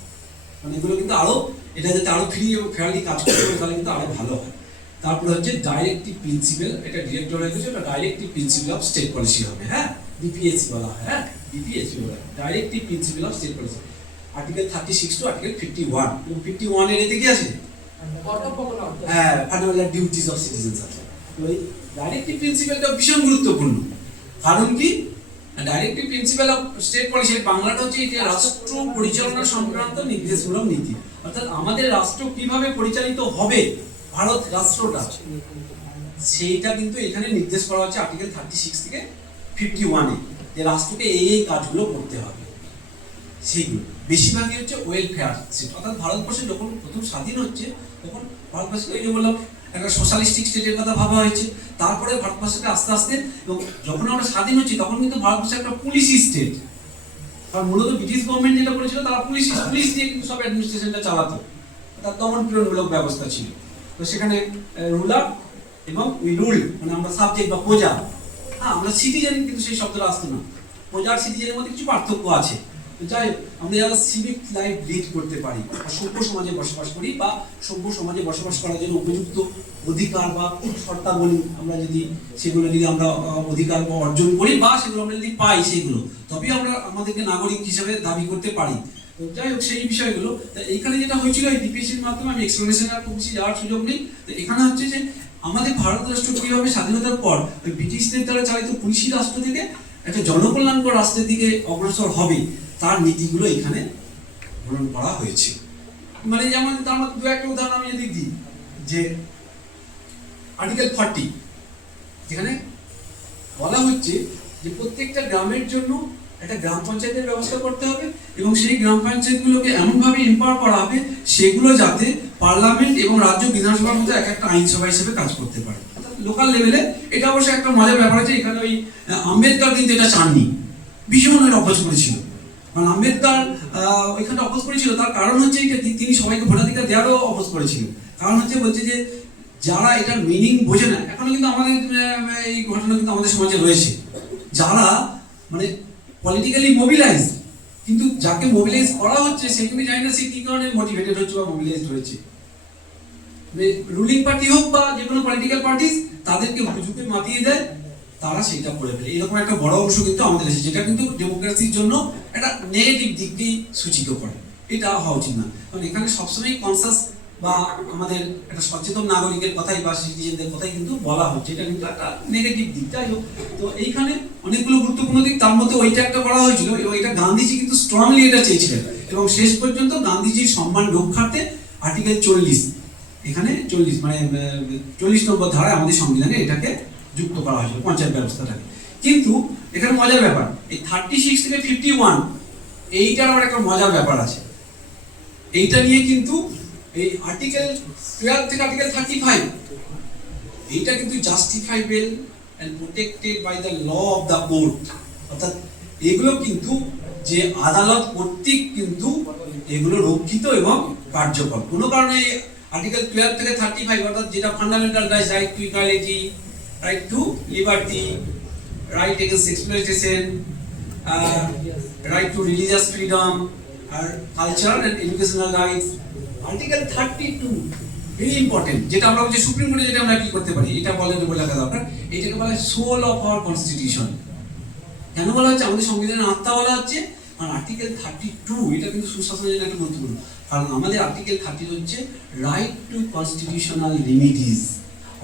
মানে এগুলো কিন্তু আরো, এটা যাতে আরো ফ্রি এবং ফেয়ারলি কাজ করতে পারে, তাহলে কিন্তু আরো ভালো হয়। তারপরে হচ্ছে ডাইরেক্টিভ প্রিন্সিপাল, এটা ডিরেক্টর হয়ে গেছে, এটা directive principle of state policy হবে। হ্যাঁ, ডিপিএসসি বলা হয়। হ্যাঁ, ডিপিএসসি বলা হয়, directive principle of state policy. Article 36 to article 51, এবং 51 এর এতে কি আছে? কর্তব্যগুলো হ্যাঁ, ফান্ডামেন্টাল ডিউটিস অফ সিটিজেন্স আছে। তো এই ডাইরেক্টিভ প্রিন্সিপালটা ভীষণ গুরুত্বপূর্ণ। কারণ কি, directive principle of state policy বাংলাটা হচ্ছে যে রাষ্ট্র পরিচালনা সংক্রান্ত নির্দেশমূলক নীতি। অর্থাৎ আমাদের রাষ্ট্র কিভাবে পরিচালিত হবে, ভারত রাষ্ট্রটা, সেইটা কিন্তু এখানে নির্দেশ করা হচ্ছে আর্টিকেল 36 থেকে 51-এ, যে রাষ্ট্রকে এই কাজগুলো করতে হবে। সেইগুলো বেশিরভাগই হচ্ছে ওয়েলফেয়ার সেট। অর্থাৎ ভারতবর্ষে যখন প্রথম স্বাধীন হচ্ছে, তখন ভারতবর্ষকে ওই যে বললাম একটা সোশ্যালিস্টিক স্টেটের কথা ভাবা হয়েছে। তারপরে ভারতবর্ষকে আস্তে আস্তে, এবং যখন আমরা স্বাধীন হচ্ছি তখন কিন্তু ভারতবর্ষ একটা পুলিশি স্টেট। কারণ মূলত ব্রিটিশ গভর্নমেন্ট যেটা করেছিল, তারা পুলিশ দিয়ে কিন্তু সব অ্যাডমিনিস্ট্রেশনটা চালাতো, তার দমন পীড়নমূলক ব্যবস্থা ছিল। তো সেখানে রুলার এবং উই রুল, মানে আমরা সাবজেক্ট বা প্রজা। হ্যাঁ, আমরা সিটিজেন কিন্তু সেই শব্দটা আসতো না। প্রজার সিটিজেনের মধ্যে কিছু পার্থক্য আছে। যাই হোক, আমরা যারা সিভিক লাইফ লিড করতে পারি, সভ্য সমাজে বসবাস করি, বা সভ্য সমাজে বসবাস করার জন্য উপযুক্ত অধিকার বা শর্তাবলী আমরা যদি সেগুলো যদি আমরা অধিকার অর্জন করি, বা সেগুলো আমরা যদি পাই, সেগুলো তবেই আমরা আমাদেরকে নাগরিক হিসেবে দাবি করতে পারি। তো যাই হোক, সেই বিষয়গুলো এইখানে যেটা হয়েছিল, এই ডিপিএসসির মাধ্যমে আমি এক্সপ্লেনেশন আর খুব বেশি যাওয়ার সুযোগ নেই। তো এখানে হচ্ছে যে আমাদের ভারত রাষ্ট্র কিভাবে স্বাধীনতার পর ওই ব্রিটিশদের দ্বারা চালিত পুলিশি রাষ্ট্র থেকে একটা জনকল্যাণকর রাষ্ট্রের দিকে অগ্রসর হবে, তার নীতিগুলো এখানে গ্রহণ করা হয়েছে। মানে যেমন তার মধ্যে দু একটা উদাহরণ আমি যদি দিই, যে আর্টিকেল 40, যেখানে বলা হচ্ছে যে প্রত্যেকটা গ্রামের জন্য একটা গ্রাম পঞ্চায়েতের ব্যবস্থা করতে হবে, এবং সেই গ্রাম পঞ্চায়েতগুলোকে এমনভাবে এম্পাওয়ার করা হবে সেগুলো যাতে পার্লামেন্ট এবং রাজ্য বিধানসভার মধ্যে এক একটা আইনসভা হিসেবে কাজ করতে পারে, লোকাল লেভেলে। এটা অবশ্যই একটা মজার ব্যাপার আছে, এখানে ওই আম্বেদকর কিন্তু এটা চাননি, ভীষণ অপোজ করেছিল। কারণ আম্বেদকর ওইখানটা অপোজ করেছিল, তার কারণ হচ্ছে তিনি সবাইকে ভোটাধিকার দেওয়ারও অপোজ করেছিল। কারণ হচ্ছে বলছে যে যারা এটার মিনিং বোঝে না, এখনো কিন্তু আমাদের এই ঘটনা কিন্তু আমাদের সমাজে রয়েছে, যারা মানে পলিটিক্যালি মোবিলাইজ, কিন্তু যাকে মোবিলাইজ করা হচ্ছে সে কিন্তু জানি না সে কি কারণে মোটিভেটেড হচ্ছে বা মোবিলাইজড হয়েছে। রুলিং পার্টি হোক বা যে কোনো পলিটিক্যাল পার্টিস, তাদেরকে হুজুকে মাতিয়ে দেয়, তারা সেটা করে ফেলে। এরকম একটা বড় অংশ কিন্তু আমাদের এসেছে, যেটা কিন্তু ডেমোক্রেসির জন্য একটা নেগেটিভ দিককেই সূচিত করে। এটা হওয়া উচিত না, কারণ এখানে সবসময় কনসাস বা আমাদের একটা সচেতন নাগরিকের কথাই বা সিটিজেনদের কথাই কিন্তু বলা হচ্ছে, এটা কিন্তু একটা নেগেটিভ দিক। যাই হোক, তো এইখানে অনেকগুলো গুরুত্বপূর্ণ দিক, তার মধ্যে ওইটা একটা করা হয়েছিল এবং এটা গান্ধীজি কিন্তু স্ট্রংলি এটা চেয়েছিলেন এবং শেষ পর্যন্ত গান্ধীজির সম্মান রক্ষার্থে আর্টিকেল 40, এখানে 40 মানে 40 নম্বর ধারায় আমাদের সংবিধানে এটাকে যুক্ত করা হয়েছিল, পঞ্চায়েত ব্যবস্থাটাকে। কিন্তু এখানে মজার ব্যাপার, এই 36 থেকে 51 এইটার আবার একটা মজার ব্যাপার আছে। এইটা নিয়ে কিন্তু এই আর্টিকেল 12 থেকে আর্টিকেল 35 এইটা কিন্তু justifiable and protected by the law of the court, অর্থাৎ এগুলো কিন্তু যে আদালত কর্তৃক কিন্তু এগুলো রক্ষিত এবং কার্যকর। কোনো কারণে আর্টিকেল 12 থেকে 35 অর্থাৎ যেটা fundamental rights, right to equality, right to liberty, right against exploitation, right to religious freedom আর cultural and educational rights, article 32 very important, যেটা আমরা বলছি সুপ্রিম কোর্টে যেটা আমরা কি করতে পারি, এটা বলে রাখা দরকার। এটাকে বলা হয় সোল অফ আওয়ার কনস্টিটিউশন। কেন বলা হচ্ছে? আমাদের সংবিধানের আত্মা বলা হচ্ছে। আর আর্টিকেল 32 এটা কিন্তু সুশাসনের জন্য একটা গুরুত্বপূর্ণ, কারণ আমাদের আর্টিকেল 30 হচ্ছে রাইট টু কনস্টিটিউশনাল রেমিডিজ,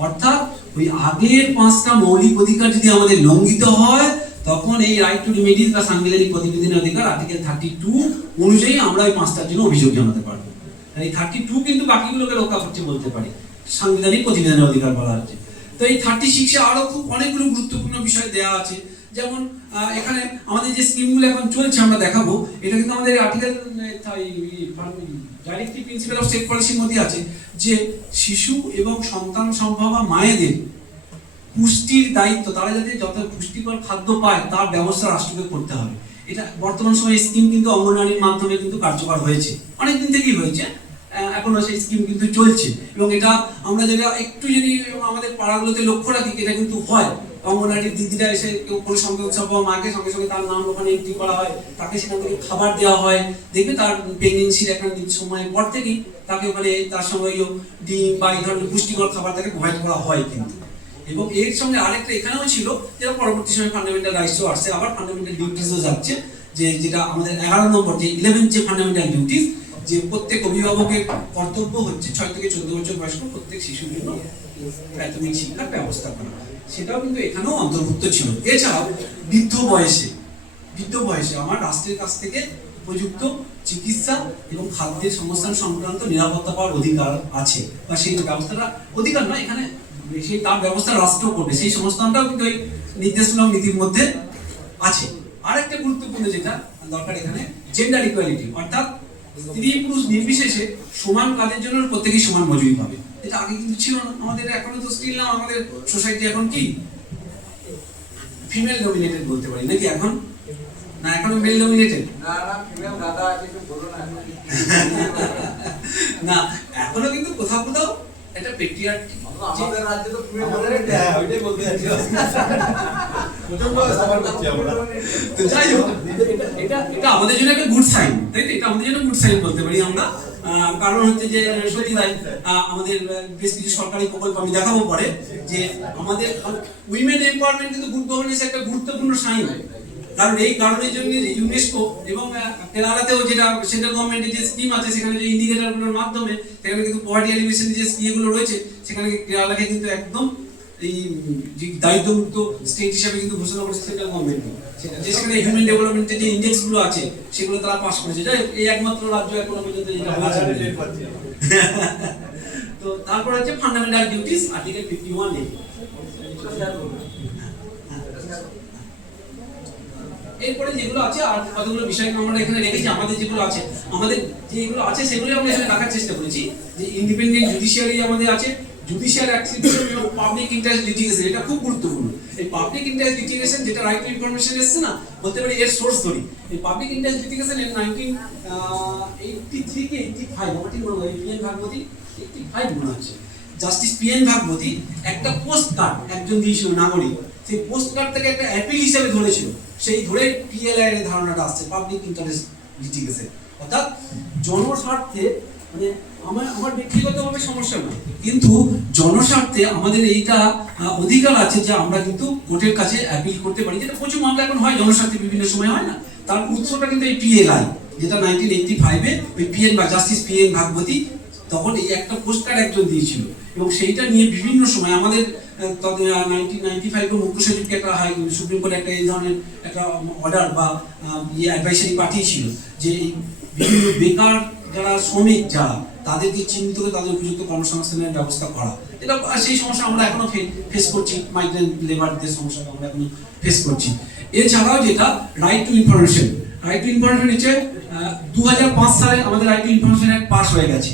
অর্থাৎ ওই আগের 5টা মৌলিক অধিকার যদি আমাদের লঙ্ঘিত হয় তখন এই রাইট টু রেমিডিজ বা সাংবিধানিক প্রতিবিধানের অধিকার আর্টিকেল 32 অনুযায়ী আমরা ওই 5টার জন্য অভিযোগ জানাতে পারবো। এই 32 কিন্তু বাকিগুলোকে রক্ষা করছে বলতে পারি, সাংবিধানিক প্রতিবিধানের অধিকার বলা হচ্ছে। তো এই 36-এ আরো খুব অনেকগুলো গুরুত্বপূর্ণ বিষয় দেওয়া আছে, যেমন এখানে আমাদের যে স্কিমগুলো এখন চলছে আমরা দেখাবো, এটা কিন্তু আমাদের article directive principle of state পলিসির মধ্যে আছে যে শিশু এবং সন্তান সম্ভবা মায়েদের পুষ্টির দায়িত্ব, তারা যাতে যত পুষ্টিকর খাদ্য পায় তার ব্যবস্থা রাষ্ট্রকে করতে হবে। এটা বর্তমান সময়ে স্কিম কিন্তু অঙ্গনওয়াড়ির মাধ্যমে কিন্তু কার্যকর হয়েছে, অনেকদিন থেকেই হয়েছে, এখনো সেই স্কিম কিন্তু চলছে। এবং এটা আমরা যেটা একটু যদি আমাদের পাড়াগুলোতে লক্ষ্য রাখি, এটা কিন্তু হয়। অঙ্গনওয়াড়ির দিদিরা এসে কেউ কোনো সঙ্গে উৎসব মাকে সঙ্গে সঙ্গে তার নাম ওখানে এন্ট্রি করা হয়, তাকে সেখান থেকে খাবার দেওয়া হয়। দেখবে তার প্রেগনেন্সির একটা সময়ের পর থেকেই তাকে ওখানে তার সঙ্গে ডিম বা এই ধরনের পুষ্টিকর খাবার তাকে প্রোভাইড করা হয় কিন্তু। এবং এর সঙ্গে আরেকটা এখানেও ছিল, যেটা পরবর্তী সময় ফান্ডামেন্টাল রাইটসও আসছে, আবার ফান্ডামেন্টাল ডিউটিসও যাচ্ছে, যেটা আমাদের 11 নম্বর যে 11 যে ফান্ডামেন্টাল ডিউটিস, যে প্রত্যেক অভিভাবকের কর্তব্য হচ্ছে 6 থেকে 14 বছর বয়স্ক প্রত্যেক শিশুর জন্য প্রাথমিক শিক্ষার ব্যবস্থা করা, সেটাও কিন্তু এখানেও অন্তর্ভুক্ত ছিল। এছাড়াও বৃদ্ধ বয়সে আমার রাষ্ট্রের কাছ থেকে উপযুক্ত চিকিৎসা এবং খাদ্যের সংস্থান সংক্রান্ত নিরাপত্তা পাওয়ার অধিকার আছে, বা সেই ব্যবস্থাটা অধিকার নয়, এখানে সেই তার ব্যবস্থা রাষ্ট্র করবে, সেই সংস্থানটাও কিন্তু এই নির্দেশমূলক নীতির মধ্যে আছে। আরেকটা গুরুত্বপূর্ণ যেটা দরকার এখানে, জেন্ডার ইকুয়ালিটি, অর্থাৎ স্ত্রী পুরুষ নির্বিশেষে সমান কাজের জন্য প্রত্যেকেই সমান মজুরি পাবে। এটা আগে কিন্তু ছিল না, আমাদের এখনো তো স্টিল না, আমাদের সোসাইটি এখন কি ফিমেল ডমিনেটেড বলতে পারি নাকি এখন, না এখনো মেল ডমিনেটেড? ফিমেল দাদা আছে, একটু বলো না এখনো কিন্তু কোথাও কোথাও এটা পেট্রিয়ার্কি। আমাদের রাজ্যে তো ফিমেল ওইটাই বলতে যাচ্ছি। তো যাই হোক, এটা আমাদের জন্য একটা গুড সাইন, তাই তো? এটা আমাদের জন্য গুড সাইন বলতে পারি আমরা। কারণ হচ্ছে যে সত্যি তাই, আমাদের বেশ কিছু সরকারি প্রকল্প আমি দেখাবো পরে, যে আমাদের উইমেন এম্পাওয়ারমেন্ট কিন্তু গুড গভর্নেন্স একটা গুরুত্বপূর্ণ সাইন। কারণ এই কারণের জন্য ইউনেস্কো এবং কেরালাতেও যেটা সেন্ট্রাল গভর্নমেন্টের যে স্কিম আছে, সেখানে যে ইন্ডিকেটরগুলোর মাধ্যমে সেখানে কিন্তু পভার্টি এলিভেশনের যে স্কিমগুলো রয়েছে, সেখানে কেরালাকে কিন্তু একদম এই যে দারিদ্র্যমুক্ত স্টেট হিসাবে কিন্তু ঘোষণা করেছে সেন্ট্রাল গভর্নমেন্ট, যে সেখানে হিউম্যান ডেভেলপমেন্টের যে ইন্ডেক্সগুলো আছে সেগুলো তারা পাস করেছে। যাই হোক, এই একমাত্র রাজ্য এখনো পর্যন্ত যেটা হয়েছে। তো তারপর হচ্ছে ফান্ডামেন্টাল ডিউটিস, আর্টিকেল 51A। এরপরে যেগুলো আছে আর কতগুলো বিষয় আমরা এখানে রেখেছি, আমাদের যেগুলো আছে, আমাদের যেগুলো আছে সেগুলো আমরা এখানে দেখার চেষ্টা করেছি। যে ইন্ডিপেন্ডেন্ট জুডিশিয়ারি আমাদের আছে, জুডিশিয়াল অ্যাক্সিডেন্ট এবং পাবলিক ইন্টারেস্ট লিটিগেশন, এটা খুব গুরুত্বপূর্ণ। এই পাবলিক ইন্টারেস্ট লিটিগেশন যেটা রাইট টু ইনফরমেশন এসছে না, বলতে পারি এর সোর্স ধরি। এই পাবলিক ইন্টারেস্ট লিটিগেশন এর 1983 কে 85 আমার ঠিক মনে হয়, পিএন ভাগবতী 85 মনে হচ্ছে, জাস্টিস পিএন ভাগবতী একটা পোস্ট কার্ড একজন দিয়েছিল নাগরিক, সেই পোস্ট কার্ড থেকে একটা অ্যাপিল হিসেবে ধরেছিল, সেই ধরে পিএলআই এর ধারণাটা আসছে, পাবলিক ইন্টারেস্ট লিটিগেশন, অর্থাৎ জনস্বার্থে, মানে আমার ব্যক্তিগতভাবে সমস্যা নয়, কিন্তু জনস্বার্থে আমাদের এইটা অধিকার আছে যে আমরা কিন্তু কোর্টের কাছে অ্যাপিল করতে পারি, যেটা প্রচুর মামলা এখন হয় জনস্বার্থে, বিভিন্ন সময় হয় না। তার উৎসটা কিন্তু এই পিএলআই, যেটা 1985-এ ওই পিএন বা জাস্টিস পিএন ভাগবতী তখন এই একটা পোস্ট কার্ড একজন দিয়েছিল এবং সেইটা নিয়ে বিভিন্ন সময় আমাদের 1995 মুখ্য সচিবকে একটা সুপ্রিম কোর্ট একটা এই ধরনের একটা অর্ডার বা অ্যাডভাইসারি পাঠিয়েছিল যে এই বিভিন্ন বেকার যারা শ্রমিক যারা তাদেরকে চিহ্নিত করে তাদের উপযুক্ত কর্মসংস্থানের ব্যবস্থা করা। এটা সেই সমস্যা আমরা এখনো ফেস করছি, মাইগ্রেন্ট লেবারদের সমস্যা আমরা এখনো ফেস করছি। এছাড়াও যেটা right to information, right to information হচ্ছে 2005 সালে আমাদের right to information act pass হয়ে গেছে,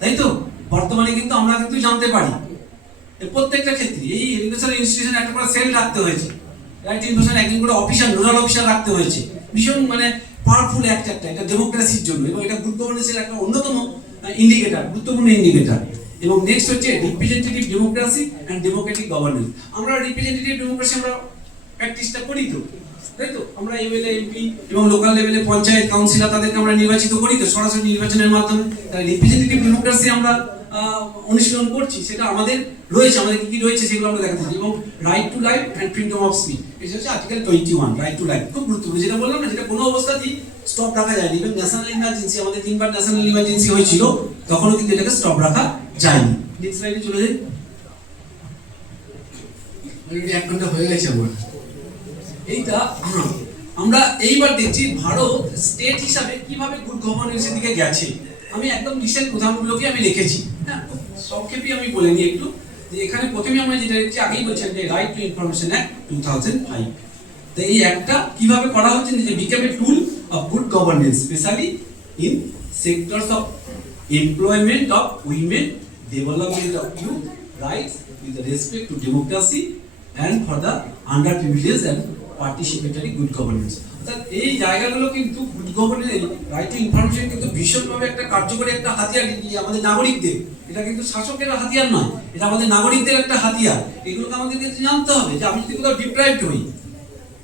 তাই তো? বর্তমানে কিন্তু আমরা কিন্তু জানতে পারি প্রত্যেকটা ক্ষেত্রে এই এডুকেশনাল ইনস্টিটিউশন একটা করে সেল রাখতে হয়েছে, রাইট টু ইনফরমেশন একদিন করে অফিসার নোডাল অফিসার রাখতে হয়েছে। ভীষণ মানে পাওয়ারফুল অ্যাক্ট একটা, এটা ডেমোক্রেসির জন্য এবং এটা গুড গভর্নেন্সের একটা অন্যতম ইন্ডিকেটর, গুরুত্বপূর্ণ ইন্ডিকেটর। এবং নেক্সট হচ্ছে representative democracy and Democratic governance. আমরা রিপ্রেজেন্টেটিভ ডেমোক্রেসি আমরা প্র্যাকটিসটা করি তো, তাই তো? আমরা এমএলএ এমপি এবং লোকাল লেভেলে পঞ্চায়েত কাউন্সিলর তাদেরকে আমরা নির্বাচিত করি তো সরাসরি নির্বাচনের মাধ্যমে। তাই রিপ্রেজেন্টেটিভ ডেমোক্রেসি আমরা অনুশীলন করছি, সেটা আমাদের রয়েছে, আমাদের কি কি রয়েছে সেগুলো আমরা দেখাতে চাই। এবং right to life and freedom of speech, এটা হচ্ছে আর্টিকেল 21, রাইট টু লাইফ, খুব গুরুত্বপূর্ণ। যেটা বললাম না, যেটা কোনো অবস্থাতেই স্টপ রাখা যায়নি। ইভেন ন্যাশনাল ইমার্জেন্সি, আমাদের 3বার ন্যাশনাল ইমার্জেন্সি হয়েছিল, তখনও কিন্তু এটাকে স্টপ রাখা যায়নি। নেক্সট স্লাইডে চলে যাই। অলরেডি 1 ঘন্টা হয়ে গেছে আমার। এইটা আমরা এইবার দেখছি ভারত স্টেট হিসাবে কিভাবে গুড গভর্নেন্সের দিকে গেছে। আমি একদম রিসেন্ট উদাহরণগুলোকে আমি রেখেছি, হ্যাঁ, সংক্ষেপে আমি বলে নিই একটু। যে এখানে প্রথমে আমরা যেটা দেখছি, আগেই বলছেন যে রাইট টু ইনফরমেশন অ্যাক্ট 2005। তো এই অ্যাক্টটা কিভাবে করা হচ্ছে, যে became A tool of good governance specially in sectors of employment of women, development of youth, rights with respect to democracy and for the under privilege and participatory good governance. অর্থাৎ এই জায়গাগুলো কিন্তু good governance, right to information কিন্তু ভীষণভাবে একটা কার্যকরী একটা হাতিয়ার আমাদের নাগরিকদের। এটা কিন্তু শাসকের হাতিয়ার নয়, এটা আমাদের নাগরিকদের একটা হাতিয়ার। এগুলোকে আমাদেরকে জানতে হবে যে আমি যদি কোথাও ডিপ্রাইভড হই,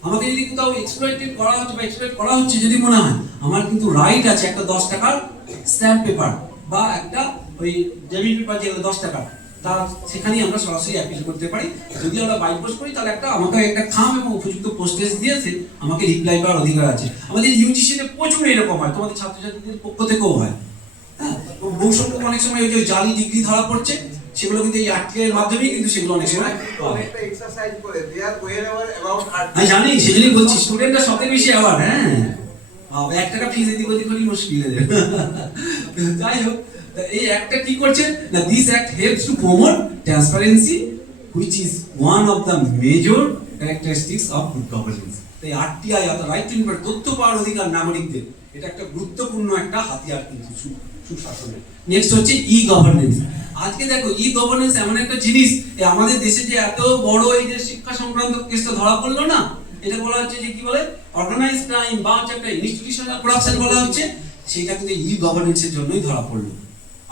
আমাকে যদি কোথাও এক্সপ্লয়েটেড করা হচ্ছে বা এক্সপ্লয়েট করা হচ্ছে যদি মনে হয়, আমার কিন্তু রাইট আছে একটা 10 টাকার স্ট্যাম্প পেপার বা একটা ওই ডেবিট পেপার যেগুলো 10 টাকার, তার সেখানেই আমরা সরাসরি অ্যাপিল করতে পারি। যদি আমরা বাই পোস্ট করি তাহলে আমাকে একটা খাম এবং উপযুক্ত পোস্টেজ দিয়েছে আমাকে রিপ্লাই করার অধিকার আছে। আমাদের ইউজিসিতে প্রচুর এরকম হয়, তোমাদের ছাত্রছাত্রীদের পক্ষ থেকেও হয়, হ্যাঁ। বহু সংখ্যক অনেক সময় ওই যে জালি ডিগ্রি ধরা পড়ছে, সেগুলো কিন্তু এই আর্টিকেলের মাধ্যমেই কিন্তু সেগুলো অনেক সময় পাবে। একটা এক্সারসাইজ করে দে আর ওয়েভার অ্যাবাউট আমি জানি, সেজন্যই বলছি স্টুডেন্টরা সবথেকে বেশি অ্যাওয়ার্ড, হ্যাঁ। 1 টাকা ফিস এদিক ওদিক হলেই মুশকিল হয়ে যাবে। যাই হোক, এই অ্যাক্টটা কি করছে না, this act helps to promote transparency which is one of the major characteristics of good governance. তাই আরটিআই অর্থাৎ রাইট টু ইনফরমেশন, তথ্য পাওয়ার অধিকার নাগরিকদের, এটা একটা গুরুত্বপূর্ণ একটা হাতিয়ার কিন্তু সুশাসনের। নেক্সট হচ্ছে ই গভর্নেন্স। আজকে দেখো ই গভর্নেন্স এমন একটা জিনিস, আমাদের দেশে যে এত বড় এই যে শিক্ষা সংক্রান্ত কেসটা ধরা পড়লো না, এটা বলা হচ্ছে যে কি বলে অর্গানাইজড ক্রাইম বা একটা ইনস্টিটিউশনাল করাপশন বলা হচ্ছে, সেটা কিন্তু ই গভর্নেন্সের জন্যই ধরা পড়লো।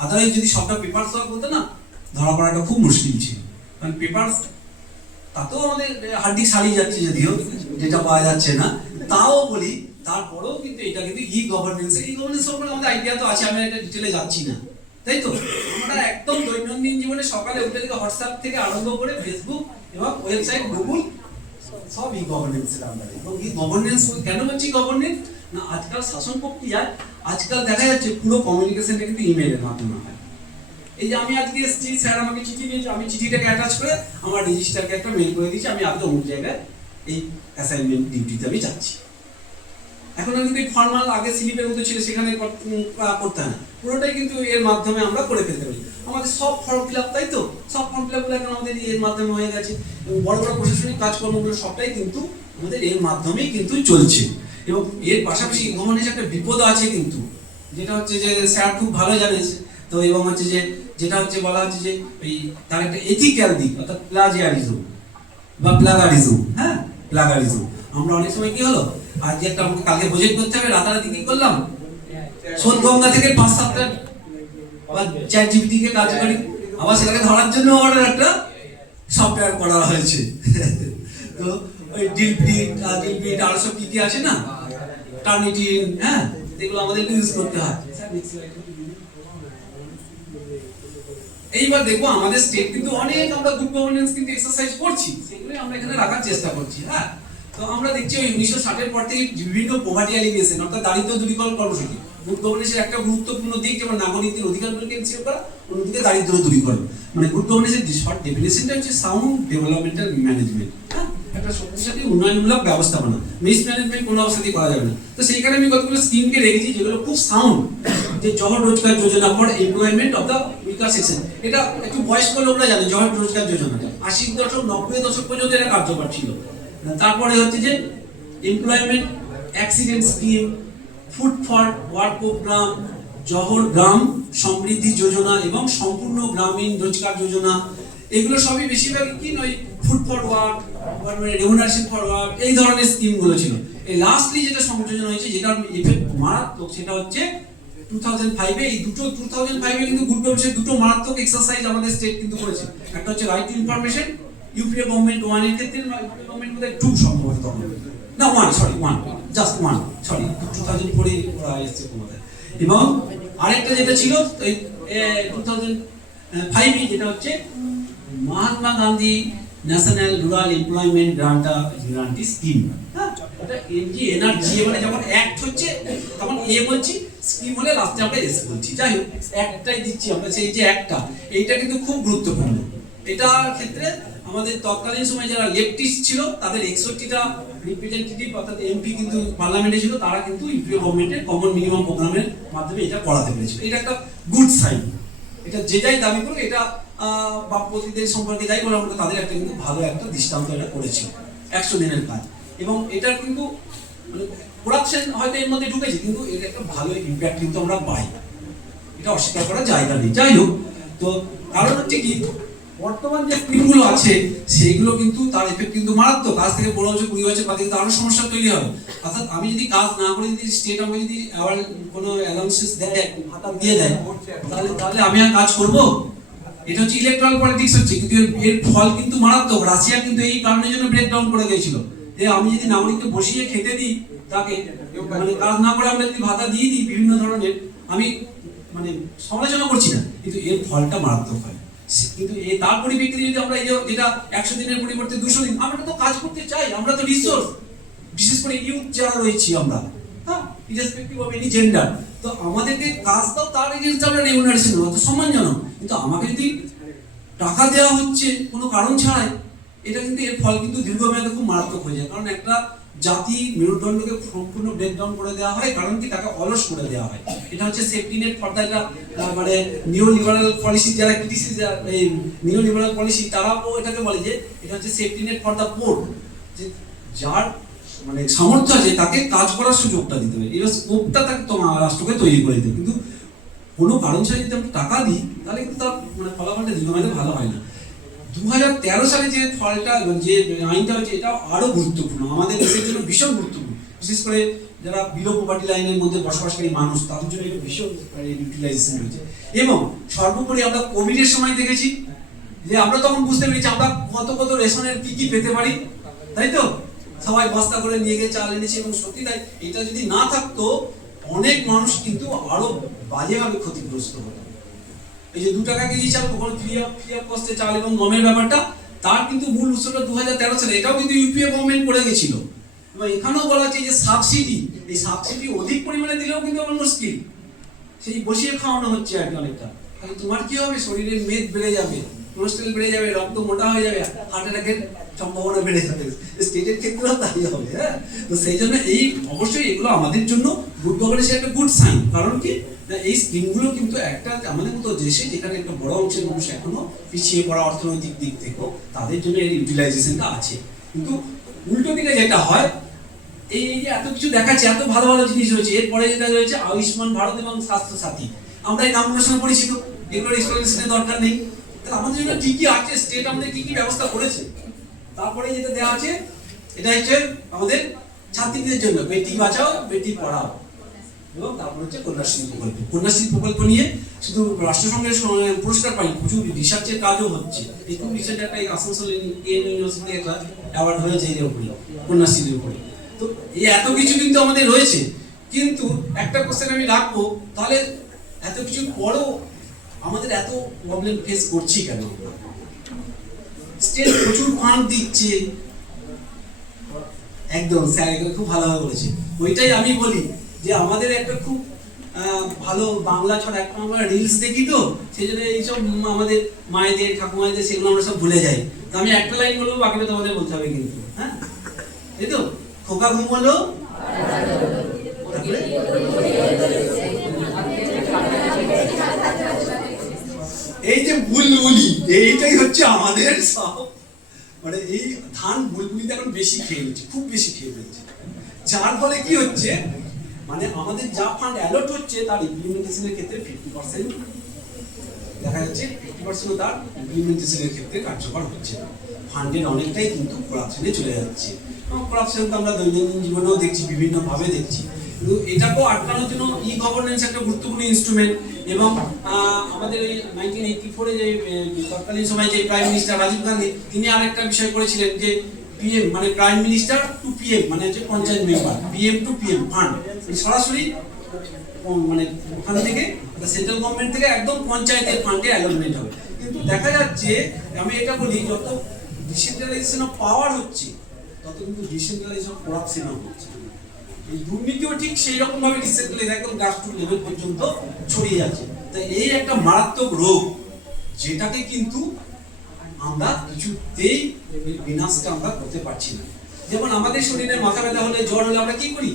আদারওয়াইজ যদি সবটা পেপার সলভ হতো না, ধরা পড়াটা খুব মুশকিল ছিল। কারণ পেপার তাতেও আমাদের হাড্ডি ছাড়িয়ে যাচ্ছে, যদিও যেটা পাওয়া যাচ্ছে না, তাও বলি তারপরেও কিন্তু এটা কিন্তু ই গভর্নেন্স সম্পর্কে আমাদের আইডিয়া তো আছে, আমি এটা ডিটেলে যাচ্ছি না, তাই তো? আমরা একদম দৈনন্দিন জীবনে সকালে উঠে থেকে হোয়াটসঅ্যাপ থেকে আরম্ভ করে ফেসবুক এবং ওয়েবসাইট গুগল সব ই গভর্নেন্সের আন্ডারে। এবং ই গভর্নেন্স কেন বলছি গভর্নেন্স না, আজকাল শাসন প্রক্রিয়ায় আজকাল দেখা যাচ্ছে পুরো কমিউনিকেশনটা কিন্তু ইমেইলের মাধ্যমে হয়। এই যে আমি আজকে এসেছি, স্যার আমাকে চিঠি দিয়েছে, আমি চিঠিটাকে অ্যাটাচ করে আমার রেজিস্টারকে একটা মেল করে দিয়েছি, আমি আজকে অমুক জায়গায় এই অ্যাসাইনমেন্ট ডিউটিতে আমি যাচ্ছি। এখন কিন্তু এই ফর্মাল আগে স্লিপের মতো ছিল, সেখানে করতে হয় না, পুরোটাই কিন্তু এর মাধ্যমে আমরা করে ফেলতে পারি। আমাদের সব ফর্ম ফিল আপ, তাই তো, সব ফর্ম ফিল আপগুলো এখন আমাদের এর মাধ্যমে হয়ে গেছে। এবং বড় বড় প্রশাসনিক কাজকর্মগুলো সবটাই কিন্তু আমাদের এর মাধ্যমেই কিন্তু চলছে। এবং এর পাশাপাশি গভর্নেন্স একটা বিপদ আছে কিন্তু, যেটা হচ্ছে যে স্যার খুব ভালো জানে তো, এবং হচ্ছে যে যেটা হচ্ছে বলা হচ্ছে যে ওই তার একটা এথিক্যাল দিক, অর্থাৎ প্লাজিয়ারিজম বা প্লাগারিজম, হ্যাঁ, প্লাগারিজম। আমরা অনেক সময় কি হলো, আজকে একটা আমাকে কালকে প্রজেক্ট করতে হবে, রাতারাতি কি করলাম, সোনগঙ্গা থেকে 5-7টা বা চ্যাট জিপিটি কে কাজ করি, আবার সেটাকে ধরার জন্য আমাদের একটা সফটওয়্যার করা হয়েছে। তো ওই ডিলপ্রিট আর সব কি আছে না, টার্নিটিন, হ্যাঁ, এগুলো আমাদেরকে ইউজ করতে হয়। এইবার দেখবো আমাদের স্টেট কিন্তু অনেক আমরা গুড গভর্নেন্স কিন্তু এক্সারসাইজ করছি, সেগুলো আমরা এখানে রাখার চেষ্টা করছি, হ্যাঁ। তো আমরা দেখছি ওই 1960-এর পর থেকে বিভিন্ন পোভার্টি এলিমিনেশন অর্থাৎ দারিদ্র দূরীকরণ কর্মসূচি গুড গভর্নেন্সের একটা গুরুত্বপূর্ণ দিক যেমন নাগরিকদের অধিকারগুলোকে এনশিওর করা, অন্যদিকে দারিদ্র দূরীকরণ। মানে গুড গভর্নেন্সের শর্ট ডেফিনেশনটা হচ্ছে সাউন্ড ডেভেলপমেন্টাল ম্যানেজমেন্ট, হ্যাঁ, একটা শক্তিশালী উন্নয়নমূলক ব্যবস্থাপনা। মিসম্যানেজমেন্ট কোনো অবস্থাতেই করা যাবে না। তো সেইখানে আমি কতগুলো স্কিমকে রেখেছি যেগুলো খুব সাউন্ড, যে Jawahar Rozgar Yojana for employment of the weaker section. এটা একটু বয়স্ক লোকরা জানে জহর রোজগার যোজনাটা 80 দশক 90 দশক পর্যন্ত এটা কার্যকর ছিল। তারপরে হচ্ছে যে employment accident scheme, food for work programme, Jawahar Gram Samriddhi Yojana এবং সম্পূর্ণ গ্রামীণ রোজগার যোজনা। এগুলো সবই বেশিরভাগ কি নয় ফুড ফর ওয়ার্ক, মানে রেমুনারেশন ফর ওয়ার্ক, এই ধরনের স্কিমগুলো ছিল। এই লাস্টলি যেটা সংযোজন হয়েছে যেটার ইফেক্ট মারাত্মক, সেটা হচ্ছে 2005 এই দুটো 2005 কিন্তু গুড গভর্নেন্সের দুটো মারাত্মক এক্সারসাইজ আমাদের স্টেট কিন্তু করেছে। একটা হচ্ছে right to information, UPA government 1 এর ক্ষেত্রে, ইউপিএ গভর্নমেন্ট বোধহয় 2 সম্ভবত তখন, না 1 জাস্ট 1 2004 এ ওরা এসেছে ক্ষমতায়। এবং আরেকটা যেটা ছিল 2005 যেটা হচ্ছে Mahatma Gandhi national rural employment guarantee scheme. হ্যাঁ, এটা এনজি মানে যখন অ্যাক্ট হচ্ছে তখন এ বলছি, স্কিম হলে লাস্টে আমরা এস বলছি। যাই হোক, একটাই দিচ্ছি আমরা, সেই যে একটা, এইটা কিন্তু খুব গুরুত্বপূর্ণ। এটার ক্ষেত্রে আমাদের তৎকালীন সময় যারা লেফটিস্ট ছিল তাদের 61টা রিপ্রেজেন্টেটিভ অর্থাৎ এমপি কিন্তু পার্লামেন্টে ছিল, তারা কিন্তু ইউপিএ গভর্নমেন্টের কমন মিনিমাম প্রোগ্রামের মাধ্যমে এটা করাতে পেরেছিল। এটা একটা গুড সাইন। এটা যে যাই দাবি করুক, এটা বাপপতিদের সম্পর্কে যাই বলে আমরা, তাদের একটা কিন্তু ভালো একটা দৃষ্টান্ত এটা করেছিল 100 দিনের কাজ। এবং এটা কিন্তু মানে করাপশন হয়তো এর মধ্যে ঢুকেছে, কিন্তু এটা একটা ভালো ইম্প্যাক্ট কিন্তু আমরা পাই, এটা অস্বীকার করার জায়গা নেই। যাই হোক, তো কারণ হচ্ছে কি বর্তমান যে স্কিমগুলো আছে সেইগুলো কিন্তু তার এফেক্ট কিন্তু মারাত্মক। কাজ থেকে 15 বছর 20 বছর বাদে কিন্তু আরো সমস্যা তৈরি হবে। অর্থাৎ আমি যদি কাজ না করে যদি স্টেট আমাকে যদি আবার কোনো অ্যালাউন্সেস দেয়, ভাতা দিয়ে দেয়, তাহলে আমি আর কাজ করব? এটা হচ্ছে ইলেকট্রাল পলিটিক্স হচ্ছে, কিন্তু এর ফল কিন্তু মারাত্মক। রাশিয়া কিন্তু এই কারণের জন্য ব্রেকডাউন করে গিয়েছিল, যে আমি যদি নাগরিককে বসিয়ে খেতে দিই, তাকে মানে কাজ না করে আমরা যদি ভাতা দিয়ে দিই বিভিন্ন ধরনের, আমি মানে সমালোচনা করছি না, কিন্তু এর ফলটা মারাত্মক হয়। কিন্তু তার পরিপ্রেক্ষিতে যদি আমরা এই যেটা 100 দিনের পরিবর্তে 200 দিন, আমরা তো কাজ করতে চাই, আমরা তো রিসোর্স, বিশেষ করে ইউথ যারা রয়েছি আমরা, হ্যাঁ, ইরেসপেক্টিভ অফ এনি জেন্ডার, তো আমাদেরকে কাজ দাও, তার এগেইনস্ট আমরা রেমুনারেশন দেবো, তো সম্মানজনক। কিন্তু আমাকে যদি টাকা দেওয়া হচ্ছে কোনো কারণ ছাড়াই, এটা কিন্তু এর ফল কিন্তু দীর্ঘমেয়াদে খুব মারাত্মক হয়ে যায়। কারণ একটা জাতি মেরুদণ্ডকে সম্পূর্ণ ব্রেকডাউন করে দেওয়া হয়, কারণ কি তাকে অলস করে দেওয়া হয়। এটা হচ্ছে সেফটি নেট ফর দ্য, মানে নিও লিবারাল পলিসি যারা ক্রিটিসিস, এই নিও লিবারাল পলিসি তারাও এটাকে বলে যে এটা হচ্ছে safety net for the poor, যে যার মানে সামর্থ্য আছে তাকে কাজ করার সুযোগটা দিতে হবে, এই স্কোপটা তাকে তোমার রাষ্ট্রকে তৈরি করে দিতে। কিন্তু কোনো কারণ ছাড়া যদি আমরা টাকা দিই, তাহলে কিন্তু তার মানে ফলাফলটা দীর্ঘমেয়াদে ভালো হয় না। 2013 সালে যে ফলটা, যে আইনটা হচ্ছে, এটা আরো গুরুত্বপূর্ণ আমাদের দেশের জন্য, ভীষণ গুরুত্বপূর্ণ। বিশেষ করে যারা বিলো পভার্টি লাইনের মধ্যে বসবাসকারী মানুষ, তাদের জন্য এটা ভীষণ ইউটিলাইজেশন হয়েছে। এবং সর্বোপরি আমরা কোভিডের সময় দেখেছি যে আমরা তখন বুঝতে পেরেছি আমরা কত কত রেশনের কি পেতে পারি, তাই তো? সবাই বস্তা করে নিয়ে গিয়ে চাল এনেছি, এবং সত্যি তাই, এটা যদি না থাকতো অনেক মানুষ কিন্তু আরো বাজেভাবে ক্ষতিগ্রস্ত হতো। এই যে 2 টাকা কেজি চাল, কখনো ফ্রি অফ কস্টে চাল এবং গমের ব্যাপারটা, তার কিন্তু মূল উৎসটা 2013 সালে, এটাও কিন্তু ইউপিএ গভর্নমেন্ট করে গেছিল। এবং এখানেও বলা হচ্ছে যে সাবসিডি, এই সাবসিডি অধিক পরিমাণে দিলেও কিন্তু আমার মুশকিল, সেই বসিয়ে খাওয়ানো হচ্ছে আর কি অনেকটা। তাহলে তোমার কি হবে? শরীরের মেদ বেড়ে যাবে, কোলেস্টেরল বেড়ে যাবে, রক্ত মোটা হয়ে যাবে, হার্ট অ্যাটাকের সম্ভাবনা বেড়ে যাবে। স্টেটের ক্ষেত্রেও তাই হবে। হ্যাঁ, তো সেই জন্য এই অবশ্যই এগুলো আমাদের জন্য গুড গভর্নেন্সের একটা গুড সাইন। কারণ কি না, এই স্কিমগুলো কিন্তু একটা আমাদের মতো দেশে যেখানে একটা বড় অংশের মানুষ এখনো পিছিয়ে পড়া অর্থনৈতিক দিক থেকেও, তাদের জন্য এর ইউটিলাইজেশনটা আছে। কিন্তু উল্টো দিকে যেটা হয়, এই যে এত কিছু দেখাচ্ছে, এত ভালো ভালো জিনিস হয়েছে, এরপরে যেটা রয়েছে আয়ুষ্মান ভারত এবং স্বাস্থ্য সাথী, আমরা এই নামগুলোর সঙ্গে পরিচিত, এগুলোর এক্সপ্লেনেশনের দরকার নেই। তাহলে আমাদের জন্য কি কি আছে, স্টেট আমাদের কি কি ব্যবস্থা করেছে। তারপরে যেটা দেওয়া আছে, এটা হচ্ছে আমাদের ছাত্রীদের জন্য বেটি বাঁচাও বেটি পড়াও, এবং তারপর হচ্ছে কন্যাশ্রী প্রকল্প। কন্যাশ্রী প্রকল্প নিয়ে শুধু রাষ্ট্রসংঘের পুরস্কার পাই, প্রচুর রিসার্চের কাজও হচ্ছে। এই খুব রিসেন্ট একটা আসানসোল ইউনিভার্সিটি একটা অ্যাওয়ার্ড হয়েছে এর উপরে, কন্যাশ্রীর উপরে। তো এই এত কিছু কিন্তু আমাদের রয়েছে, কিন্তু একটা কোশ্চেন আমি রাখবো, তাহলে এত কিছুর পরেও আমাদের এত প্রবলেম ফেস করছি কেন? স্টেট প্রচুর ফান্ড দিচ্ছে, একদম স্যার এগুলো খুব ভালোভাবে বলেছে। ওইটাই আমি বলি যে আমাদের একটা খুব ভালো বাংলা ছড়া, এখন আমরা রিলস দেখি তো সেই জন্য এইসব আমাদের মায়েদের ঠাকুমাদের সেগুলো আমরা সব ভুলে যাই। তো আমি একটা লাইন বলবো, বাকিটা তোমাদের বলতে হবে কিন্তু, হ্যাঁ এই তো খোকা ঘুমোলো, তারপরে এই যে বুলবুলি, এইটাই হচ্ছে আমাদের সব, মানে এই ধান বুলবুলিতে এখন বেশি খেয়ে নিচ্ছে, খুব বেশি খেয়ে নিচ্ছে, যার ফলে কি হচ্ছে মানে আমাদের যা ফান্ড অ্যালট হচ্ছে তার ইমপ্লিমেন্টেশনের ক্ষেত্রে 50% দেখা যাচ্ছে 50% তার ইমপ্লিমেন্টেশনের ক্ষেত্রে কার্যকর হচ্ছে না। ফান্ডের অনেকটাই কিন্তু করাপশনে চলে যাচ্ছে। করাপশন তো আমরা দৈনন্দিন জীবনেও দেখছি, বিভিন্নভাবে দেখছি, কিন্তু এটাকেও আটকানোর জন্য ই গভর্নেন্স একটা গুরুত্বপূর্ণ ইনস্ট্রুমেন্ট। এবং আমাদের এই 1984-এ যে তৎকালীন সময় যে প্রাইম মিনিস্টার রাজীব গান্ধী, তিনি আরেকটা বিষয় করেছিলেন যে পিএম মানে প্রাইম মিনিস্টার টু পিএম, মানে হচ্ছে panchayat member, PM to PM fund, সরাসরি মানে ওখান থেকে সেন্ট্রাল গভর্নমেন্ট থেকে একদম পঞ্চায়েতের ফান্ডে অ্যালটমেন্ট হবে। কিন্তু দেখা যাচ্ছে, আমি এটা বলি, যত ডিসেন্ট্রালাইজেশন অফ পাওয়ার হচ্ছে তত কিন্তু ডিসেন্ট্রালাইজেশন অফ করাপশনও হচ্ছে। এই দুর্নীতিও ঠিক সেই রকম ভাবে ডিসেন্ট্রালাইজ একদম গ্রাসরুট লেভেল পর্যন্ত ছড়িয়ে যাচ্ছে। তাই এই একটা মারাত্মক রোগ, যেটাকে কিন্তু আমরা কিছুতেই বিনাশটা আমরা করতে পারছি না। যেমন আমাদের শরীরে মাথা ব্যথা হলে, জ্বর হলে আমরা কি করি?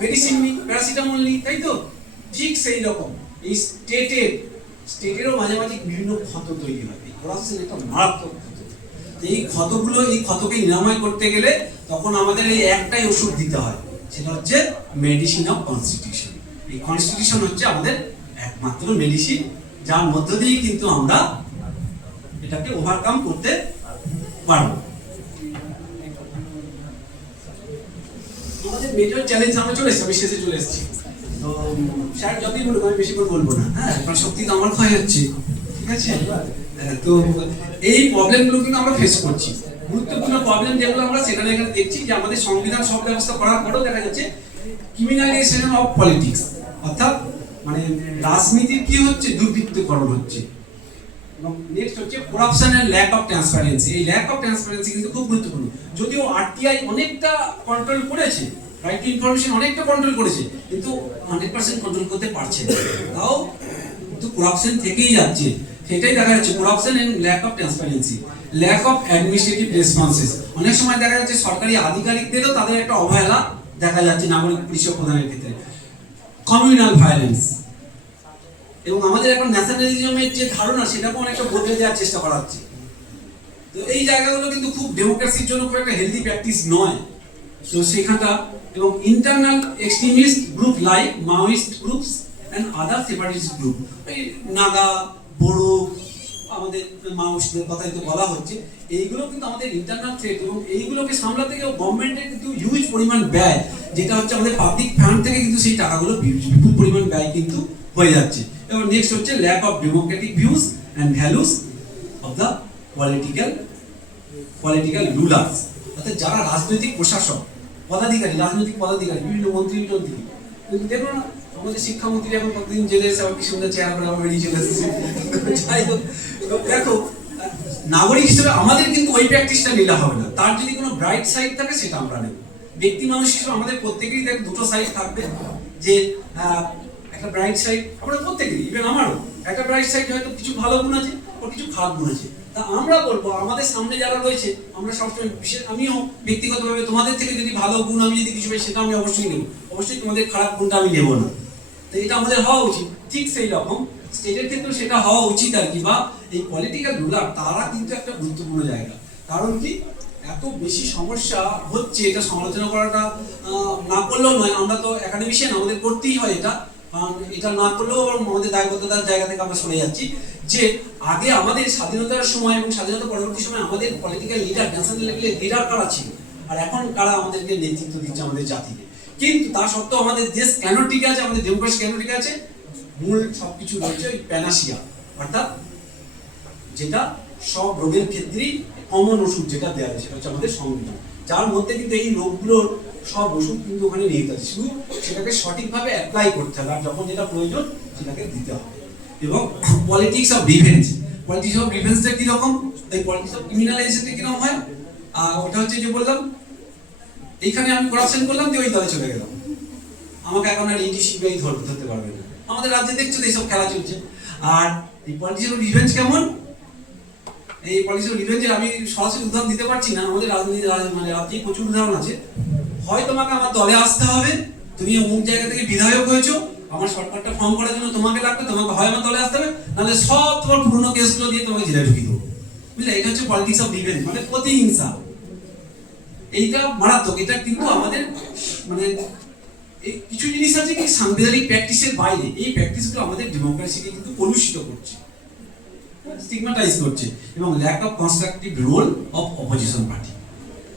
মেডিসিন নিই, প্যারাসিটামল নিই, তাই তো? ঠিক সেই রকম এই স্টেটেরও মাঝে মাঝে বিভিন্ন ক্ষত তৈরি হয়। এই করাপশন একটা মারাত্মক ক্ষত। এই ক্ষতগুলো, এই ক্ষতকে নিরাময় করতে গেলে তখন আমাদের এই একটাই ওষুধ দিতে হয়, সেটা হচ্ছে মেডিসিন অফ কনস্টিটিউশন। এই কনস্টিটিউশন হচ্ছে আমাদের একমাত্র মেডিসিন, যার মধ্য দিয়ে কিন্তু আমরা এটাকে ওভারকাম করতে পারবো। আমাদের মেজর চ্যালেঞ্জ আমরা চলে এসেছি, আমি শেষে চলে এসেছি। তো স্যার যতই বলবো, আমি বেশি করে বলবো না, হ্যাঁ, কারণ শক্তি তো আমার ক্ষয় হচ্ছে, ঠিক আছে? তো এই প্রবলেমগুলো কিন্তু আমরা ফেস করছি। গুরুত্বপূর্ণ প্রবলেম যেগুলো আমরা সেখানে এখানে দেখছি যে আমাদের সংবিধান সব ব্যবস্থা করার পরেও দেখা যাচ্ছে ক্রিমিনালাইজেশন অফ পলিটিক্স, অর্থাৎ মানে রাজনীতির কি হচ্ছে, দুর্বৃত্তকরণ হচ্ছে। এবং নেক্সট হচ্ছে corruption and lack of transparency. এই ল্যাক অফ ট্রান্সপারেন্সি কিন্তু খুব গুরুত্বপূর্ণ। যদিও আরটিআই অনেকটা কন্ট্রোল করেছে, রাইট টু ইনফরমেশন অনেকটা কন্ট্রোল করেছে, কিন্তু 100% কন্ট্রোল করতে পারছে না। তাও কিন্তু করাপশন থেকেই যাচ্ছে। সেটাই দেখা যাচ্ছে, corruption and lack of transparency, lack of administrative responses. অনেক সময় দেখা যাচ্ছে সরকারি আধিকারিকদেরও তাদের একটা অবহেলা দেখা যাচ্ছে নাগরিক পরিষেবা প্রদানের ক্ষেত্রে। কমিউনাল ভায়োলেন্স, এবং আমাদের এখন ন্যাশনালিজমের যে ধারণা, সেটাকে অনেকটা বদলে দেওয়ার চেষ্টা করা হচ্ছে। তো এই জায়গাগুলো কিন্তু খুব ডেমোক্রেসির জন্য খুব একটা হেলদি প্র্যাকটিস নয়। তো সেখানটা, এবং internal extremist group like Maoist groups and other separatist group, এই নাগা, বড়ো, আমাদের মাওয়িস্টদের কথাই তো বলা হচ্ছে, এইগুলো কিন্তু আমাদের ইন্টারনাল থ্রেট, এবং এইগুলোকে সামলাতে গিয়ে গভর্নমেন্টের কিন্তু হিউজ পরিমাণ ব্যয়, যেটা হচ্ছে আমাদের পাবলিক ফান্ড থেকে কিন্তু সেই টাকাগুলো বিপুল পরিমাণ ব্যয় কিন্তু হয়ে যাচ্ছে। এবং নেক্সট হচ্ছে lack of democratic views and values of the political rulers, অর্থাৎ যারা রাজনৈতিক প্রশাসক, রাজনৈতিক পদাধিকারী, বিভিন্ন মন্ত্রী দেখুন না, আমাদের শিক্ষামন্ত্রী এখন কতদিন জেলে এসে আবার কি সুন্দর চেয়ার করে আবার বেরিয়ে চলে এসেছে। যাই হোক, দেখো, নাগরিক হিসেবে আমাদের কিন্তু ওই প্র্যাকটিসটা নিলে হবে না। তার যদি কোনো ব্রাইট সাইড থাকে সেটা আমরা নেব। ব্যক্তি মানুষ হিসেবে আমাদের প্রত্যেকেরই দেখ দুটো সাইড থাকবে, যে একটা ব্রাইট সাইড আমরা প্রত্যেকেরই, ইভেন আমারও একটা ব্রাইট সাইড, হয়তো কিছু ভালো গুণ আছে ও কিছু খারাপ গুণ আছে। তা আমরা বলবো আমাদের সামনে যারা রয়েছে, আমরা সবসময়, আমিও ব্যক্তিগতভাবে তোমাদের থেকে যদি ভালো গুণ আমি যদি কিছু পাই, সেটা আমি অবশ্যই নেব, অবশ্যই তোমাদের খারাপ গুণটা আমি নেব না। তো এটা আমাদের হওয়া উচিত। ঠিক সেই রকম স্টেটের ক্ষেত্রেও সেটা হওয়া উচিত আর কি, বা এই পলিটিক্যাল রুলার তারা কিন্তু একটা গুরুত্বপূর্ণ জায়গা। কারণ কি, এত বেশি সমস্যা হচ্ছে, এটা সমালোচনা করাটা না করলেও নয়, আমরা তো একাডেমিশিয়ান, আমাদের করতেই হয় এটা, কারণ এটা না করলেও আমাদের দায়বদ্ধতার জায়গা থেকে আমরা সরে যাচ্ছি। যে আগে আমাদের স্বাধীনতার সময় এবং স্বাধীনতা পরবর্তী সময় আমাদের পলিটিক্যাল লিডার, ন্যাশনাল লেভেলের লিডার কারা ছিল, আর এখন কারা আমাদেরকে নেতৃত্ব দিচ্ছে আমাদের জাতিকে। কিন্তু তা সত্ত্বেও আমাদের দেশ কেন টিকে আছে, আমাদের ডেমোক্রেসি কেন টিকে আছে, মূল সবকিছু রয়েছে ওই প্যানাসিয়া, অর্থাৎ যেটা সব রোগের ক্ষেত্রেই কমন ওষুধ যেটা দেওয়া যায়, সেটা হচ্ছে আমাদের সংবিধান, যার মধ্যে কিন্তু এই রোগগুলোর সব ওষুধ কিন্তু ওখানে নিহিত আছে। শুধু সেটাকে সঠিকভাবে অ্যাপ্লাই করতে হবে, আর যখন যেটা প্রয়োজন সেটাকে দিতে হবে। এবং পলিটিক্স অফ ডিফেন্সটা কিরকম, এই পলিটিক্স অফ ক্রিমিনালাইজেশনটা কিরকম হয়, ওটা হচ্ছে যে বললাম, এইখানে আমি করাপশন করলাম দিয়ে ওই দলে চলে গেলাম, আমাকে এখন আর ইডি সিবিআই ধরতে পারবে না। আমাদের রাজ্যে দেখছো তো এইসব খেলা চলছে। আর এই পলিটিক্যাল রিভেঞ্জ কেমন, এই পলিটিক্যাল রিভেঞ্জের আমি সরাসরি উদাহরণ দিতে পারছি না, আমাদের রাজনীতি মানে রাজ্যে প্রচুর উদাহরণ আছে। হয় তোমাকে আমার দলে আসতে হবে, তুমি অমুক জায়গা থেকে বিধায়ক হয়েছো, আমার সরকারটা ফর্ম করার জন্য তোমাকে লাগবে, তোমাকে হয় আমার দলে আসতে হবে, নাহলে সব তোমার পুরোনো কেসগুলো দিয়ে তোমাকে জেলে ঢুকিয়ে দেবো, বুঝলে? এটা হচ্ছে পলিটিক্স অফ রিভেঞ্জ, মানে প্রতিহিংসা। এইটা মারাত্মক। এটা কিন্তু আমাদের মানে এই কিছু জিনিস আছে কি সাংবিধানিক প্র্যাকটিসের বাইরে, এই প্র্যাকটিসগুলো আমাদের ডেমোক্রেসিকে কিন্তু কলুষিত করছে, স্টিগমাটাইজ করছে, এবং lack of constructive role of opposition party.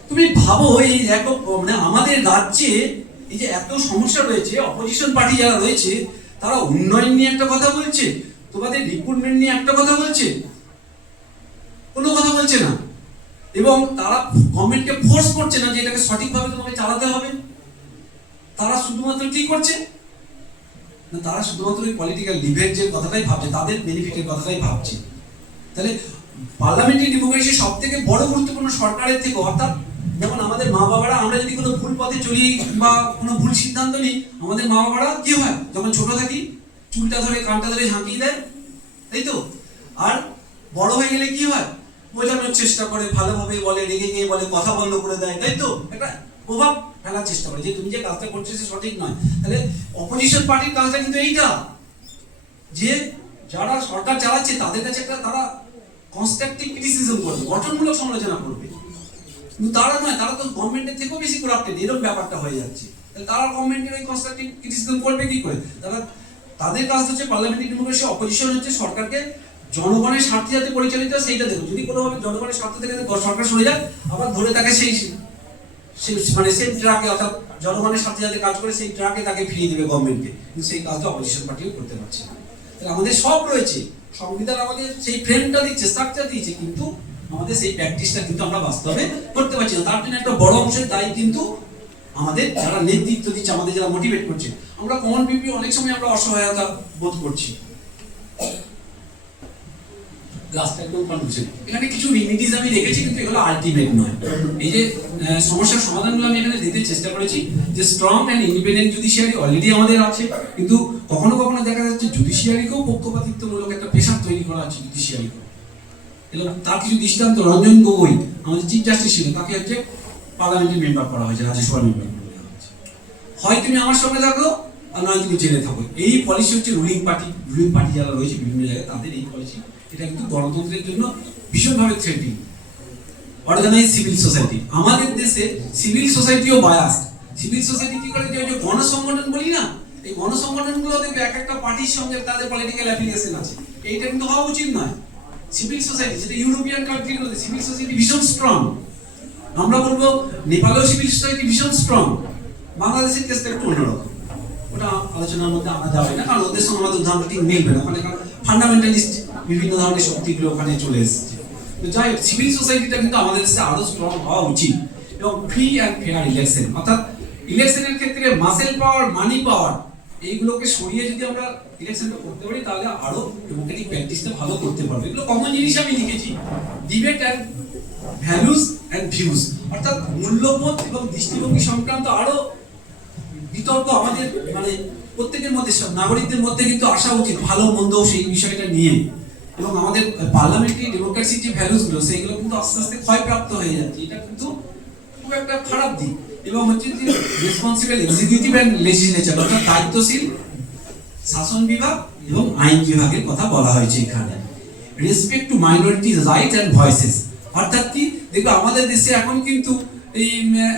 তুমি ভাবো এই ল্যাক অফ মানে আমাদের রাজ্যে এই যে এত সমস্যা রয়েছে, অপোজিশন পার্টি যারা রয়েছে তারা উন্নয়ন নিয়ে একটা কথা বলছে, তোমাদের রিক্রুটমেন্ট নিয়ে একটা কথা বলছে, কোনো কথা বলছে না, এবং তারা গভর্নমেন্টকে ফোর্স করছে না যে এটাকে সঠিকভাবে তোমাকে চালাতে হবে। তারা শুধুমাত্র কি করছে না, তারা শুধুমাত্র ওই পলিটিক্যাল লিভারেজের কথাটাই ভাবছে, তাদের বেনিফিটের কথাটাই ভাবছে। তাহলে পার্লামেন্টারি ডেমোক্রেসি সব থেকে বড় গুরুত্বপূর্ণ সরকারের থেকে, অর্থাৎ যেমন আমাদের মা বাবারা আমরা যদি কোনো ভুল পথে চলি বা কোনো ভুল সিদ্ধান্ত নিই, আমাদের মা বাবারা কি হয় যখন ছোট থাকি চুলটা ধরে কানটা ধরে ঝাঁকিয়ে দেয়, তাই তো? আর বড় হয়ে গেলে কি হয়, বোঝানোর চেষ্টা করে, ভালোভাবে বলে, রেগে গিয়ে বলে, কথা বন্ধ করে দেয়, তাই তো? একটা প্রভাব ফেলার চেষ্টা করে যে তুমি যে কাজটা করছো সে সঠিক নয়। তাহলে অপোজিশন পার্টির কাজটা কিন্তু এইটা, যে যারা সরকার চালাচ্ছে তাদের কাছে একটা তারা কনস্ট্রাকটিভ ক্রিটিসিজম করবে, গঠনমূলক সমালোচনা করবে, কিন্তু তারা নয়, তারা তো গভর্নমেন্টের থেকেও বেশি করাপ্টেড, এরকম ব্যাপারটা হয়ে যাচ্ছে। তারা গভর্নমেন্টের ওই কনস্ট্রাকটিভ ক্রিটিসিজম করবে কি করে? তারা তাদের কাজ হচ্ছে পার্লামেন্টারি ডেমোক্রেসি, অপোজিশন হচ্ছে সরকারকে জনগণের স্বার্থে যাতে পরিচালিত হয় সেইটা দেখো। যদি কোনোভাবে জনগণের স্বার্থ থেকে সরকার সরে যায়, আবার ধরে তাকে সেই মানে সেই ট্রাকে, অর্থাৎ জনগণের স্বার্থে যাতে কাজ করে সেই ট্রাকে তাকে ফিরিয়ে দেবে গভর্নমেন্টকে, কিন্তু সেই কাজটা অপোজিশন পার্টিও করতে পারছে না। তাহলে আমাদের সব রয়েছে, সংবিধান আমাদের সেই ফ্রেমটা দিচ্ছে, স্ট্রাকচার দিয়েছে, কিন্তু আমাদের সেই প্র্যাকটিসটা কিন্তু আমরা বাস্তবে করতে পারছি না। তার জন্য একটা বড় অংশের দায়ী কিন্তু আমাদের যারা নেতৃত্ব দিচ্ছে, আমাদের যারা মোটিভেট করছে। আমরা কমন পিপল অনেক সময় আমরা অসহায়তা বোধ করছি। এখানে কিছু রেমিডিজ আমি রেখেছি, কিন্তু এগুলো আলটিমেট নয়। এই যে সমস্যার সমাধানগুলো আমি এখানে দিতে চেষ্টা করেছি, যে strong and independent judiciary already আমাদের আছে, কিন্তু কখনো কখনো দেখা যাচ্ছে জুডিশিয়ারিকেও পক্ষপাতিত্বমূলক একটা পেশা তৈরি করা আছে জুডিশিয়ারিকে। এবং তার কিছু দৃষ্টান্ত, রঞ্জন গগৈ আমাদের চিফ জাস্টিস ছিল, তাকে হচ্ছে পার্লামেন্টের মেম্বার করা হয়েছে, রাজ্যসভার মেম্বার করা হয়েছে। হয় তুমি আমার সঙ্গে থাকো আর নয় তুমি জেলে থাকো, এই পলিসি হচ্ছে রুলিং পার্টি যারা রয়েছে বিভিন্ন জায়গায় তাদের এই পলিসি। এটা কিন্তু গণতন্ত্রের জন্য ভীষণভাবে থ্রেটিং। অর্গানাইজ সিভিল সোসাইটি, আমাদের দেশে সিভিল সোসাইটিও বায়াস। সিভিল সোসাইটি কি করে, যে গণসংগঠন বলি না, এই গণসংগঠনগুলো দেখবে এক একটা পার্টির সঙ্গে তাদের পলিটিক্যাল অ্যাফিলিয়েশন আছে, এইটা কিন্তু হওয়া উচিত নয়। সিভিল সোসাইটি, যেটা ইউরোপিয়ান কান্ট্রিগুলোতে সিভিল সোসাইটি ভীষণ স্ট্রং, আমরা বলবো নেপালেও সিভিল সোসাইটি ভীষণ স্ট্রং, বাংলাদেশের কেসটা একটু অন্যরকম, ওটা আলোচনার মধ্যে আনা যাবে না, কারণ ওদের সঙ্গে আমাদের উদাহরণ ঠিক মিলবে না, ওখানে ফান্ডামেন্টালিস্ট বিভিন্ন ধরনের শক্তিগুলো ওখানে চলে এসেছে। তো যাই হোক, সিভিল সোসাইটিটা কিন্তু আমাদের দেশে আরো স্ট্রং হওয়া উচিত, এবং ফ্রি অ্যান্ড ফেয়ার ইলেকশন, অর্থাৎ ইলেকশনের ক্ষেত্রে মাসেল পাওয়ার, মানি পাওয়ার, এইগুলোকে সরিয়ে যদি আমরা ইলেকশনটা করতে পারি, তাহলে আরো ডেমোক্রেটিক প্র্যাকটিসটা ভালো করতে পারবে। এগুলো কমন জিনিস আমি লিখেছি, debate and values and views, অর্থাৎ মূল্যবোধ এবং দৃষ্টিভঙ্গি সংক্রান্ত আরো বিতর্ক আমাদের মানে প্রত্যেকের মধ্যে, সব নাগরিকদের মধ্যে কিন্তু আসা উচিত, ভালো মন্দ সেই বিষয়টা নিয়ে। এবং আমাদের পার্লামেন্টারি ডেমোক্রেসির যে ভ্যালুসগুলো সেইগুলো কিন্তু আস্তে আস্তে ক্ষয়প্রাপ্ত হয়ে যাচ্ছে, এটা কিন্তু খুব একটা খারাপ দিক। এবং হচ্ছে যে রেসপন্সিবল এক্সিকিউটিভ অ্যান্ড লেজিসলেচার, অর্থাৎ দায়িত্বশীল শাসন বিভাগ এবং আইন বিভাগের কথা বলা হয়েছে এখানে। Respect to minorities right and voices, অর্থাৎ কি দেখবে আমাদের দেশে এখন কিন্তু এই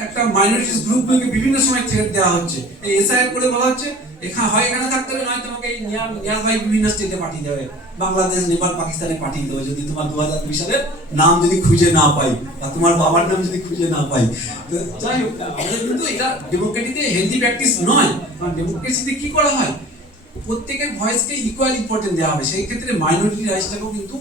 একটা মাইনরিটিস গ্রুপগুলোকে বিভিন্ন সময় থ্রেট দেওয়া হচ্ছে। এই এসআইআর করে বলা হচ্ছে এখানে হয় এখানে থাকতে হবে, নয় তোমাকে এই নিয়ার বাই বিভিন্ন স্টেটে পাঠিয়ে দেবে, বাংলাদেশ, নেপাল, পাকিস্তানে পাঠিয়ে দেবে যদি তোমার 2020 সালের নাম যদি খুঁজে না পাই, বা তোমার বাবার নাম যদি খুঁজে না পাই। তো যাই হোক, আমাদের কিন্তু এটা ডেমোক্রেটিতে হেলদি প্র্যাকটিস নয়। কারণ ডেমোক্রেসিতে কি করা হয়, প্রত্যেকের ভয়েসকে ইকুয়াল ইম্পর্টেন্স দেওয়া হবে। সেই ক্ষেত্রে মাইনরিটি রাইটসটাকেও কিন্তু,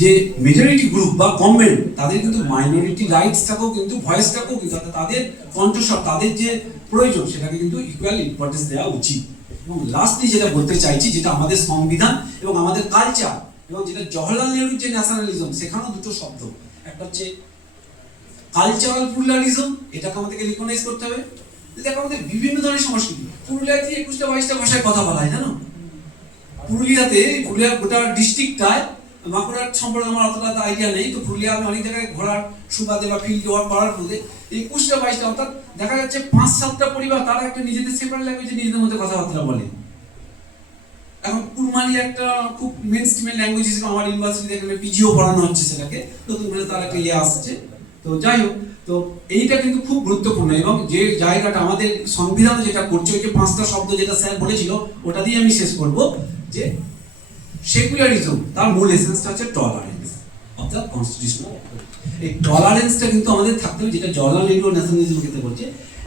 যে মেজরিটি গ্রুপ বা গভর্নমেন্ট, তাদের কিন্তু মাইনরিটি রাইটসটাকেও কিন্তু, ভয়েসটাকেও কিন্তু, তাদের কণ্ঠস্বর, তাদের যে প্রয়োজন সেটাকে কিন্তু ইকুয়াল ইম্পর্টেন্স দেওয়া উচিত। এবং লাস্টলি যেটা বলতে চাইছি, যেটা আমাদের সংবিধান এবং আমাদের কালচার, এবং যেটা জওহরলাল নেহরুর যে ন্যাশনালিজম, সেখানেও দুটো শব্দ, একটা হচ্ছে কালচারাল প্লুরালিজম, এটাকে আমাদেরকে রিকগনাইজ করতে হবে। দেখো আমাদের বিভিন্ন ধরনের সংস্কৃতি, পুরুলিয়াতে 21টা 22টা ভাষায় কথা বলা হয় জানো। পুরুলিয়া গোটা ডিস্ট্রিক্টটায়, বাঁকুড়ার সম্পর্কে আমার অতটা আইডিয়া নেই, তো পুরুলিয়া আমি অনেক জায়গায় ঘোরার সুবাদে বা ফিল্ড ওয়ার্ক করার মধ্যে 21টা 22টা অর্থাৎ দেখা যাচ্ছে 5-7টা পরিবার তারা একটা নিজেদের সেপারেট ল্যাঙ্গুয়েজে নিজেদের মধ্যে কথাবার্তা বলে। এখন কুরমালি একটা খুব মেন স্ট্রিমের ল্যাঙ্গুয়েজ হিসেবে আমার ইউনিভার্সিটিতে এখানে পিজিও পড়ানো হচ্ছে, সেটাকে নতুন করে তার একটা আসছে। তো যাই হোক, তো এইটা কিন্তু খুব গুরুত্বপূর্ণ এবং যে জায়গাটা আমাদের সংবিধান যেটা করছে, ওই যে 5টা শব্দ যেটা স্যার বলেছিল ওটা দিয়ে আমি শেষ করব, যে সেকুলারিজম তার মূল এসেন্সটা হচ্ছে টলারেন্স অফ দ্য কনস্টিটিউশনাল। এই টলারেন্সটা কিন্তু আমাদের থাকতে হবে, যেটা জওয়াহরলাল নেহরু ন্যাশনালিজম ক্ষেত্রে বলছে।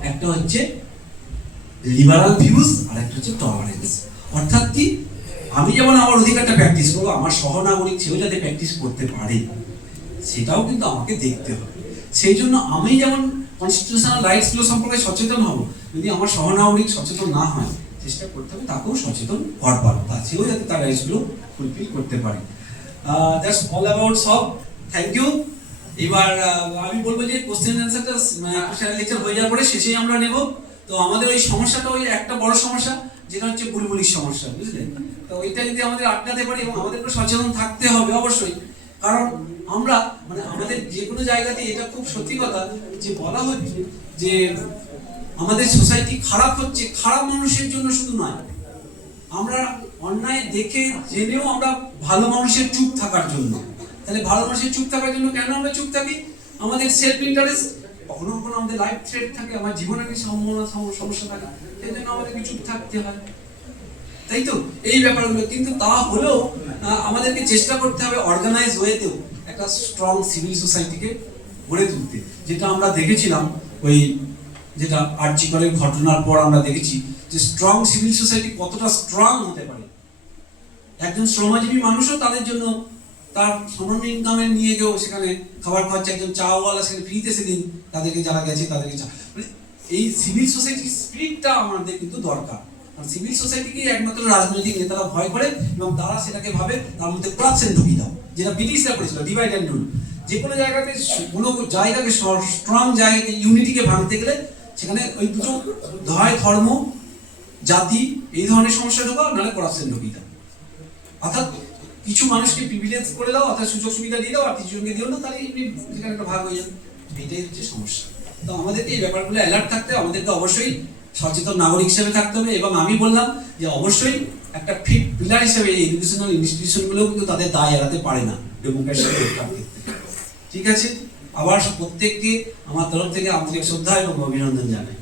একটা হচ্ছে লিবারাল ভিউজ আর একটা হচ্ছে টলারেন্স। অর্থাৎ কি, আমি যেমন আমার অধিকারটা প্র্যাকটিস করবো, আমার সহনাগরিক সেও যাতে প্র্যাকটিস করতে পারে সেটাও কিন্তু আমাকে দেখতে হবে। সেই জন্য আমি যেমন কনস্টিটিউশনাল রাইটসগুলো সম্পর্কে সচেতন হব, যদি আমার সহনাগরিক সচেতন না হয় চেষ্টা করতে হবে তাকেও সচেতন করবার, তা সেও যাতে তার রাইটসগুলো ফুলফিল করতে পারে। দ্যাটস অল অ্যাবাউট সব। Thank you. এবার আমি বলবো যে কোশ্চেন অ্যান্সারটা লেকচার হয়ে যাওয়ার পরে শেষেই আমরা নেব। তো আমাদের ওই সমস্যাটা, ওই একটা বড় সমস্যা যেটা হচ্ছে বুলবুলির সমস্যা, বুঝলেন? তো ওইটা যদি আমাদের আটকাতে পারি, এবং আমাদেরকে সচেতন থাকতে হবে অবশ্যই, কারণ আমরা মানে আমাদের যে কোনো জায়গাতে এটা খুব সত্যি কথা যে বলা হচ্ছে যে আমাদের সোসাইটি খারাপ হচ্ছে, খারাপ মানুষের জন্য শুধু নয়, আমরা অন্যায় দেখে জেনেও আমরা ভালো মানুষের চুপ থাকার জন্য। তাহলে ভালো মানুষের চুপ থাকার জন্য কেন আমরা চুপ থাকি? আমাদের সেলফ ইন্টারেস্ট, কখনো কখনো আমাদের লাইফ থ্রেট থাকে, আমার জীবনে কিছু সমস্যা থাকে, সেই জন্য আমাদেরকে চুপ থাকতে হয়, তাই তো? এই ব্যাপারগুলো কিন্তু তা হলেও আমাদেরকে চেষ্টা করতে হবে অর্গানাইজ ওয়েতেও একটা স্ট্রং সিভিল সোসাইটিকে গড়ে তুলতে, যেটা আমরা দেখেছিলাম ওই যেটা আর্চিকলের ঘটনার পর আমরা দেখেছি যে স্ট্রং সিভিল সোসাইটি কতটা স্ট্রং হতে পারে। একজন শ্রমজীবী মানুষও তাদের জন্য তার সামান্য ইনকামে নিয়ে গিয়েও সেখানে খাবার খাওয়াচ্ছে, একজন চাওয়ালা সেখানে ফ্রিতে সেদিন তাদেরকে যারা গেছে তাদেরকে মানে এই সিভিল সোসাইটির স্পিরিটটা আমাদের কিন্তু দরকার। আর সিভিল সোসাইটিকে একমাত্র রাজনৈতিক নেতারা ভয় করে এবং তারা সেটাকে ভাবে তার মধ্যে করাপশন ঢুকিয়ে দাও, যেটা ব্রিটিশরা করেছিল ডিভাইড অ্যান্ড রুল। যে কোনো জায়গাতে কোনো জায়গাকে স্ট্রং জায়গাকে ইউনিটিকে ভাঙতে গেলে সেখানে ওই দুটো হয় ধর্ম জাতি এই ধরনের সমস্যা ঢোকাও, নাহলে করাপশন ঢুকিয়ে দাও। অর্থাৎ কিছু মানুষকে প্রিভিলেজ করে দাও, অর্থাৎ সুযোগ সুবিধা দিয়ে দাও, আর কিছু জনকে দিও না, তাহলে এমনি সেখানে একটা ভাগ হয়ে যাবে। এটাই হচ্ছে সমস্যা। তো আমাদেরকে এই ব্যাপারগুলো অ্যালার্ট থাকতে হবে, আমাদেরকে অবশ্যই সচেতন নাগরিক হিসেবে থাকতে হবে। এবং আমি বললাম যে অবশ্যই একটা ফিট পিলার হিসেবে এই এডুকেশনাল ইনস্টিটিউশনগুলোও কিন্তু তাদের দায় এড়াতে পারে না ডেমোক্রেসি রক্ষার ক্ষেত্রে। ঠিক আছে, আবার প্রত্যেককে আমার তরফ থেকে আন্তরিক শ্রদ্ধা এবং অভিনন্দন জানাই।